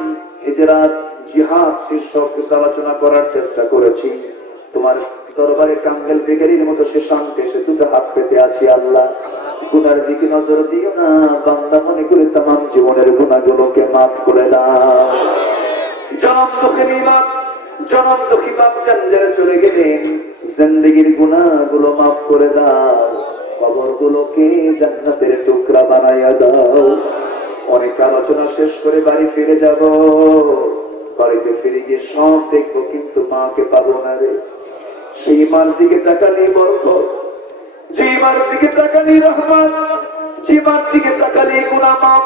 হিজরাত, জিহাদ শীর্ষক কিছু আলোচনা করার চেষ্টা করেছি। তোমার দরবারে কাঙ্গাল বেকারির মতো সে শান্তি সে দুটো হাত পেতে আছি। আল্লাহ, গুনার দিকে নজর দিও না, বান্দা মনে করে তামাম জীবনের গুনাহগুলোকে মাফ করে দাও। জনম দুঃখের ইমাম, জনম দুঃখী বাপ জানজারে চলে গেলেন, জিন্দেগির গুনাহগুলো মাফ করে দাও, কবরগুলোকে জান্নাতের টুকরা বানাইয়া দাও। অনেক আলোচনা শেষ করে বাড়ি ফিরে যাব, বাড়িতে ফিরে গিয়ে সব দেখবো কিন্তু মাকে পাবো না রে। সেই মার দিকে তাকালেই বরকত, যে মার দিকে তাকালেই রহমত, যে মার দিকে তাকালেই গুনাহ মাফ।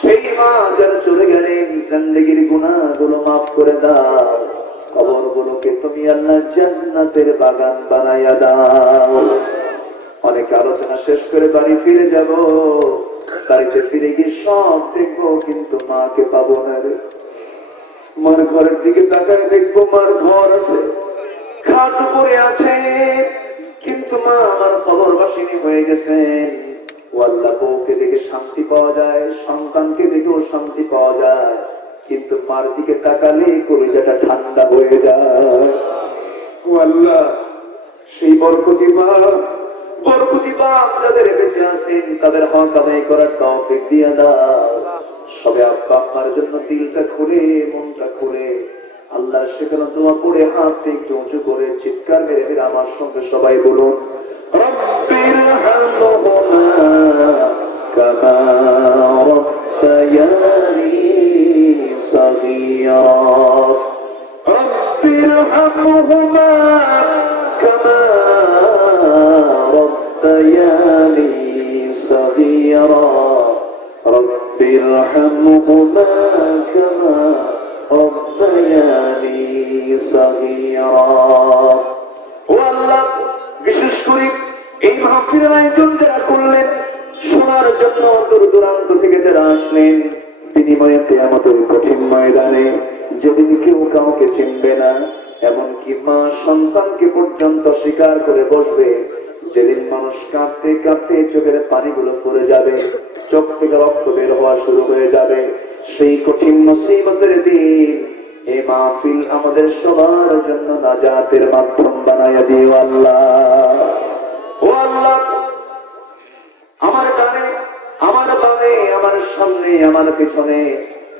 সেই মা যারা চলে গেলেন, জিন্দেগির গুনাহগুলো মাফ করে দাও, কবরগুলোকে তুমি আল্লাহ জান্নাতের বাগান বানাইয়া দাও। অনেক আলোচনা শেষ করে বাড়ি ফিরে যাব, বাড়িতে ফিরে গিয়ে সব দেখবো কিন্তু মাকে পাবো না রে। মার ঘরের দিকে তাকায় দেখবো মার ঘর আছে, খাট উপরে আছে, কিন্তু মা আমার কবরবাসিনী হয়ে গেছে। ও আল্লাহ, বউকে দেখে শান্তি পাওয়া যায়, সন্তানকে দেখেও শান্তি পাওয়া যায়, কিন্তু মার দিকে তাকালে কলিজাটা ঠান্ডা হয়ে যায়। ও আল্লাহ, সেই বরকতি মা, বরকতি বাপ যাদের বেঁচে আছেন তাদের হক আদায় করার তৌফিক দিয়ে দাও। সবে আব্বা আম্মার জন্য দিলটা খুলে, মনটা খুলে আল্লাহ সেখানে দোয়া পড়ে হাতটা একটু উঁচু করে চিৎকার মেরে মেরে আমার সঙ্গে সবাই বলুন রব্বির হামহুমা কামা রাব্বায়ানি সাগীরা রব্বির হামহুমা কামা ربياني صغيرا رب ارحمهما كما ربياني صغيرا والله বিশেষ করে এই মাহফিলের আয়োজন যারা করলেন, শোনার জন্য দূর দূরান্ত থেকে যারা আসলেন, বিনিময়ে কিয়ামতের কঠিন ময়দানে যেদিন কেউ কাউকে চিনবে না, এমনকি মা সন্তানকে পর্যন্ত স্বীকার করে বসবে, যেদিন মানুষ কাঁদতে কাঁদতে চোখের পানিগুলো পড়ে যাবে, চোখ থেকে রক্ত বের হওয়া শুরু হয়ে যাবে, সেই কঠিন মুসিবতের দিন এই মাহফিল আমাদের সবার জন্য নাজাতের মাধ্যম বানাইয়া দিও আল্লাহ। ও আল্লাহ, আমার ডানে, আমার বামে, আমার সামনে, আমার পিছনে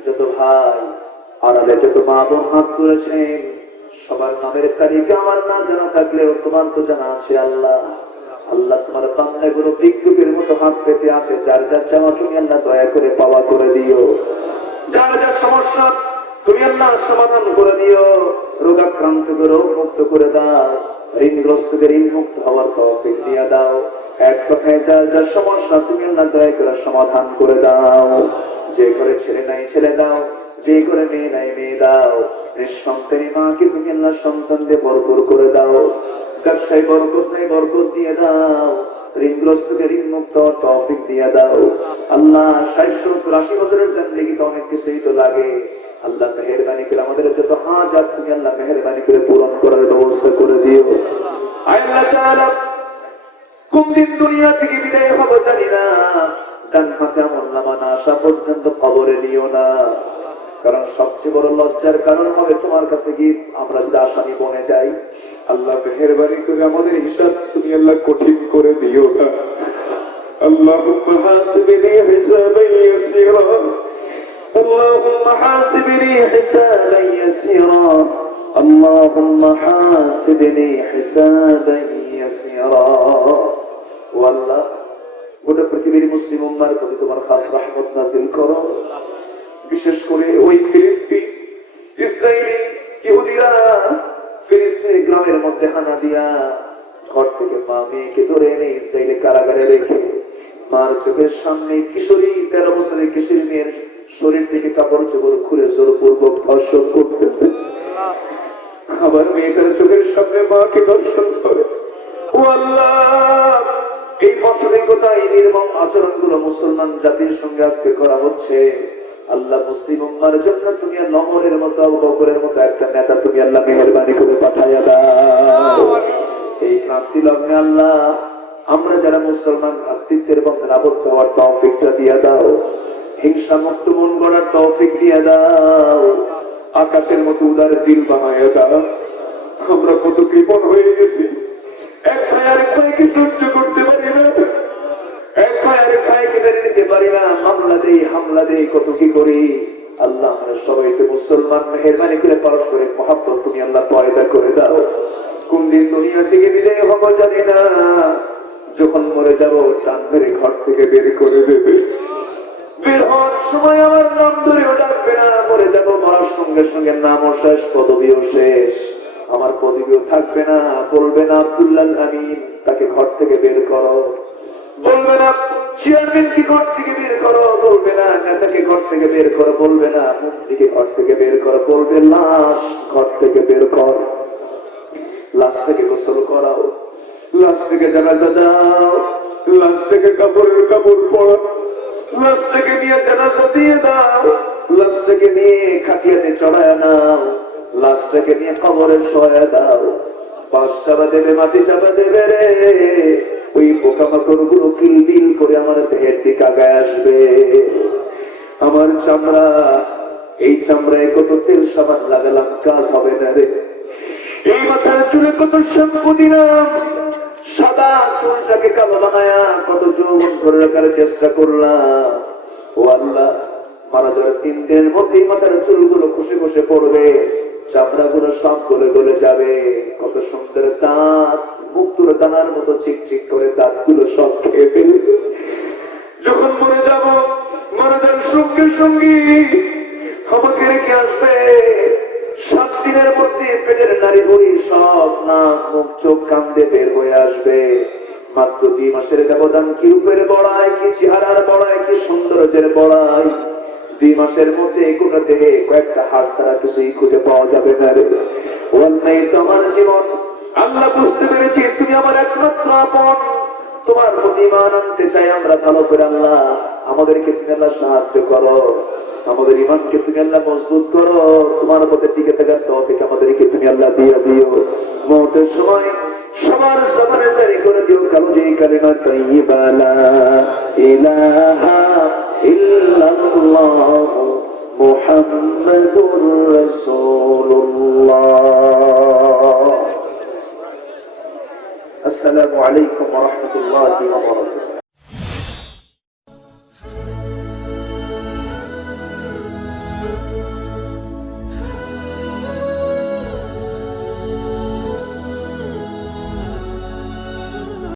যত ভাই আড়ালে যত মা বোন হাত তুলেছেন, সবার নামের তারিখে আমার না জানা থাকলেও তোমার তো জানা আছে আল্লাহ। আল্লাহ তোমার বান্দাগুলো ভিক্ষুকের মতো হাত পেতে আছে, যার যার চাওয়া তুমি আল্লাহ দয়া করে পাওয়া করে দিও, যার যার সমস্যা তুমি আল্লাহ সমাধান করে দিও, রোগাক্রান্তকে রোগ মুক্ত করে দাও, ঋণগ্রস্তকে ঋণ মুক্ত হওয়ার তৌফিক দিয়ে দাও। এক কথায় যার যার সমস্যা তুমি আল্লাহ দয়া করে সমাধান করে দাও। যে ঘরে ছেলে নাই ছেলে দাও, যে ঘরে মেয়ে নাই মেয়ে দাও, নিঃসন্তানী মাকে তুমি আল্লাহ সন্তান দিয়ে বরকত করে দাও, ব্যবসায় বরকত নাই বরকত দিয়ে দাও, ঋণগ্রস্তকে ঋণ মুক্ত হওয়ার তৌফিক দিয়ে দাও। আল্লাহ 60-80 বছরের জিন্দেগিতে অনেক কিছুই তো লাগে, আল্লাহ মেহেরবানি করে আমাদের যত হাজাত তুমি আল্লাহ মেহেরবানি করে পূরণ করার ব্যবস্থা করে দিও। আল্লাহ তাআলা কোন দিন দুনিয়া থেকে বিদায় হব জানি না, ডান হাতে আমল নামা না আসা পর্যন্ত কবরে নিও না, কারণ সবচেয়ে বড় লজ্জার কারণ হবে তোমার কাছে গিয়ে আমরা যদি আসামি বনে যাই। আল্লাহ মেহেরবানি করে আমাদের হিসাব তুমি আল্লাহ কঠিন করে দিও না। আল্লাহুম্মা হাসিবনি হিসাবান ইয়াসীরা, আল্লাহুম্মা হাসিবনি হিসাবান ইয়াসীরা, আল্লাহুম্মা হাসিবনি হিসাবান ইয়াসীরা। ও আল্লাহ, গোটা পৃথিবীর মুসলিম উম্মার প্রতি তোমার খাস রহমত নাযিল করো, বিশেষ করে ওই ফিলিস্তিন ইসরায়েলি ইহুদিরা ফিলিস্তিনের গ্রামের মধ্যে হানা দিয়া ঘর থেকে মা মেয়েকে ধরে এনে ইসরায়েলি কারাগারে রেখে মার চোখের সামনে কিশোরী 13 বছরের কিশোরী মেয়ের শরীর থেকে কাপড় চোপড় খুলে জোরপূর্বক ধর্ষণ করতেছে। আবার মেয়েটার চোখের সামনে মাকে ধর্ষণ করে। ও আল্লাহ, এই অসামাজিকতা এই নির্মম আচরণগুলো মুসলমান জাতির সঙ্গে আজকে করা হচ্ছে। আল্লাহ মুসলিম উম্মার জন্য তুমি নমরের মতো আবু বকরের মতো একটা নেতা তুমি আল্লাহ মেহেরবানি করে পাঠাইয়া দাও। এই ক্রান্তি লগ্নে আল্লাহ আমরা যারা মুসলমান ভ্রাতৃত্বের বন্ধনে আবদ্ধ হওয়ার তৌফিকটা দিয়া দাও, হিংসা মুক্ত মন গড়ার তৌফিক দিয়া দাও, আকাশের মতো উদার দিল বানাইয়া দাও। আমরা কত কৃপণ হয়ে গেছি, এক ভাই আরেক ভাইকে সহ্য করতে পারি না, এক ভাই আরেক ভাইকে মেরে দিতে পারি না, মামলা দেই হামলা দেই কত কি করি। আল্লাহ আমরা সবাইকে মুসলমান মেহেরবানি করে পারস্পরিক মহব্বত তুমি আল্লাহ পয়দা করে দাও। কোন দিন দুনিয়া থেকে বিদায় হব জানি না, যখন মরে যাব টান ধরে ঘর থেকে বের করে দেবে, বের হওয়ার সময় আমার নাম ধরেও ডাকবে না, মরে যাব মরার সঙ্গে সঙ্গে নামও শেষ পদবিও শেষ, আমার পদবিও থাকবে না। বলবে না আব্দুল্লাহ আমিন তাকে ঘর থেকে বের করো, বলবে না চেয়ারম্যান কি ঘর থেকে বের করো, বলবে না নেতাকে ঘর থেকে বের করো, বলবে না মন্ত্রীকে ঘর থেকে বের করো, বলবে লাশ ঘর থেকে বের কর, লাশ থেকে গোসল করাও, লাশ থেকে জানাজা দাও, লাশ থেকে কাপড়ের কাপড় পরাও, লাশ থেকে নিয়ে জানাজা দিয়ে দাও, লাশ থেকে নিয়ে খাটিয়াতে চড়ায় নাও, লাশ থেকে নিয়ে কবরে শোয়া দাও। পাঁচ চাপা দেবে, মাটি চাপা দেবে রে, ওই পোকামাকড় গুলো কিলবিল করে আমার দেহের দিকে আগায় আসবে। আমার চামড়া, এই চামড়ায় কত তেল সাবান লাগালাম কাজ হবে না রে, এই মাথার চুলে কত শ্যাম্পু দিলাম, সাদা চুলটাকে কালো বানায়া কত যৌবন ধরে রাখার চেষ্টা করলাম। ও আল্লাহ, মারা যাওয়ার 3 দিনের মধ্যেই মাথার চুলগুলো খসে খসে পড়বে, চামড়া গুলো সব গলে গলে যাবে, কত সুন্দর দাঁত মুক্তোর দানার মতো চিকচিক করে দাঁত গুলো সব খেয়ে ফেলবে। যখন মরে যাব, মারা যাওয়ার সঙ্গে সঙ্গে আমাকে রেখে আসবে, 7 দিনের মধ্যে পেটের নারী বই সব নাক মুখ চোখ কান দিয়ে বের হয়ে আসবে। মাত্র 2 মাসের ব্যবধান, কি রূপের বড়াই, কি চেহারার বড়াই, কি সৌন্দর্যের বড়াই। 2 মাসের মধ্যে গোটা দেহে কয়েকটা হাড় ছাড়া কিছুই খুঁজে পাওয়া যাবে না রে। অন্যায় তো আমার জীবন। আল্লাহ বুঝতে পেরেছি তুমি আমার একমাত্র আপন, তোমার প্রতি ঈমান আনতে চাই আমরা ভালো করে। আল্লাহ আমাদেরকে তুমি আল্লাহ সাহায্য করো, আমাদের ঈমানকে তুমি আল্লাহ মজবুত করো, তোমার পথে টিকে থাকার তৌফিক আমাদেরকে তুমি আল্লাহ দিয়ে দিও। মওতের সময় সবার জবানে জারি করে দিও কালিমা কালিমা তাইয়্যিবা লা ইলাহা ইল্লাল্লাহ মুহাম্মাদুর রাসূলুল্লাহ। আসসালামু আলাইকুম ওয়া রাহমাতুল্লাহি ওয়া বারাকাতুহু।